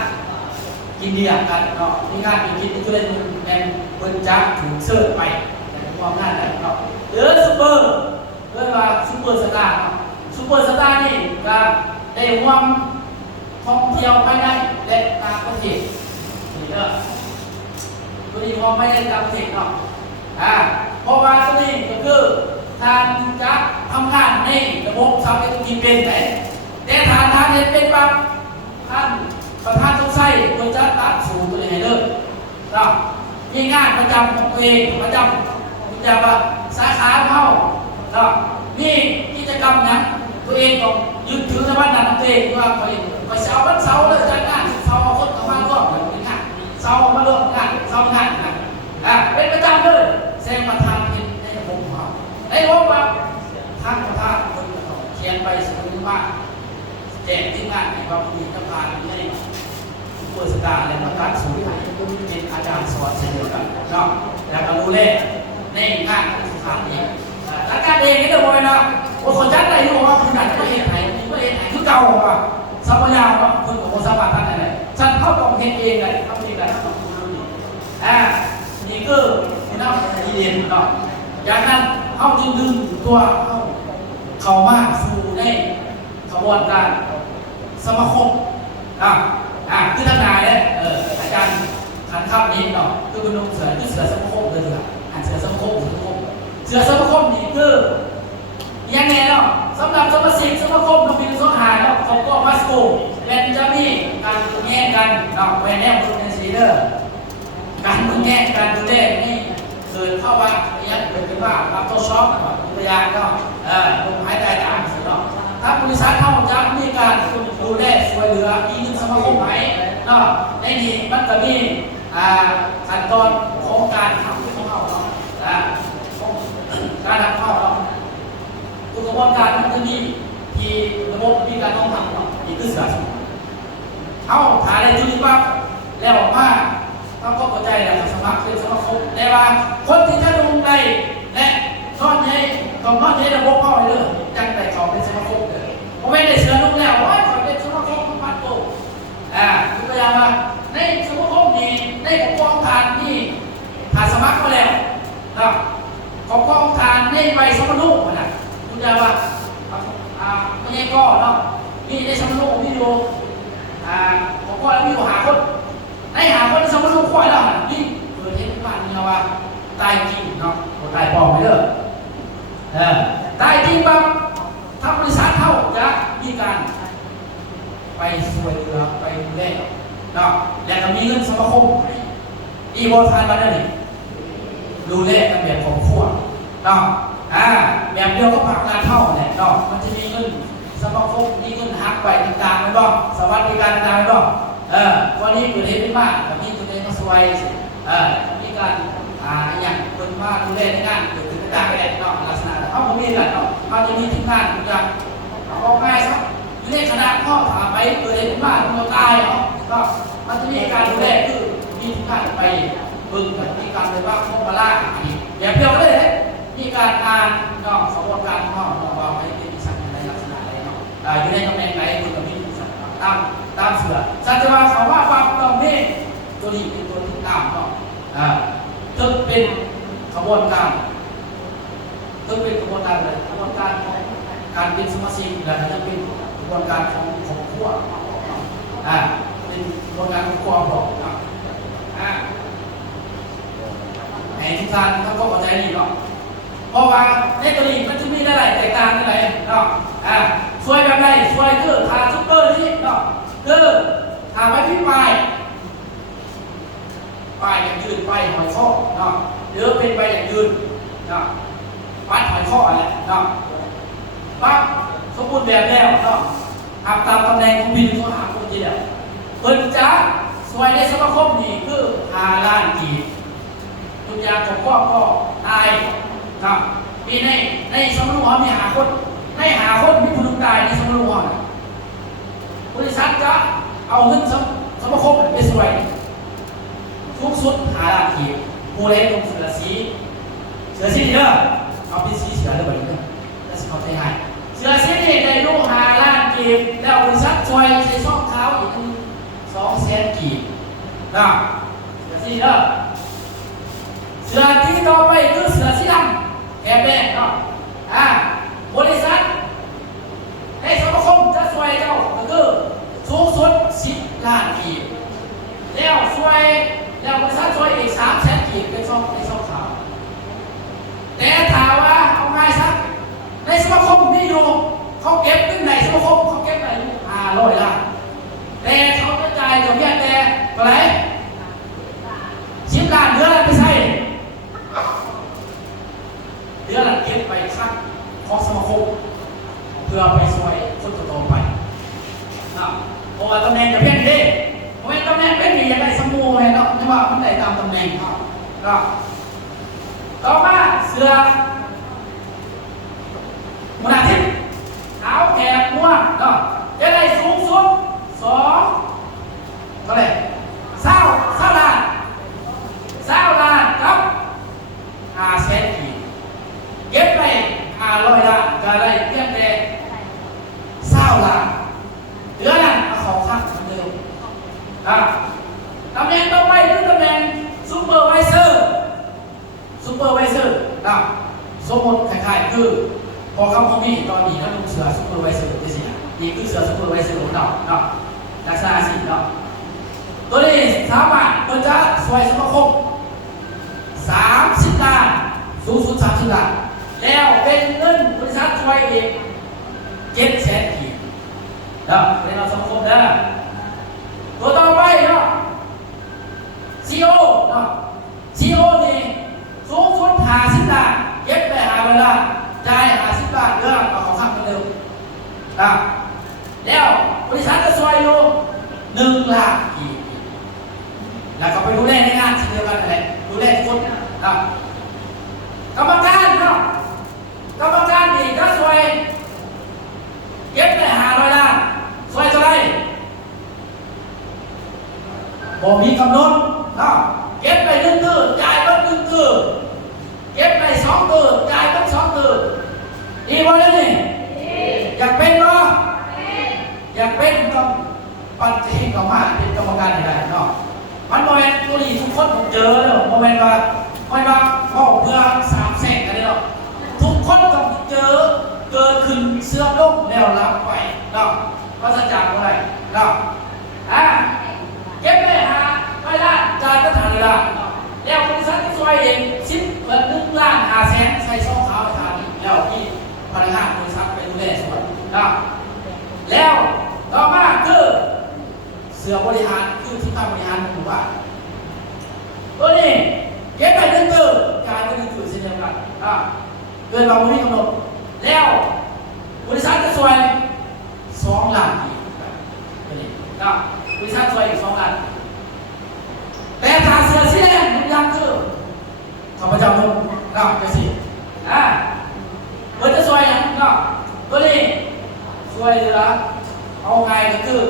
กินเดียกันเนาะมีงานกินที่ช่วยแรงเปิดจักถูกเสิร์ฟไปแต่ความงานอะไรเนาะหรือซูเปอร์เรียกว่าซูเปอร์สตาร์ซูเปอร์สตาร์นี่ก็ได้ความท่องเที่ยวภายในและต่างประเทศนี่เด้อตัวนี้พอไม่ได้ต่างประเทศเนาะเพราะว่าตัวนี้ก็คือทางจะทำงานในระบบทำให้ทุกทีเป็นแต่ทางเป็นแบบท่านประธานต้องใช้ตัวจะตัดสูงตัวนี้ให้เลิกเนาะมีงานประจำของตัวเองประจำว่าสาขาเข้าเนาะนี่กิจกรรมนะตัวเองต้องยึดถือในวันนั้นตัวเองว่าไปเสาร์วันเสาร์เลยจัดงานเสาร์เอาคนเข้ามาร่วมกันงานเสาร์มาร่วมงานเสาร์งานเป็นประจำเลยแสดงประธานเป็นในระบบของเราในระบบว่าท่านประธานคนเขียนไปสมุดว่าแจ้งที่งานในความดีจะผ่านในเปิดสตาร์และประกาศสูงเป็นอาจารย์สอนเช่นเดียวกันเนาะแล้วก็รู้เลขในงานสถานนี้และการเองนี่เดี๋ยวบอกเลยนะว่าคนจัดอะไรที่บอกว่าคุณจัดก็เห็นไหนคือเก่าอ่ะสัมปทานเนาะคนของสัมปทานอะไรฉันเข้าต้องเห็นเองเลยทำเองเลยต้องรู้ดีนี่คือคุณน้าที่เรียนเนาะจากนั้นเข้าดึงตัวเข้ามาสู่ในขบวนการสมาคมคือทางนายเนี่ยอาจารย์ ารย์ขันขับนี้เนาะคือคุณนุ่งเสือคือเสือสมคมเลยเถอะอ่านเสือสมคมเสือสมคมนี่คือยังไงเนาะสำหรับสมาชิกสมาคมนักบินสงหารเนาะเขาก็มาสกูเป็นจะมีการแย่งกันเนาะแย่งคนเป็นซีเดอร์การมึงแย่งการดูแลนี่เกิดเข้าว่าอย่างเป็นว่ารับตัวช็อปตัวอย่างก็ลมหายใจตามสิเนาะถ้าบริษัทเขาจะมีการดูแลช่วยเหลือมีเงินสมาคมไหมเนาะในนี้มันก็มีขั้นตอนของการทำของเขาเนาะการทำเขาเนาะกระบวนการมันจะมีที่ระบบมีการต้องทำเนาะนี่คือเสือเขาหาอะไรจุดปั๊บแล้วออกมาเขาก็เข้าใจแล้วสมัครเป็นสมาคมแต่ว่าคนที่จะลงในและนอนในต้องนอนในระบบเข้าไปเลยจังแต่เขาเป็นสมาคมเลยเพราะไม่ได้เสือลงแล้วว่าเขาเป็นสมาคมของพันโตคือพยายามว่าในสมาคมนี้ในของกองทานที่ผ่านสมัครมาแล้วนะของกองทานในใบสมนุนะคุณยายว่าไม่ใช่ก็เนาะมีในสมนุมีอยู่ของก็มีอยู่หาคนในหาคนสมนุควายแล้วนี่เปิดเทปบ้านนี่ว่าตายจริงเนาะตายปลอมไม่เด้อตายจริงปั๊บทำบริษัทเท่าจะมีการไปช่วยเหลือไปดูแลเนาะแล้วก็มีเงินสมาคมอีโบทานมาได้เลยดูแลกันแบบของขั้วเนาะแบบเดียวก็ผักงานเท่าเนี่ยเนาะมันจะมีเงินสมาคมมีเงินหักไปต่างๆไม่ต้องสวัสดิการต่างๆไม่ต้องวันนี้เกิดเหตุไม่มากแบบนี้ตัวเองก็สวยมีการอย่างคนมาดูแลในงานเกิดขึ้นต่างๆไปเนาะลักษณะเขาไม่มีกันเนาะเขาจะมีทีมงานทุกอย่างเอาง่ายสักอยู่ในคณะพ่อถามไปเกิดเหตุบ้านเราตายเนาะก็มันจะมีการดูแลคือมีทีมงานไปบึงกับมีการเลยว่าพวกมาล่าแบบเดียวกันเลยมีการอ่านเนาะสมบูรณ์การพ่อเราวางไว้เป็นสัญญาณลักษณะอะไรเนาะอยู่ในตำแหน่งไหนบึงกับมีตามเสือสัจวาเขาว่าความตรงนี้ตัวนี้เป็นตัวที่ตามเนาะจึงเป็นขบวนการจึงเป็นกระบวนการเลยกระบวนการของการเป็นสมาชิกและจะเป็นกระบวนการของขั้วเป็นกระบวนการของขั้วบอกในทุกท่านเขาก็เข้าใจดีเนาะเพราะว่าในตัวนี้มันจะมีอะไรแตกต่างกันเลยเนาะช่วยแบบไหนช่วยคือทาซุปเปอร์ที่เนาะคือทาไว้ที่ปลายอย่างยืนไปหอยข้อเนาะหรือเป็นไปอย่างยืนเนาะวัดหอยข้ออะไรเนาะปั๊บสมบูรณ์แบบแล้วเนาะตามตำแหน่งของบินเขาหาคนเดียวเพิ่นจะสวยในสมาคมนี่คือ5 ล้านกีบทุกอย่างของก็ตายนะมีในสมรุมีหาคนในหาคนมีผู้ตายในสมรุบริษัทจะเอาเงินสมาคมไปสวยทุกสุด5 ล้านกีบผู้เล่นลงเสือสีเด้อเอาเป็นสีเสือได้บ่อยเด้อแล้วสิเขาไปให้เสือสีนี่ได้ลูก5 ล้านกีบแล้วบริษัทสวยใช้ช่องเท้าอีก200,000 กีบนะเสือสีเด้อเสือที่ต่อไปคือเสือสีดำแอบแดงเนาะบริษัทในสมาคมจะช่วยเจ้าก็คือสูงสุด10 ล้านกีบแล้วช่วยแล้วบริษัทช่วยอีก300,000 กีบเป็นช่องขาวแต่ถามว่าเอาง่ายสักในสมาคมนี่อยู่เขาเก็บขึ้นในสมาคมเขาเก็บไป500 ล้านแต่เขากระจายกับเพียงแต่เท่าไหร่10 ล้านเดือนละไม่ใช่เดือนละเก็บไปข้างของสมาคมเพื่อไปช่วยคนต่อไปเพราะว่าตำแหน่งจะเพี้ยนดิเพราะว่าตำแหน่งเป็นอย่างไรสมูไงเนาะไม่ว่ามันได้ตามตำแหน่งเขาต่อมาเสือมุนาทิพย์ขาวแขกม่วงเนาะจะได้สูงสุด2เท่าไหร่20 ล้านครับ500,000 กีบเก็บไป500 ล้านก็ได้เพียงแต่20 ล้านเหลือนั่นเอาของข้างเหมือนเดิมตำแหน่งต่อไปคือตำแหน่งซูเปอร์ไวเซอร์สมมติคล้ายๆคือพอคำของนี่ตอนนี้ก็ลุงเสือซูเปอร์ไวเซอร์ที่สินี่คือเสือซูเปอร์ไวเซอร์ของเราลักษณะสิตัวนี้ สามารถมันจะช่วยสมาคม30 ล้านสูงสุด30 ล้านแล้วเป็นเงินบริษัทช่วยเอง700,000 กีบนะเป็นเราสมาคมนะตัวต่อไปเนาะCEO เนาะ CEO นี่สูงสุด50 ล้านเก็บไป50 ล้านจ่าย50 ล้านเรื่องเอาของข้างกันเร็วนะแล้วบริษัทก็ช่วยอยู่1 ล้านกีบแล้วก็ไปดูแลในงานเช่นเดียวกันนั่นแหละดูแลทุกคนนะกรรมการเนาะกรรมการนี่ก็ช่วยเก็บไป500 ล้านช่วยเท่าไหร่บ่มีกำหนดเนาะเก็บไป1 ตื่นจ่ายเพิ่ม1 ตื่นเก็บไป2 ตื่นจ่ายเพิ่ม2 ตื่นดีบ่เลยนี่อยากเป็นบ่อยากเป็นก็ปัจจัยก็มาเป็นกรรมการให้ได้เนาะมันโมเมนต์ตัวนี้ทุกคนผมเจอเลยโมเมนต์ว่าพ่อเพื่อ3 แสนกันเลยเนาะทุกคนต้องเจอเกิดขึ้นเสื่อมลงแล้วรับไปเนาะก็จะจากอะไรเนาะเก็บไป500 ล้านจ่ายก็ทานเลยละแล้วบริษัทที่ช่วยเอง10 เปิด1 ล้าน5 แสนใส่ซองขาวไปทานแล้วที่พนักงานบริษัทไปดูแลส่วนเนาะแล้วต่อมาคือเสือบริหารคือที่ทำบริหารของหมู่บ้านตัวนี้เก็บไป1 ตื่นจ่ายไป1 ตื่นเช่นเดียวกันเกินเราไม่กำหนดแล้วบริษัทจะช่วย2 ล้านอีกตัวนี้บริษัทช่วยอีก2 ล้านแต่ถ้าเสือสีแดงมันยังคือข้าพเจ้าลงจะสิเพื่อจะช่วยอย่างตัวนี้ช่วยเหลือเอาไงก็คือ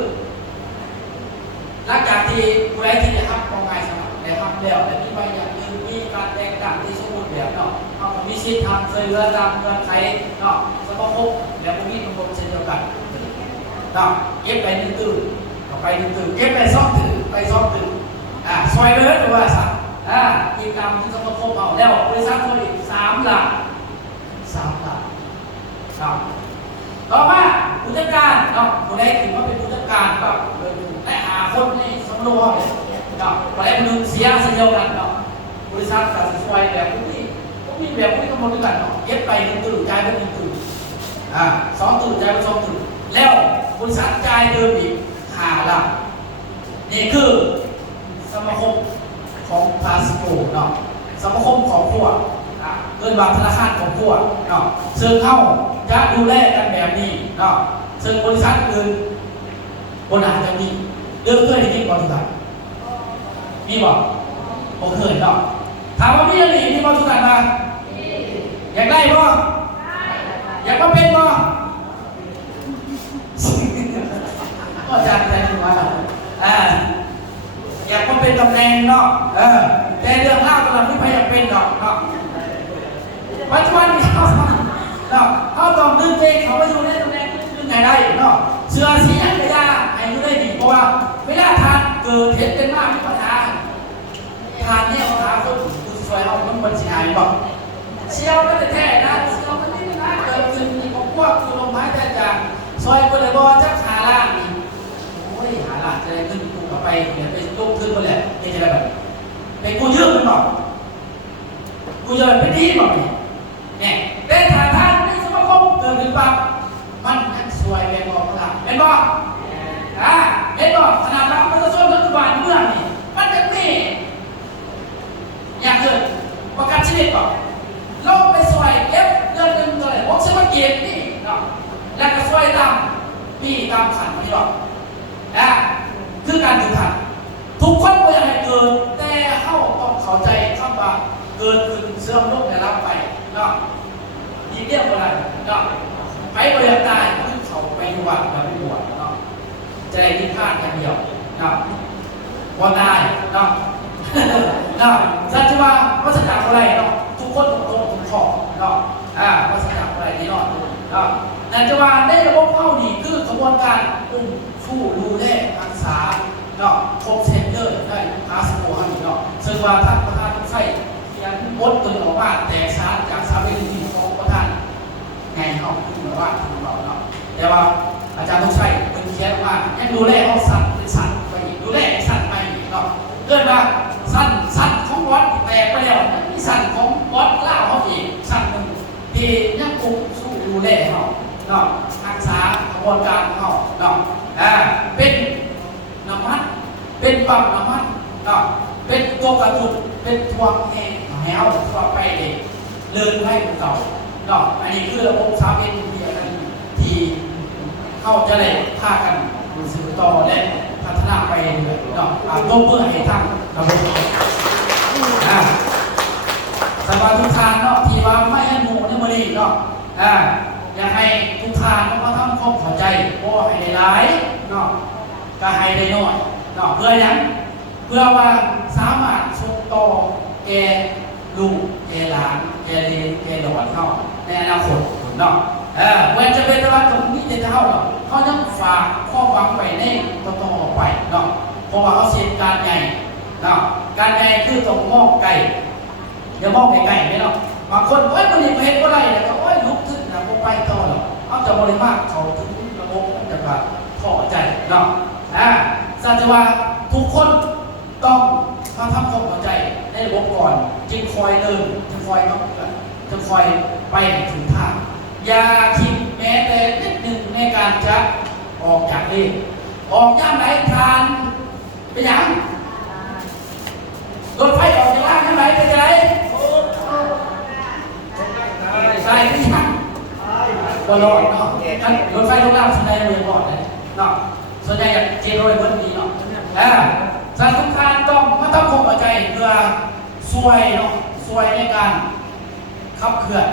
หลังจากที่ผู้ใดที่ได้รับเอาไงสมัครได้รับแล้วและมีใบอย่างอื่นมีการแต่งตั้งที่สมบูรณ์แบบเนาะเขาก็มีสิทธิ์ทำเคยเรือตามเงื่อนไขเนาะสมาคมแล้วก็มีกำหนดเช่นเดียวกันเนาะเก็บไป1 ตื่นก็ไป1 ตื่นเก็บไป2 ตื่นไป2 ตื่นซอยเลยหรือว่าสักกิจกรรมที่สมาคมเอาแล้วบริษัทคนอีก3 ล้านต่อมาผู้จัดการเนาะผู้ใดถือว่าเป็นผู้จัดการก็ได้คนในสำรวจเนาะผู้ใดคนนึงเสียเดียวกันเนาะบริษัทการช่วยแบบผู้นี้แบบผู้นี้กำหนดด้วยกันเนาะเก็บไป1 ตื่นจ่ายไป1 ตื่น2 ตื่นจ่ายไป2 ตื่นแล้วบริษัทจ่ายเดิมอีก5 ล้านนี่คือสมาคมของพาสโกเนาะสมาคมของพวกเงินบาทธนาคารของพวกเนาะซึ่งเข้าจะดูแลกันแบบนี้เนาะซึ่งบริษัทอื่นบนอาจจะมีเรื่องเคยได้ยินบ่ทุกท่านมีบ่เคยเนาะถามว่ามีอะไรมีบ่ทุกท่านมาอยากได้บ่อยากมาเป็นบ่ก็จะใจถึงว่าอยากมาเป็นตำแหน่งเนาะแต่เรื่องเล่าตอนนั้นไม่พยายามเป็นเนาะปัจจุบันนี้เขาต้องดึงเองเขาไปอยู่ในตำแหน่งดึงไหนได้เนาะเสื้อสีอันไม่ได้ให้อยู่ได้ดีเพราะว่าเวลาทานเกิดเห็นเป็นมากมีปัญหาทานเนี่ยปัญหาคนสวยเรามันเสียหายบอกเชี่ยวก็จะแท้นะเชี่ยวมันนี่นะเกิดขึ้นมีของพวกคือลมหายใจจากซอยบริบอลจากหาล่างนี่โอ้ยหาล่างจะได้ขึ้นกูไปเดี๋ยวไปลงขึ้นมาเลยนี่จะได้แบบไปกูยืมมันบอกกูจะไปดีบอกเนี่ยแต่ถ้าท่านไม่สมาคมเกิดขึ้นปั๊บมันสวยเป็นบอกขนาดเป็นบอกเป็นบอกขนาดนั้นมันจะช่วยรัฐบาลเมืองนี่มันจะมีอย่างเกิดประกันชีวิตบอกลงไปสวยเก็บเงินเลยผมจะมาเก็บนี่เนาะแล้วก็สวยตามปีตามขันนี่บอกคือการดูขันทุกคนก็อยากให้เกิดแต่เข้าต้องเข้าใจคำว่าเกิดขึ้นเสื่อมลงในรับไปเนาะยิ่งเรียกว่าอะไรเนาะไปบริจาคขึ้นเขาไปวัดแบบไปบวชเนาะจะได้ที่พลาดอย่างเดียวเนาะว่าได้เนาะสัจจว่าวัฏจักรอะไรเนาะทุกคนตรงทุกข้อเนาะวัฏจักรอะไรนี่เนาะแต่จะว่าได้ระบบเข้านี่คือกระบวนการชู้ดูแลรักษาเนาะครบเซนเตอร์ได้พาสโปร์นี่เนาะซึ่งว่าท่านประธานต้องใช้เขียนบทตัวออกมาแต่สารจากสารวิธีของประธานไงเขาคือแบบว่าถึงเราเนาะแต่ว่าอาจารย์ต้องใช้เป็นเขียนออกมาให้ดูแลเขาสัตว์เป็นสัตว์ไปอีกดูแลสัตว์ไปอีกเนาะ เกิดว่าสั้นของบอสแตกไปแล้วมีสั้นของบอสล่าเขาอีกสั้นหนึ่งที่ยังคงสู้ดูแลเขาเนาะรักษากระบวนการของเขาเนาะเป็นน้ำมันเป็นปั๊มน้ำมันเนาะเป็นตัวกระตุ้นเป็นทวงแห้งแหวทวงไปเองเลื่อนให้ของเขาเนาะอันนี้คือระบบสามเอ็นเดียกันที่เขาจะได้พากันสืบต่อและพัฒนาไปเรื่อยๆเนาะตัวเพื่อให้ทำระบบสำหรับทุกทานเนาะที่ว่าไม่ให้หมูในมือนี้เนาะอยากให้ทุกทานมาทำความเข้าใจโอ้ให้ได้หลายเนาะก็ให้ได้น้อยเนาะเพื่อยังเพื่อว่าสามารถส่งต่อแก่ลูกแก่หลานแก่เลี้ยงแก่หลานเข้าในอนาคตเนาะเมื่อจะเป็นว่าตรงนี้จะเท่าเนาะเขาต้องฝากข้อวังไปในต่อไปเนาะเพราะว่าเขาเสียการใหญ่เนาะการใหญ่คือตรงมองไก่อย่ามองไกลๆไม่เนาะบางคนมันยังเห็นว่าไรเนี่ยก็ลุกขึ้นนะพวกไปต่อเนาะเขาจะบริมากเขาถึงระบบมันจะแบบพอใจเนาะสัจว่าทุกคนต้องมาทำความเข้าใจในระบบก่อนจึงคอยเดินจึงคอยต้องจะคอยไปถึงทางอย่าคิดแม้แต่นิดหนึ่งในการจะออกจากเรื่องออกย่างไหนทานเป็นอย่างรถไฟออกจากล่างย่างไหนเป็นยังไงใช่ที่ช่างบอลเนาะรถไฟลงล่างส่วนใหญ่เมืองบอดเลยเนาะส่วนใหญ่อยากเจโรยเบิร์ดดีเนาะสารสำคัญต้องมาทำความเข้าใจเพื่อช่วยเนาะช่วยในการขับเคลื่อน